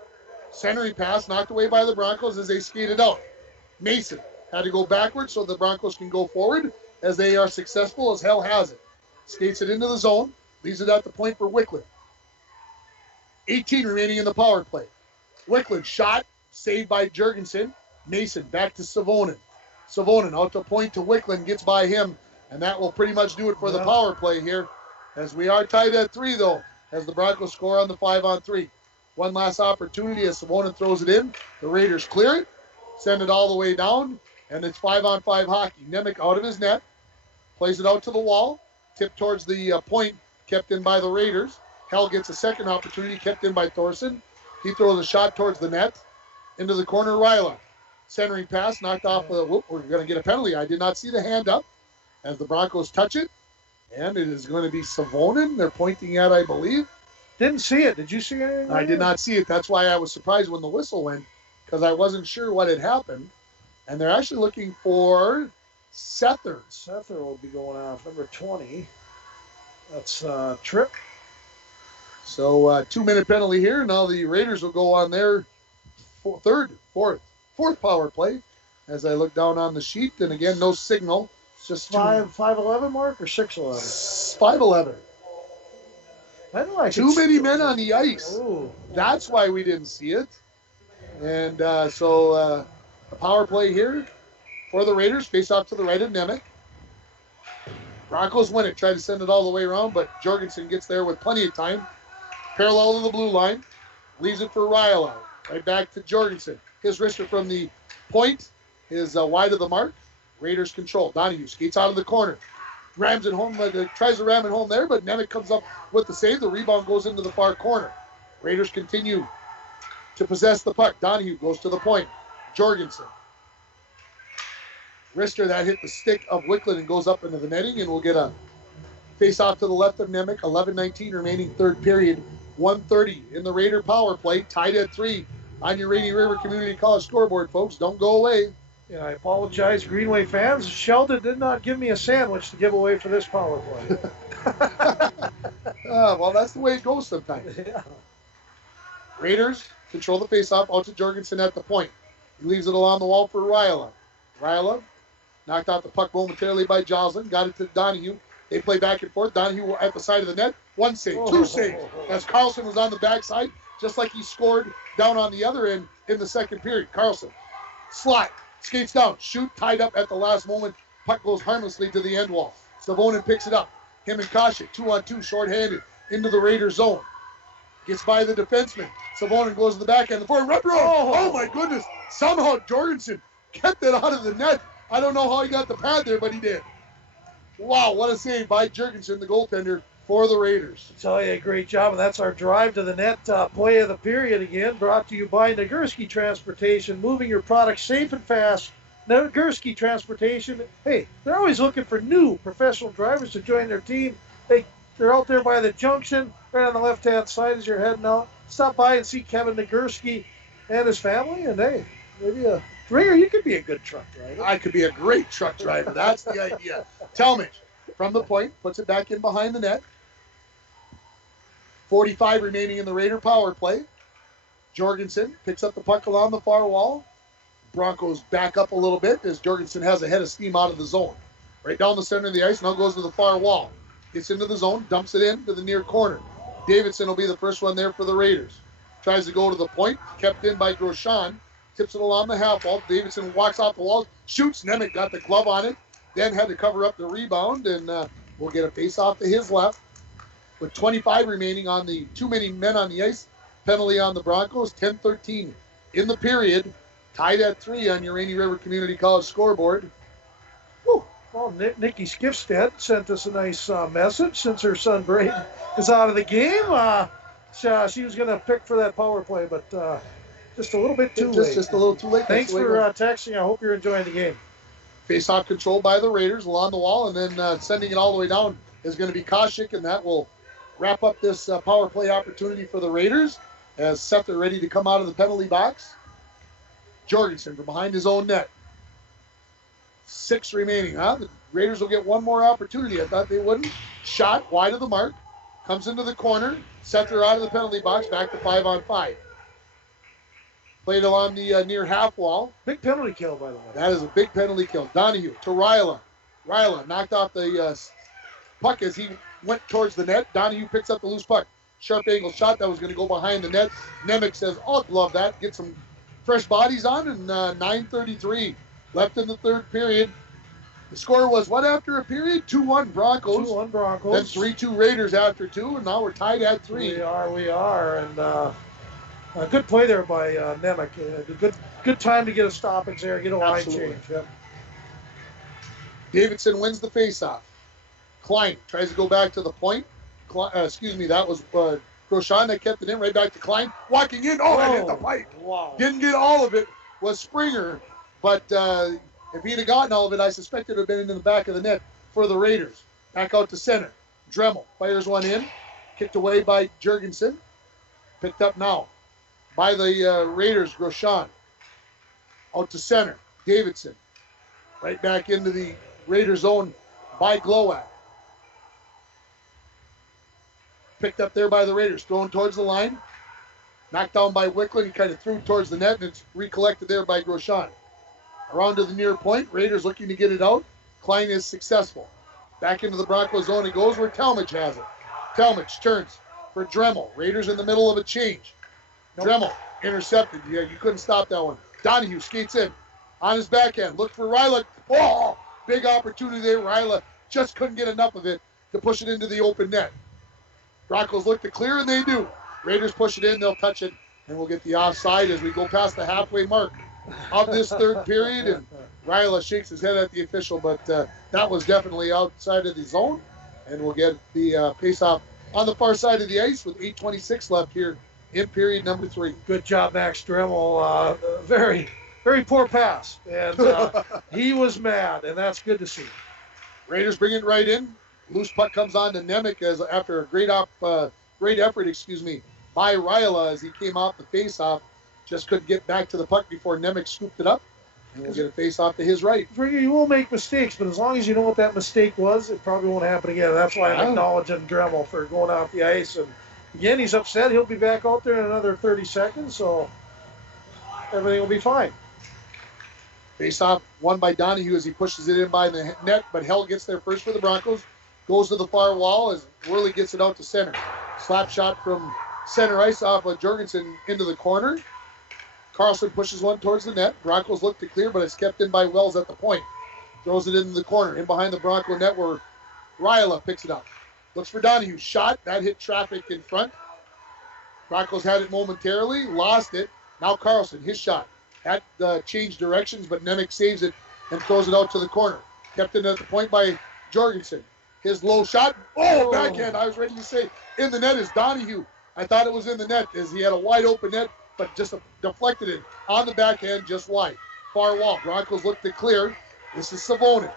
centering pass, knocked away by the Broncos as they skated out. Mason had to go backwards so the Broncos can go forward as they are successful as hell has it. Skates it into the zone, leaves it at the point for Wicklund. 18 remaining in the power play. Wicklund shot, saved by Jurgensen. Mason back to Savonin. Savonin out to point to Wicklund, gets by him, and that will pretty much do it for the power play here. As we are tied at 3, though, as the Broncos score on the 5-on-3. One last opportunity as Savonin throws it in. The Raiders clear it, send it all the way down, and it's 5-on-5 hockey. Nemec out of his net, plays it out to the wall, tipped towards the point, kept in by the Raiders. Hell gets a second opportunity, kept in by Thorson. He throws a shot towards the net, into the corner, Ryla. Centering pass, knocked off. We're going to get a penalty. I did not see the hand up as the Broncos touch it. And it is going to be Savonin they're pointing at, I believe. Didn't see it. Did you see it? I did not see it. That's why I was surprised when the whistle went, because I wasn't sure what had happened. And they're actually looking for Sether. Sether will be going off, number 20. That's Tripp. So 2-minute penalty here. Now the Raiders will go on their fourth power play. As I look down on the sheet, and again, no signal. It's just 5'11", Mark, or 6'11"? 5'11". I know. Too many men on the ice. Ooh. That's why we didn't see it. And so a power play here for the Raiders. Face off to the right of Nemec. Broncos win it. Try to send it all the way around, but Jorgensen gets there with plenty of time. Parallel to the blue line. Leaves it for Ryla. Right back to Jorgensen. His wrister from the point is wide of the mark. Raiders control. Donahue skates out of the corner. Rams it home. Tries to ram it home there, but Nemec comes up with the save. The rebound goes into the far corner. Raiders continue to possess the puck. Donahue goes to the point. Jorgensen. Wrister that hit the stick of Wicklund and goes up into the netting, and we'll get a face off to the left of Nemec. 11:19 remaining third period. 1:30 in the Raider power play. Tied at 3 on your Rainy River Community College scoreboard, folks. Don't go away. Yeah, I apologize, Greenway fans. Sheldon did not give me a sandwich to give away for this power play. Well, that's the way it goes sometimes. Yeah. Raiders control the faceoff out to Jorgensen at the point. He leaves it along the wall for Ryla. Ryla knocked out the puck momentarily by Joslin. Got it to Donahue. They play back and forth. Donahue at the side of the net. One save, two saves. As Carlson was on the backside, just like he scored down on the other end in the second period. Carlson, slot, skates down, shoot, tied up at the last moment. Puck goes harmlessly to the end wall. Savonin picks it up. Him and Koshik, 2-on-2, shorthanded, into the Raiders zone. Gets by the defenseman. Savonin goes to the backhand. The forward, oh my goodness. Somehow Jorgensen kept it out of the net. I don't know how he got the pad there, but he did. Wow, what a save by Jurgensen, the goaltender for the Raiders. I tell you, great job. And that's our drive to the net play of the period again, brought to you by Nagurski Transportation, moving your products safe and fast. Nagurski Transportation, hey, they're always looking for new professional drivers to join their team. They're out there by the junction, right on the left-hand side as you're heading out. Stop by and see Kevin Nagurski and his family, and hey, maybe a Ringer, you could be a good truck driver. I could be a great truck driver. That's the idea. Talmadge from the point, puts it back in behind the net. 45 remaining in the Raider power play. Jorgensen picks up the puck along the far wall. Broncos back up a little bit as Jorgensen has a head of steam out of the zone. Right down the center of the ice, now goes to the far wall. Gets into the zone, dumps it in to the near corner. Davidson will be the first one there for the Raiders. Tries to go to the point, kept in by Grosjean. Tips it along the half wall. Davidson walks off the wall, shoots. Nemec got the glove on it, then had to cover up the rebound, and we'll get a face off to his left. With 25 remaining on the too many men on the ice, penalty on the Broncos. 10-13 in the period. Tied at 3 on your Rainy River Community College scoreboard. Whew. Well, Nikki Skifstead sent us a nice message since her son Braden is out of the game. She was going to pick for that power play, but just a little bit too late. Just a little too late. Thanks for texting. I hope you're enjoying the game. Face-off control by the Raiders along the wall, and then sending it all the way down is going to be Koshik, and that will wrap up this power play opportunity for the Raiders as Seth are ready to come out of the penalty box. Jorgensen from behind his own net. 6 remaining, huh? The Raiders will get one more opportunity. I thought they wouldn't. Shot wide of the mark. Comes into the corner. Settler out of the penalty box. Back to 5-on-5. Played along the near half wall. Big penalty kill, by the way. That is a big penalty kill. Donahue to Ryla. Ryla knocked off the puck as he went towards the net. Donahue picks up the loose puck. Sharp angle shot that was going to go behind the net. Nemec says, oh, love that. Get some fresh bodies on, and 9:33 left in the third period. The score was what after a period? 2-1 Broncos. 2-1 Broncos. Then 3-2 Raiders after 2, and now we're tied at 3. We are. And a good play there by Nemec. Good time to get a stoppage there, get a line change. Yep. Davidson wins the faceoff. Klein tries to go back to the point. That was Grosjean that kept it in, right back to Klein. Walking in, that hit the pipe. Wow. Didn't get all of it, was Springer. But if he'd have gotten all of it, I suspect it would have been in the back of the net for the Raiders. Back out to center. Dremel fires one in. Kicked away by Jurgensen. Picked up now by the Raiders, Grosjean. Out to center. Davidson. Right back into the Raiders zone by Glowak. Picked up there by the Raiders. Thrown towards the line. Knocked down by Wickland. He kind of threw towards the net, and it's recollected there by Grosjean. Around to the near point. Raiders looking to get it out. Klein is successful. Back into the Broncos zone he goes where Talmadge has it. Talmadge turns for Dremel. Raiders in the middle of a change. Dremel intercepted. Yeah, you couldn't stop that one. Donahue skates in. On his backhand. Look for Ryla. Oh, big opportunity there. Ryla just couldn't get enough of it to push it into the open net. Broncos look to clear, and they do. Raiders push it in. They'll touch it, and we'll get the offside as we go past the halfway mark of this third period. And Ryla shakes his head at the official, but that was definitely outside of the zone. And we'll get the face-off on the far side of the ice with 8:26 left here in period number 3. Good job, Max Dremel. Very, very poor pass. And he was mad, and that's good to see. Raiders bring it right in. Loose puck comes on to Nemec after a great effort, by Ryla as he came off the face-off. Just couldn't get back to the puck before Nemec scooped it up. And we'll get a face-off to his right. You will make mistakes, but as long as you know what that mistake was, it probably won't happen again. That's why I'm acknowledging Dremel for going off the ice. And again, he's upset. He'll be back out there in another 30 seconds, so everything will be fine. Face-off won by Donahue as he pushes it in by the net, but Hell gets there first for the Broncos. Goes to the far wall as Worley gets it out to center. Slap shot from center ice off of Jorgensen into the corner. Carlson pushes one towards the net. Broncos look to clear, but it's kept in by Wells at the point. Throws it into the corner. In behind the Bronco net where Ryla picks it up. Looks for Donahue. Shot. That hit traffic in front. Broncos had it momentarily. Lost it. Now Carlson. His shot. Had changed directions, but Nemec saves it and throws it out to the corner. Kept in at the point by Jorgensen. His low shot. Backhand. I was ready to say in the net is Donahue. I thought it was in the net as he had a wide open net, but just deflected it on the backhand just wide. Far wall. Broncos look to clear. This is Savonin.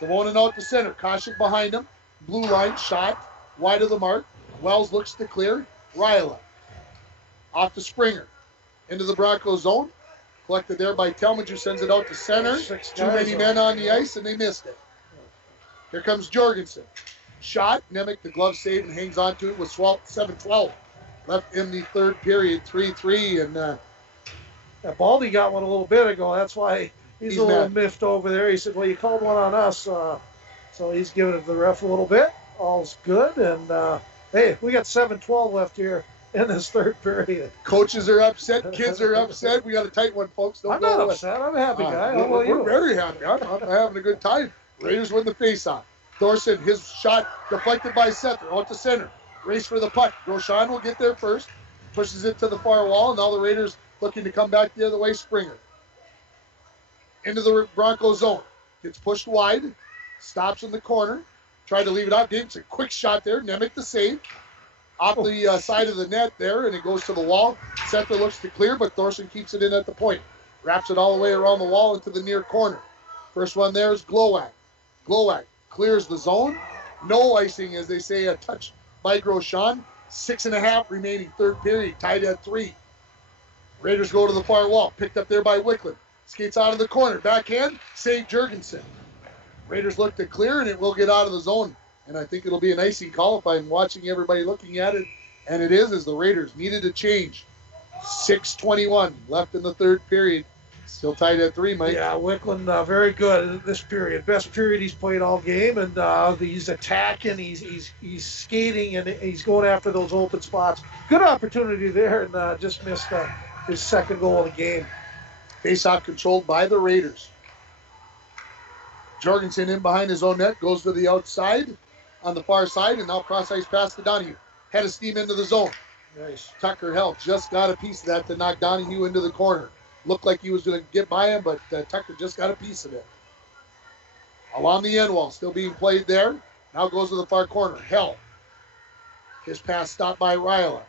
Savonin out to center. Koshik behind him. Blue line shot. Wide of the mark. Wells looks to clear. Ryla. Off to Springer. Into the Broncos zone. Collected there by Talmadge, who sends it out to center. Too many men on the ice, and they missed it. Here comes Jorgensen. Shot. Nemec, the glove save, and hangs on to it with 7:12 left in the third period. 3-3. And Baldy got one a little bit ago. That's why he's a little miffed over there. He said, well, you called one on us. So he's giving it to the ref a little bit. All's good. And, hey, we got 7:12 left here in this third period. Coaches are upset. Kids are upset. We got a tight one, folks. I'm not upset. I'm a happy guy. How about you? We're very happy. I'm having a good time. Raiders win the faceoff. Thorson, his shot deflected by Settler. Out to center. Race for the puck. Grosjean will get there first. Pushes it to the far wall. And now the Raiders looking to come back the other way. Springer. Into the Bronco zone. Gets pushed wide. Stops in the corner. Tried to leave it out. Gave a quick shot there. Nemec the save. Off the side of the net there. And it goes to the wall. Settler looks to clear, but Thorson keeps it in at the point. Wraps it all the way around the wall into the near corner. First one there is Glowak. Glowak clears the zone. No icing, as they say, a touch by Grosjean. 6.5 remaining third period, tied at 3. Raiders go to the far wall, picked up there by Wickland. Skates out of the corner. Backhand. Save Jurgensen. Raiders look to clear, and it will get out of the zone. And I think it'll be an icing call if I'm watching everybody looking at it. And it is, as the Raiders needed to change. 6:21 left in the third period. Still tied at 3, Mike. Yeah, Wickland very good in this period. Best period he's played all game, and he's attacking, he's skating, and he's going after those open spots. Good opportunity there, and just missed his second goal of the game. Face-off controlled by the Raiders. Jorgensen in behind his own net, goes to the outside on the far side, and now cross-ice pass to Donahue. Head of steam into the zone. Nice. Tucker Held just got a piece of that to knock Donahue into the corner. Looked like he was going to get by him, but Tucker just got a piece of it. Along the end wall, still being played there. Now goes to the far corner. Held. His pass stopped by Ryla.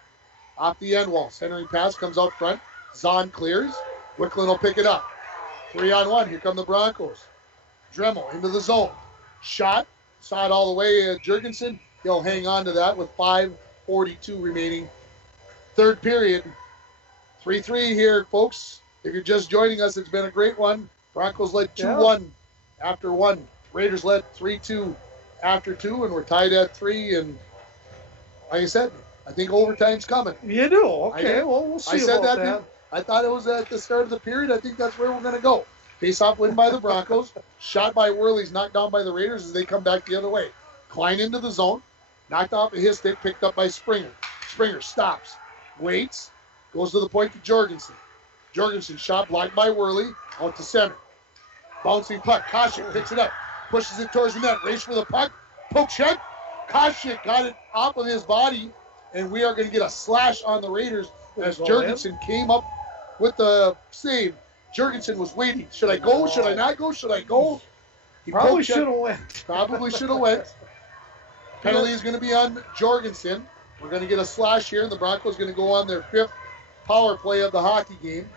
Off the end wall. Centering pass comes out front. Zahn clears. Wickland will pick it up. 3-on-1. Here come the Broncos. Dremel into the zone. Shot. Saw it all the way at Jurgensen. He'll hang on to that with 5:42 remaining. Third period. 3-3 here, folks. If you're just joining us, it's been a great one. Broncos led 2-1 after 1. Raiders led 3-2 after 2, and we're tied at 3. And like I said, I think overtime's coming. You do? Okay, well, we'll see. I said about that. I thought it was at the start of the period. I think that's where we're going to go. Face-off win by the Broncos. Shot by Worley's knocked down by the Raiders as they come back the other way. Klein into the zone. Knocked off of his stick, picked up by Springer. Springer stops. Waits. Goes to the point to Jorgensen. Jorgensen shot blocked by Worley. Out to center. Bouncing puck. Koshik picks it up. Pushes it towards the net. Race for the puck. Poke check. Koshik got it off of his body. And we are going to get a slash on the Raiders as Jurgensen came up with the save. Jurgensen was waiting. Should I go? Should I not go? Should I go? He probably should have went. Probably should have went. Penalty is going to be on Jorgensen. We're going to get a slash here, and the Broncos going to go on their 5th power play of the hockey game.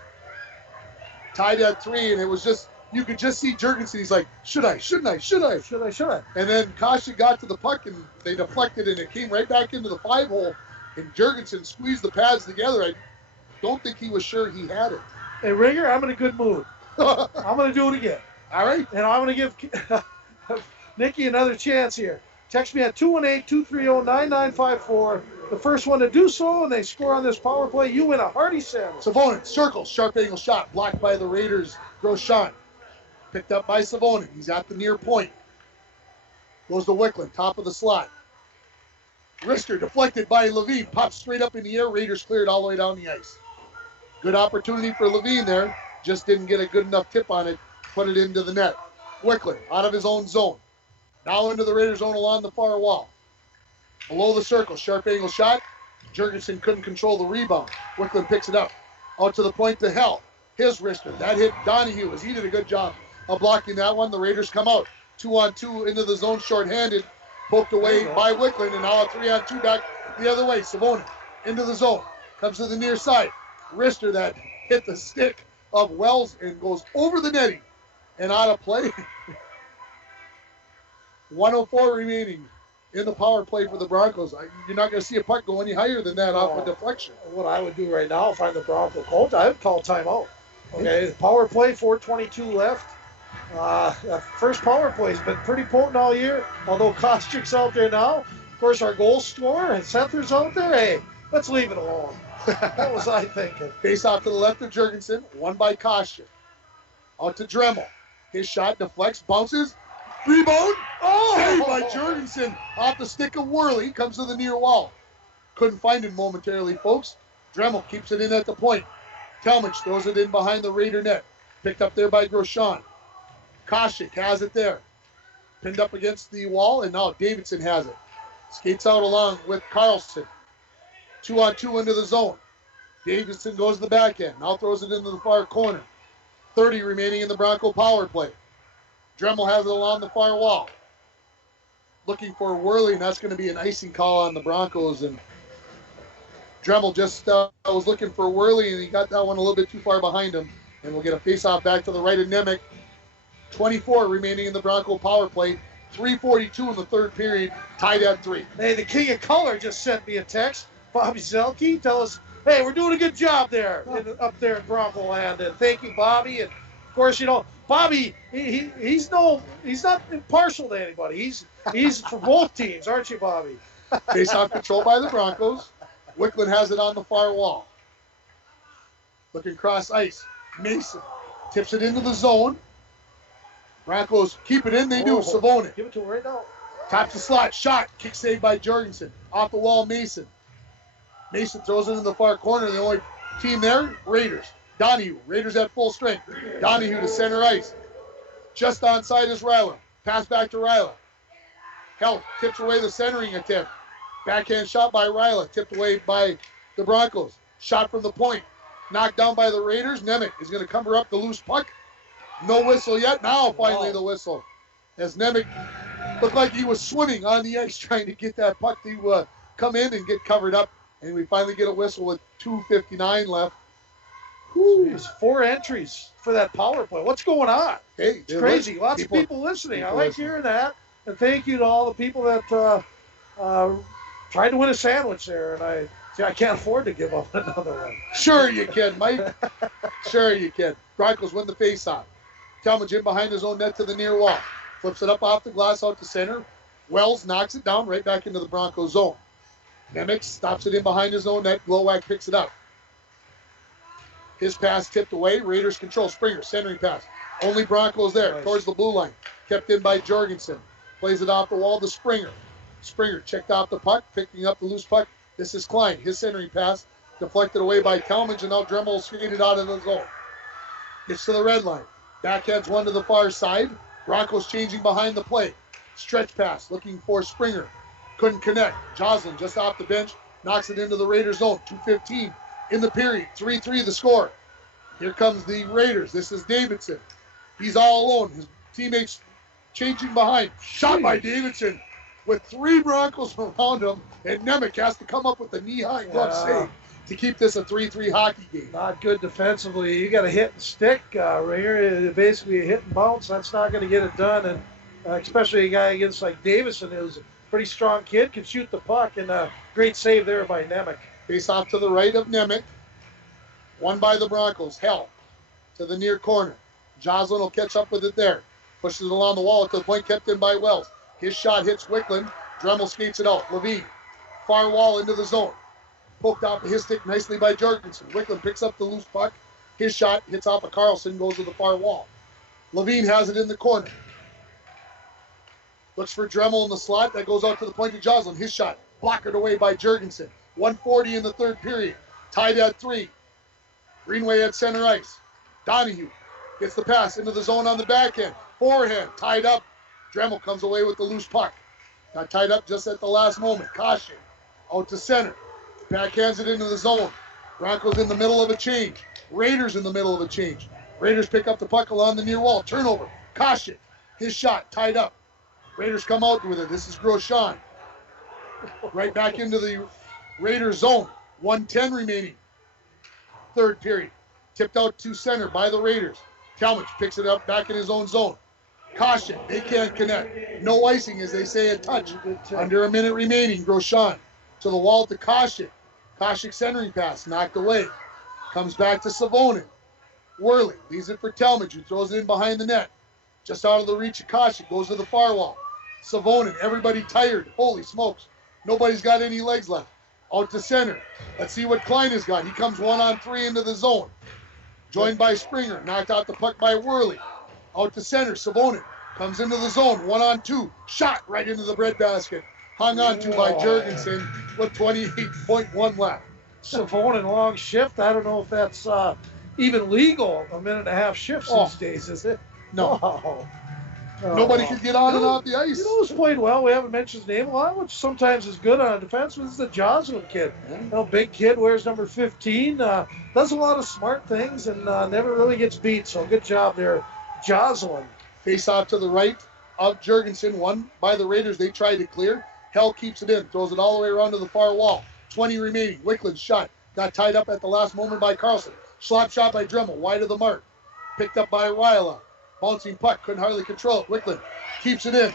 Tied at 3, and it was just, you could just see Jurgensen. He's like, should I, shouldn't I, should I? Should I, should I? And then Kasha got to the puck, and they deflected, and it came right back into the 5-hole, and Jurgensen squeezed the pads together. I don't think he was sure he had it. Hey, Ringer, I'm in a good mood. I'm going to do it again. All right. And I'm going to give Nikki another chance here. Text me at 218-230-9954. The first one to do so, and they score on this power play, you win a hearty sandwich. Savonin circles, sharp angle shot, blocked by the Raiders. Grosjean, picked up by Savonin. He's at the near point. Goes to Wickland, top of the slot. Rister deflected by Levine, pops straight up in the air. Raiders cleared all the way down the ice. Good opportunity for Levine there. Just didn't get a good enough tip on it. Put it into the net. Wickland out of his own zone. Now into the Raiders' zone along the far wall. Below the circle, sharp angle shot. Jurgensen couldn't control the rebound. Wickland picks it up. Out to the point to Hell. His wrister. That hit Donahue as he did a good job of blocking that one. The Raiders come out. 2-on-2 into the zone shorthanded. Poked away by Wickland, and now a 3-on-2 back the other way. Savonin into the zone. Comes to the near side. Wrister that hit the stick of Wells and goes over the netting and out of play. 1:04 remaining in the power play for the Broncos. You're not going to see a puck go any higher than that off a deflection. What I would do right now, if I'm the Bronco coach, I would call timeout. Okay, power play, 4:22 left. First power play has been pretty potent all year, although Kostrik's out there now. Of course, our goal scorer and Senther's out there. Hey, let's leave it alone. What was I thinking? Face off to the left of Jurgensen, won by Kostrik. Out to Dremel. His shot deflects, bounces. Rebound. Saved by Jurgensen off the stick of Worley. Comes to the near wall. Couldn't find him momentarily, folks. Dremel keeps it in at the point. Talmadge throws it in behind the Raider net. Picked up there by Grosjean. Koshik has it there. Pinned up against the wall, and now Davidson has it. Skates out along with Carlson. 2-on-2 into the zone. Davidson goes to the back end. Now throws it into the far corner. 30 remaining in the Bronco power play. Dremel has it along the far wall. Looking for Worley, and that's going to be an icing call on the Broncos. And Dremel just was looking for Worley, and he got that one a little bit too far behind him. And we'll get a face-off back to the right of Nemec. 24 remaining in the Bronco power play. 3:42 in the third period, tied at 3. Hey, the King of Color just sent me a text. Bobby Zelke, tell us, hey, we're doing a good job there, up there in Bronco land. And thank you, Bobby. And of course, Bobby, he's not impartial to anybody. He's for both teams, aren't you, Bobby? Face-off control by the Broncos. Wickland has it on the far wall. Looking cross ice. Mason tips it into the zone. Broncos keep it in. They do. Savonin. Give it to him right now. Taps the slot. Shot. Kick saved by Jorgensen. Off the wall, Mason. Mason throws it in the far corner. The only team there, Raiders. Donahue. Raiders at full strength. Donahue to center ice. Just onside is Ryla. Pass back to Ryla. Help tips away the centering attempt. Backhand shot by Ryla. Tipped away by the Broncos. Shot from the point. Knocked down by the Raiders. Nemec is going to cover up the loose puck. No whistle yet. Now finally the whistle. As Nemec looked like he was swimming on the ice trying to get that puck to come in and get covered up. And we finally get a whistle with 2:59 left. Jeez, 4 entries for that power play. What's going on? Hey, it's crazy. Lots of people listening. I like hearing that. And thank you to all the people that tried to win a sandwich there. And I can't afford to give up another one. Sure you can, Mike. Sure you can. Broncos win the faceoff. Talmadge in behind his own net to the near wall. Flips it up off the glass out to center. Wells knocks it down right back into the Broncos zone. Nemec stops it in behind his own net. Glowacz picks it up. His pass tipped away. Raiders control. Springer, centering pass. Only Broncos there, nice. Towards the blue line. Kept in by Jorgensen. Plays it off the wall to Springer. Springer checked off the puck, picking up the loose puck. This is Klein. His centering pass deflected away by Talmadge, and now Dremel skated out of the zone. Gets to the red line. Backheads one to the far side. Broncos changing behind the play. Stretch pass, looking for Springer. Couldn't connect. Joslin just off the bench. Knocks it into the Raiders zone. 2:15 in the period. 3-3 the score. Here comes the Raiders. This is Davidson. He's all alone. His teammates changing behind. Shot by Davidson with 3 Broncos around him, and Nemec has to come up with the knee-high glove save to keep this a 3-3 hockey game. Not good defensively. You got to hit and stick right here. Basically a hit and bounce. That's not going to get it done, and especially a guy against like Davison, who's a pretty strong kid, can shoot the puck, and a great save there by Nemec. Face off to the right of Nemec. Won by the Broncos. Hell to the near corner. Joslin will catch up with it there. Pushes it along the wall to the point, kept in by Wells. His shot hits Wickland. Dremel skates it out. Levine. Far wall into the zone. Poked off his stick nicely by Jorgensen. Wickland picks up the loose puck. His shot hits off of Carlson, goes to the far wall. Levine has it in the corner. Looks for Dremel in the slot. That goes out to the point to Joslin. His shot blockered away by Jorgensen. 1:40 in the third period. Tied at 3. Greenway at center ice. Donahue gets the pass into the zone on the backhand. Forehand tied up. Dremel comes away with the loose puck. Got tied up just at the last moment. Caution. Out to center. Backhands it into the zone. Broncos in the middle of a change. Raiders in the middle of a change. Raiders pick up the puck along the near wall. Turnover. Caution. His shot tied up. Raiders come out with it. This is Grosjean. Right back into the Raiders zone. 1:10 remaining. Third period. Tipped out to center by the Raiders. Talmadge picks it up back in his own zone. Caution. They can't connect. No icing, as they say, a touch. Under a minute remaining. Grosjean to the wall to Koshik. Koshik centering pass. Knocked away. Comes back to Savonin. Worley leaves it for Talmadge, who throws it in behind the net. Just out of the reach of Koshik. Goes to the far wall. Savonin. Everybody tired. Holy smokes. Nobody's got any legs left. Out to center. Let's see what Klein has got. He comes 1-on-3 into the zone. Joined by Springer. Knocked out the puck by Worley. Out to center. Savonin comes into the zone. 1-on-2. Shot right into the breadbasket. Hung on to by Jorgensen with 28.1 left. Savonin long shift. I don't know if that's even legal. A minute and a half shift these days, is it? No. Oh. Nobody can get on and off the ice. You know who's played well? We haven't mentioned his name a lot, which sometimes is good on a defenseman. This is the Joslin kid. Big kid, wears number 15. Does a lot of smart things and never really gets beat. So good job there, Joslin. Face off to the right of Jorgensen. Won by the Raiders. They tried to clear. Hell keeps it in. Throws it all the way around to the far wall. 20 remaining. Wickland's shot. Got tied up at the last moment by Carlson. Slap shot by Dremel. Wide of the mark. Picked up by Ryla. Bouncing puck, couldn't hardly control it. Wickland keeps it in.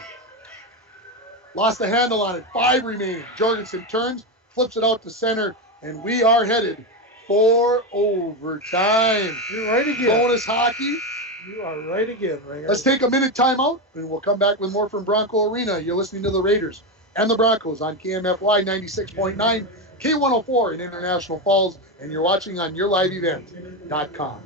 Lost the handle on it. 5 remaining. Jorgensen turns, flips it out to center, and we are headed for overtime. You're right again. Bonus hockey. You are right again, Ringer. Let's take a minute timeout, and we'll come back with more from Bronco Arena. You're listening to the Raiders and the Broncos on KMFY 96.9, K104 in International Falls, and you're watching on YourLiveEvent.com.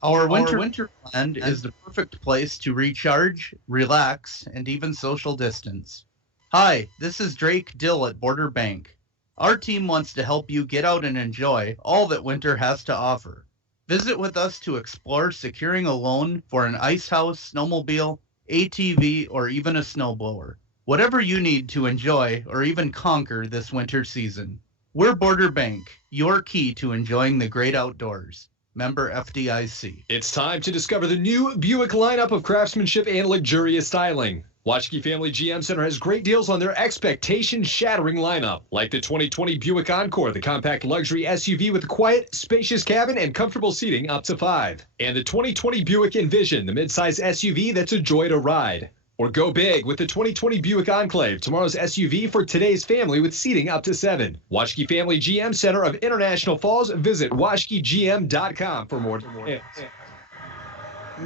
Our Winterland is the perfect place to recharge, relax, and even social distance. Hi, this is Drake Dill at Border Bank. Our team wants to help you get out and enjoy all that winter has to offer. Visit with us to explore securing a loan for an ice house, snowmobile, ATV, or even a snowblower. Whatever you need to enjoy or even conquer this winter season. We're Border Bank, your key to enjoying the great outdoors. Member FDIC. It's time to discover the new Buick lineup of craftsmanship and luxurious styling. Washke Family GM Center has great deals on their expectation-shattering lineup, like the 2020 Buick Encore, the compact luxury SUV with a quiet, spacious cabin and comfortable seating up to 5. And the 2020 Buick Envision, the midsize SUV that's a joy to ride. Or go big with the 2020 Buick Enclave, tomorrow's SUV for today's family with seating up to 7. Washke Family GM Center of International Falls. Visit washkegm.com for more.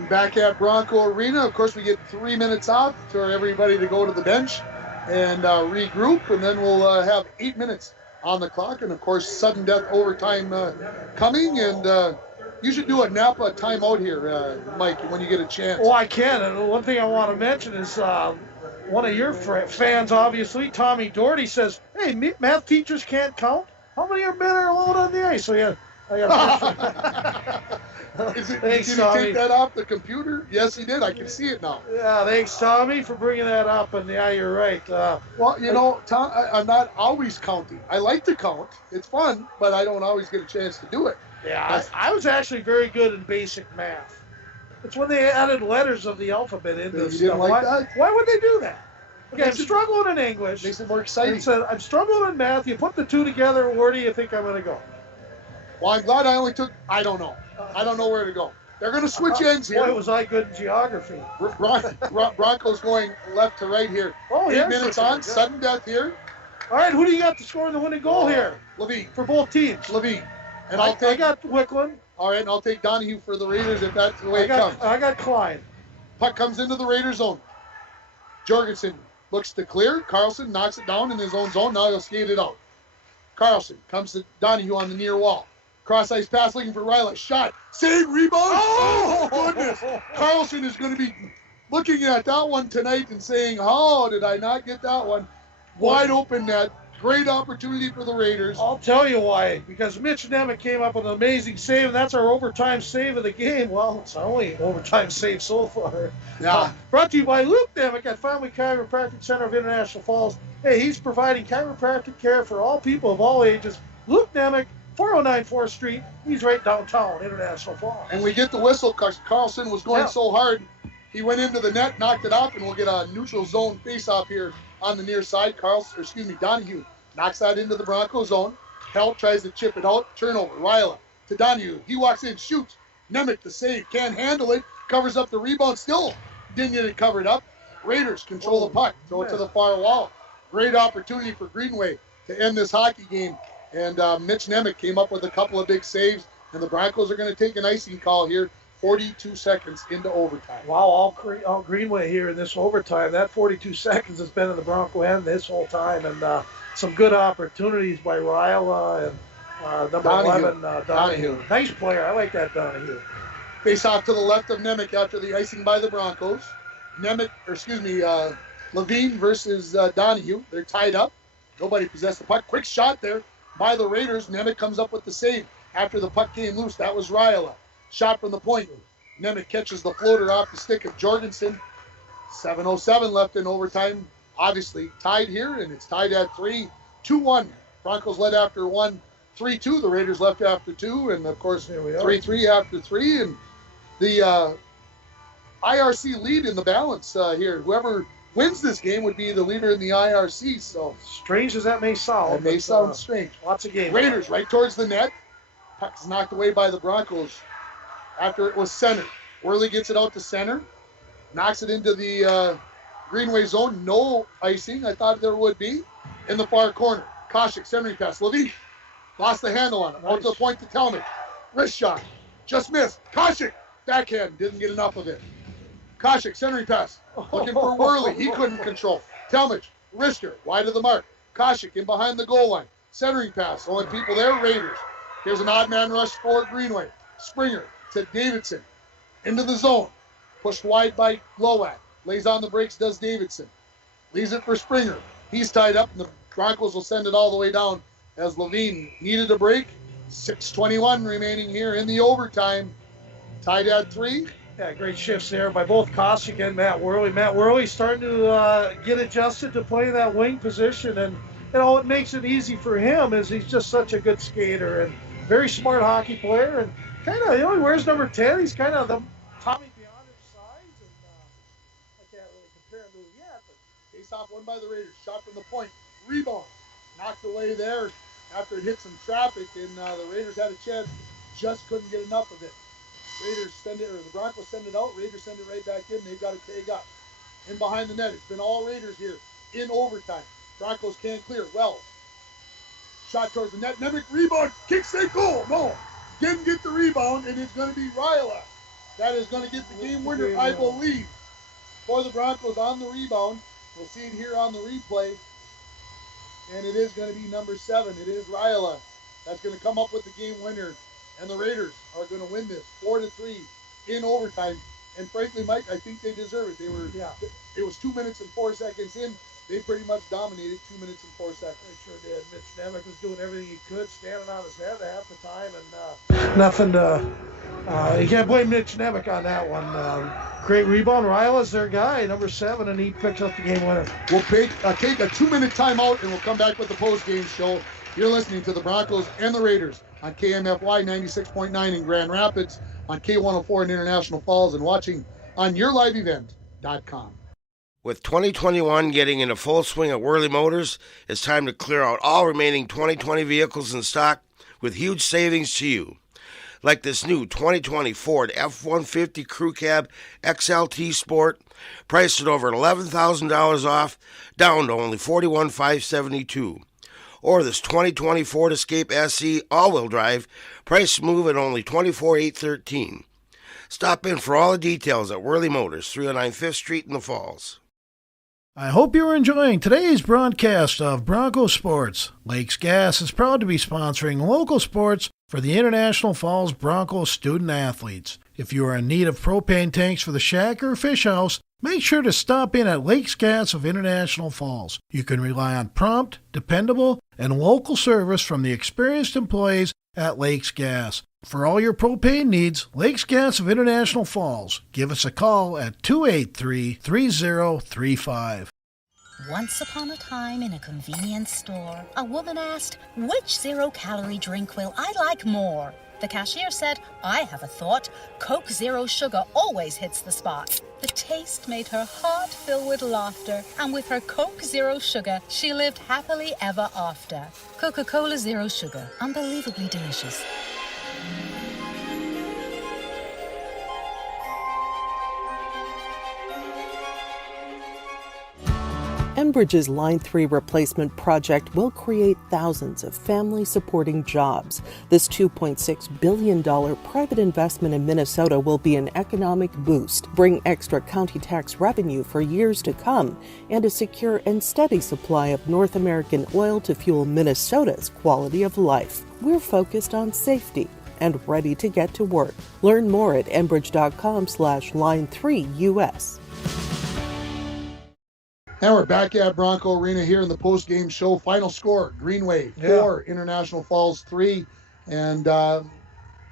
Back at Bronco Arena, of course, we get 3 minutes out for everybody to go to the bench and regroup, and then we'll have 8 minutes on the clock. And, of course, sudden death overtime coming, and you should do a Napa timeout here, Mike, when you get a chance. Oh, I can. And one thing I want to mention is one of your fans, obviously, Tommy Doherty, says, hey, math teachers can't count. How many men are allowed on the ice? So, yeah. Did he Tommy. take that off the computer? Yes, he did. I can see it now. Yeah, thanks, Tommy, for bringing that up. And yeah, you're right. Well, you know, Tom, I'm not always counting. I like to count. It's fun, but I don't always get a chance to do it. Yeah, I was actually very good in basic math. It's when they added letters of the alphabet into You stuff. didn't like that? Why would they do that? Okay, I'm struggling in English. Makes it more exciting. I'm struggling in math. You put the two together, where do you think I'm going to go? Well, I'm glad I only took, I don't know. I don't know where to go. They're going to switch ends here. Boy, was I good in geography. Broncos going left to right here. Oh, 8 yeah. minutes on, sudden death here. All right, who do you got to score the winning goal here? Levine. For both teams. Levine. And I got Wickland. All right, and I'll take Donahue for the Raiders if that's the way it comes. I got Klein. Puck comes into the Raiders zone. Jorgensen looks to clear. Carlson knocks it down in his own zone. Now he'll skate it out. Carlson comes to Donahue on the near wall. Cross ice pass looking for Riley. Shot. Save. Rebound. Oh, goodness. Carlson is going to be looking at that one tonight and saying, how did I not get that one? Wide open net. Great opportunity for the Raiders. I'll tell you why. Because Mitch Nemec came up with an amazing save, and that's our overtime save of the game. Well, it's our only overtime save so far. Yeah. Brought to you by Luke Nemec at Family Chiropractic Center of International Falls. Hey, he's providing chiropractic care for all people of all ages. Luke Nemec, 409 4th Street. He's right downtown, International Falls. And we get the whistle because Carlson was going so hard. He went into the net, knocked it off, and we'll get a neutral zone face-off here on the near side. Donahue knocks that into the Bronco zone. Held tries to chip it out. Turnover. Ryla to Donahue. He walks in, shoots. Nemec the save. Can't handle it. Covers up the rebound. Still didn't get it covered up. Raiders control the puck. Throw it to the far wall. Great opportunity for Greenway to end this hockey game. And Mitch Nemec came up with a couple of big saves. And the Broncos are going to take an icing call here. 42 seconds into overtime. Wow, all Greenway here in this overtime. That 42 seconds has been in the Bronco end this whole time. And some good opportunities by Ryla and number 11, Donahue. Nice player. I like that Donahue. Face off to the left of Nemec after the icing by the Broncos. Levine versus Donahue. They're tied up. Nobody possessed the puck. Quick shot there by the Raiders. Nemec comes up with the save after the puck came loose. That was Ryla. Shot from the point. Nemec catches the floater off the stick of Jorgensen. 7:07 left in overtime. Obviously tied here, and it's tied at 3, 2-1. Broncos led after 1, 3-2. The Raiders left after 2, and of course 3-3 after 3. And the IRC lead in the balance here. Whoever wins this game would be the leader in the IRC. So strange as that may sound. It may sound strange. Lots of games. Raiders right towards the net. Puck is knocked away by the Broncos after it was centered. Worley gets it out to center. Knocks it into the Greenway zone. No icing. I thought there would be. In the far corner. Koshik centering pass. Levine lost the handle on it. Out to the point to Telnick. Wrist shot. Just missed. Koshik Backhand, didn't get enough of it. Koshik, centering pass, looking for Worley. He couldn't control. Talmadge, wrister, wide of the mark. Koshik in behind the goal line. Centering pass, only people there, Raiders. Here's an odd man rush for Greenway. Springer to Davidson. Into the zone. Pushed wide by Glowak. Lays on the brakes, does Davidson. Leaves it for Springer. He's tied up, and the Broncos will send it all the way down as Levine needed a break. 6:21 remaining here in the overtime. Tied at 3. Yeah, great shifts there by both Koshik and Matt Worley. Matt Worley starting to get adjusted to play that wing position, and it makes it easy for him as he's just such a good skater and very smart hockey player, and kind of, he wears number 10. He's kind of the Tommy beyond his size, and I can't really compare him to him yet. But Face off won by the Raiders. Shot from the point. Rebound. Knocked away there after it hit some traffic, and the Raiders had a chance. Just couldn't get enough of it. Raiders send it, or the Broncos send it out. Raiders send it right back in. They've got to tag up. In behind the net. It's been all Raiders here in overtime. Broncos can't clear. Wells. Shot towards the net. Nemec rebound. Kicks that goal. No. Didn't get the rebound, and it's going to be Ryla. That is going to get the game winner, I believe, for the Broncos on the rebound. We'll see it here on the replay. And it is going to be number 7. It is Ryla. That's going to come up with the game winner. And the Raiders are going to win this 4-3 in overtime. And frankly, Mike, I think they deserve it. It was 2 minutes and 4 seconds in. They pretty much dominated 2 minutes and 4 seconds. They sure did. Mitch Nemec was doing everything he could, standing on his head half the time, and nothing to. You can't blame Mitch Nemec on that one. Great rebound. Ryla's their guy, number 7, and he picks up the game winner. We'll take a 2-minute timeout, and we'll come back with the post-game show. You're listening to the Broncos and the Raiders on KMFY 96.9 in Grand Rapids, on K104 in International Falls, and watching on YourLiveEvent.com. With 2021 getting into full swing at Worley Motors, it's time to clear out all remaining 2020 vehicles in stock with huge savings to you. Like this new 2020 Ford F-150 Crew Cab XLT Sport, priced at over $11,000 off, down to only $41,572. Or this 2020 Ford Escape SE all-wheel drive, price move at only $24,813. Stop in for all the details at Worley Motors, 309 5th Street in the Falls. I hope you're enjoying today's broadcast of Bronco Sports. Lakes Gas is proud to be sponsoring local sports for the International Falls Bronco student athletes. If you are in need of propane tanks for the shack or fish house, make sure to stop in at Lakes Gas of International Falls. You can rely on prompt, dependable, and local service from the experienced employees at Lakes Gas. For all your propane needs, Lakes Gas of International Falls. Give us a call at 283-3035. Once upon a time in a convenience store, a woman asked, "Which zero-calorie drink will I like more?" The cashier said, "I have a thought. Coke Zero Sugar always hits the spot." The taste made her heart fill with laughter, and with her Coke Zero Sugar, she lived happily ever after. Coca-Cola Zero Sugar, unbelievably delicious. Enbridge's Line 3 replacement project will create thousands of family-supporting jobs. This $2.6 billion private investment in Minnesota will be an economic boost, bring extra county tax revenue for years to come, and a secure and steady supply of North American oil to fuel Minnesota's quality of life. We're focused on safety and ready to get to work. Learn more at enbridge.com/line3US. And we're back at Bronco Arena here in the post-game show. Final score, Greenway 4, International Falls 3. And,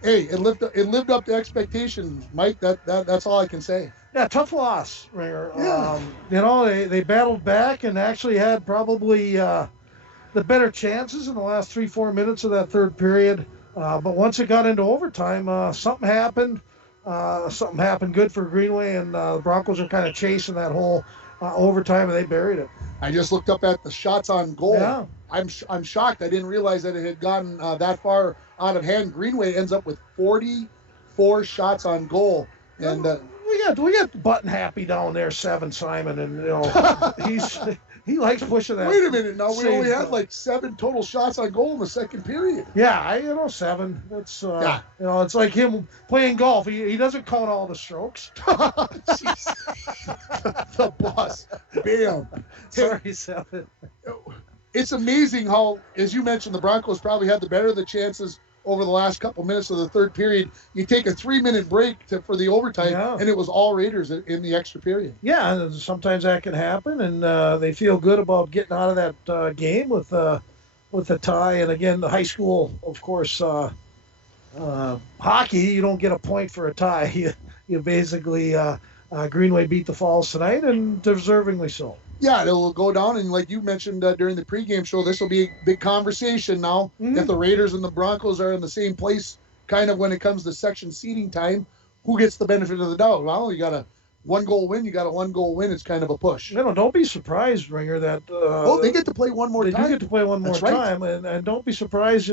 hey, it lived up to expectations, Mike. That's all I can say. Yeah, tough loss, Ringer. Yeah. They battled back and actually had probably the better chances in the last 3-4 minutes of that third period. But once it got into overtime, something happened. Something happened good for Greenway, and the Broncos are kind of chasing that whole overtime, and they buried it. I just looked up at the shots on goal. Yeah. I'm shocked. I didn't realize that it had gotten that far out of hand. Greenway ends up with 44 shots on goal. And we we got Button Happy down there, 7 Simon, and he likes pushing that. Wait a minute now. We only had stuff. like 7 total shots on goal in the second period. Yeah, 7. That's it's like him playing golf. He doesn't count all the strokes. The boss. Bam. Sorry, 7. It's amazing how, as you mentioned, the Broncos probably had the better of the chances over the last couple minutes of the third period. You take a 3-minute break for the overtime, and it was all Raiders in the extra period. Yeah, and sometimes that can happen, and they feel good about getting out of that game with a tie. And again, the high school, of course, hockey, you don't get a point for a tie. You basically Greenway beat the Falls tonight, and deservingly so. Yeah, it'll go down, and like you mentioned during the pregame show, this will be a big conversation now. If the Raiders and the Broncos are in the same place, kind of when it comes to section seeding time, who gets the benefit of the doubt? Well, you got a 1-goal win. You got a 1-goal win. It's kind of a push. No, don't be surprised, Ringer, that they get to play one more time. They do get to play one more time, and don't be surprised.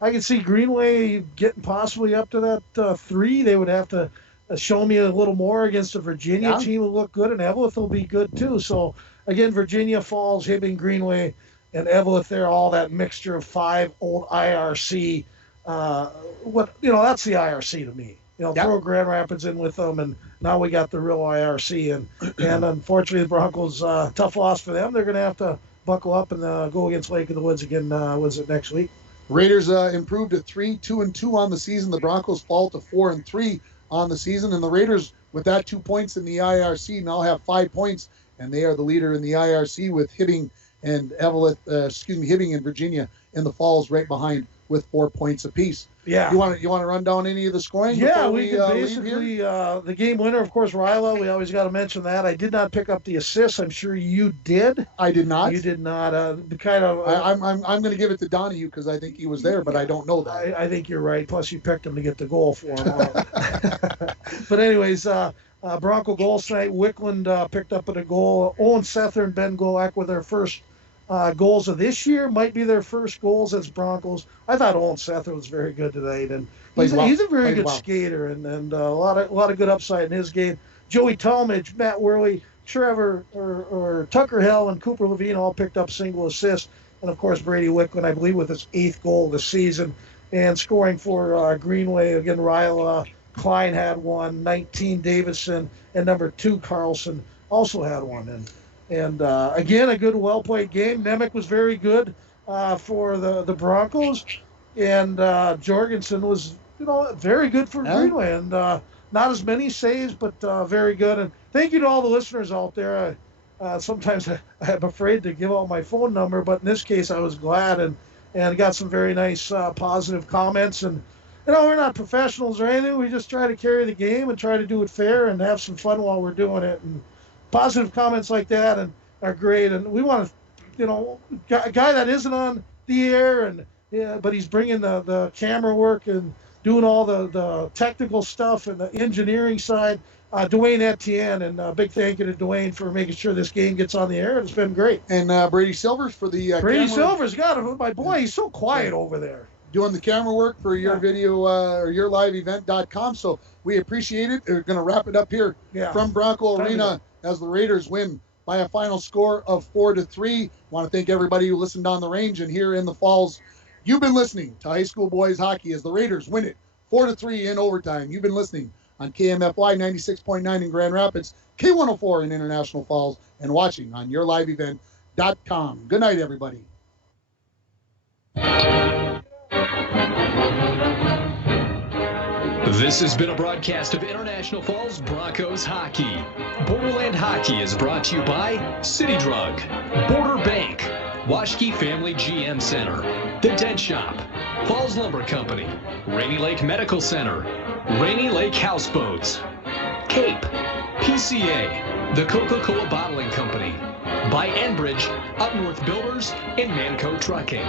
I can see Greenway getting possibly up to that 3. They would have to show me a little more against the Virginia team. Will look good, and Evelyn will be good too. So. Again, Virginia Falls, Hibbing, Greenway, and Evelyn, they're all that mixture of 5 old IRC. That's the IRC to me. Throw Grand Rapids in with them, and now we got the real IRC. And unfortunately, the Broncos, tough loss for them. They're going to have to buckle up and go against Lake of the Woods again. Was it next week? Raiders improved to 3-2-2 on the season. The Broncos fall to 4-3 on the season, and the Raiders, with that 2 points in the IRC, now have 5 points. And they are the leader in the IRC with Hibbing and Hibbing and Virginia in the Falls right behind with 4 points apiece. Yeah. You want to run down any of the scoring? Yeah, we can basically the game winner, of course, Ryla. We always got to mention that. I did not pick up the assists. I'm sure you did. I did not. You did not. I'm going to give it to Donahue because I think he was there, but I don't know that. I think you're right. Plus, you picked him to get the goal for him. But anyways. Bronco goals tonight. Wickland picked up a goal. Owen Sether and Ben Golak were their first goals of this year. Might be their first goals as Broncos. I thought Owen Sether was very good tonight, and he's a very good skater, and a lot of good upside in his game. Joey Talmadge, Matt Worley, Trevor or Tucker Hell, and Cooper Levine all picked up single assists, and of course Brady Wickland, I believe, with his 8th goal of the season, and scoring for Greenway again. Ryle Klein had one, 19 Davidson, and number 2 Carlson also had one. And again, a good, well-played game. Nemec was very good for the Broncos, and Jorgensen was, very good for Greenway. And not as many saves, but very good. And thank you to all the listeners out there. Sometimes I'm afraid to give out my phone number, but in this case, I was glad and got some very nice positive comments. And we're not professionals or anything. We just try to carry the game and try to do it fair and have some fun while we're doing it. And positive comments like that are great. And we want to, a guy that isn't on the air, but he's bringing the camera work and doing all the technical stuff and the engineering side. Dwayne Etienne, and a big thank you to Dwayne for making sure this game gets on the air. It's been great. And Brady Silvers for the Brady Silvers got it. My boy, he's so quiet over there. Doing the camera work for your video or yourliveevent.com. So we appreciate it. We're going to wrap it up here from Bronco Arena as the Raiders win by a final score of 4-3. Want to thank everybody who listened on the range and here in the Falls. You've been listening to High School Boys Hockey as the Raiders win it 4-3 in overtime. You've been listening on KMFY 96.9 in Grand Rapids, K104 in International Falls, and watching on yourliveevent.com. Good night, everybody. This has been a broadcast of International Falls Broncos Hockey. Borderland Hockey is brought to you by City Drug, Border Bank, Washke Family GM Center, The Dead Shop, Falls Lumber Company, Rainy Lake Medical Center, Rainy Lake Houseboats, Cape, PCA, The Coca-Cola Bottling Company, by Enbridge, Up North Builders, and Manco Trucking.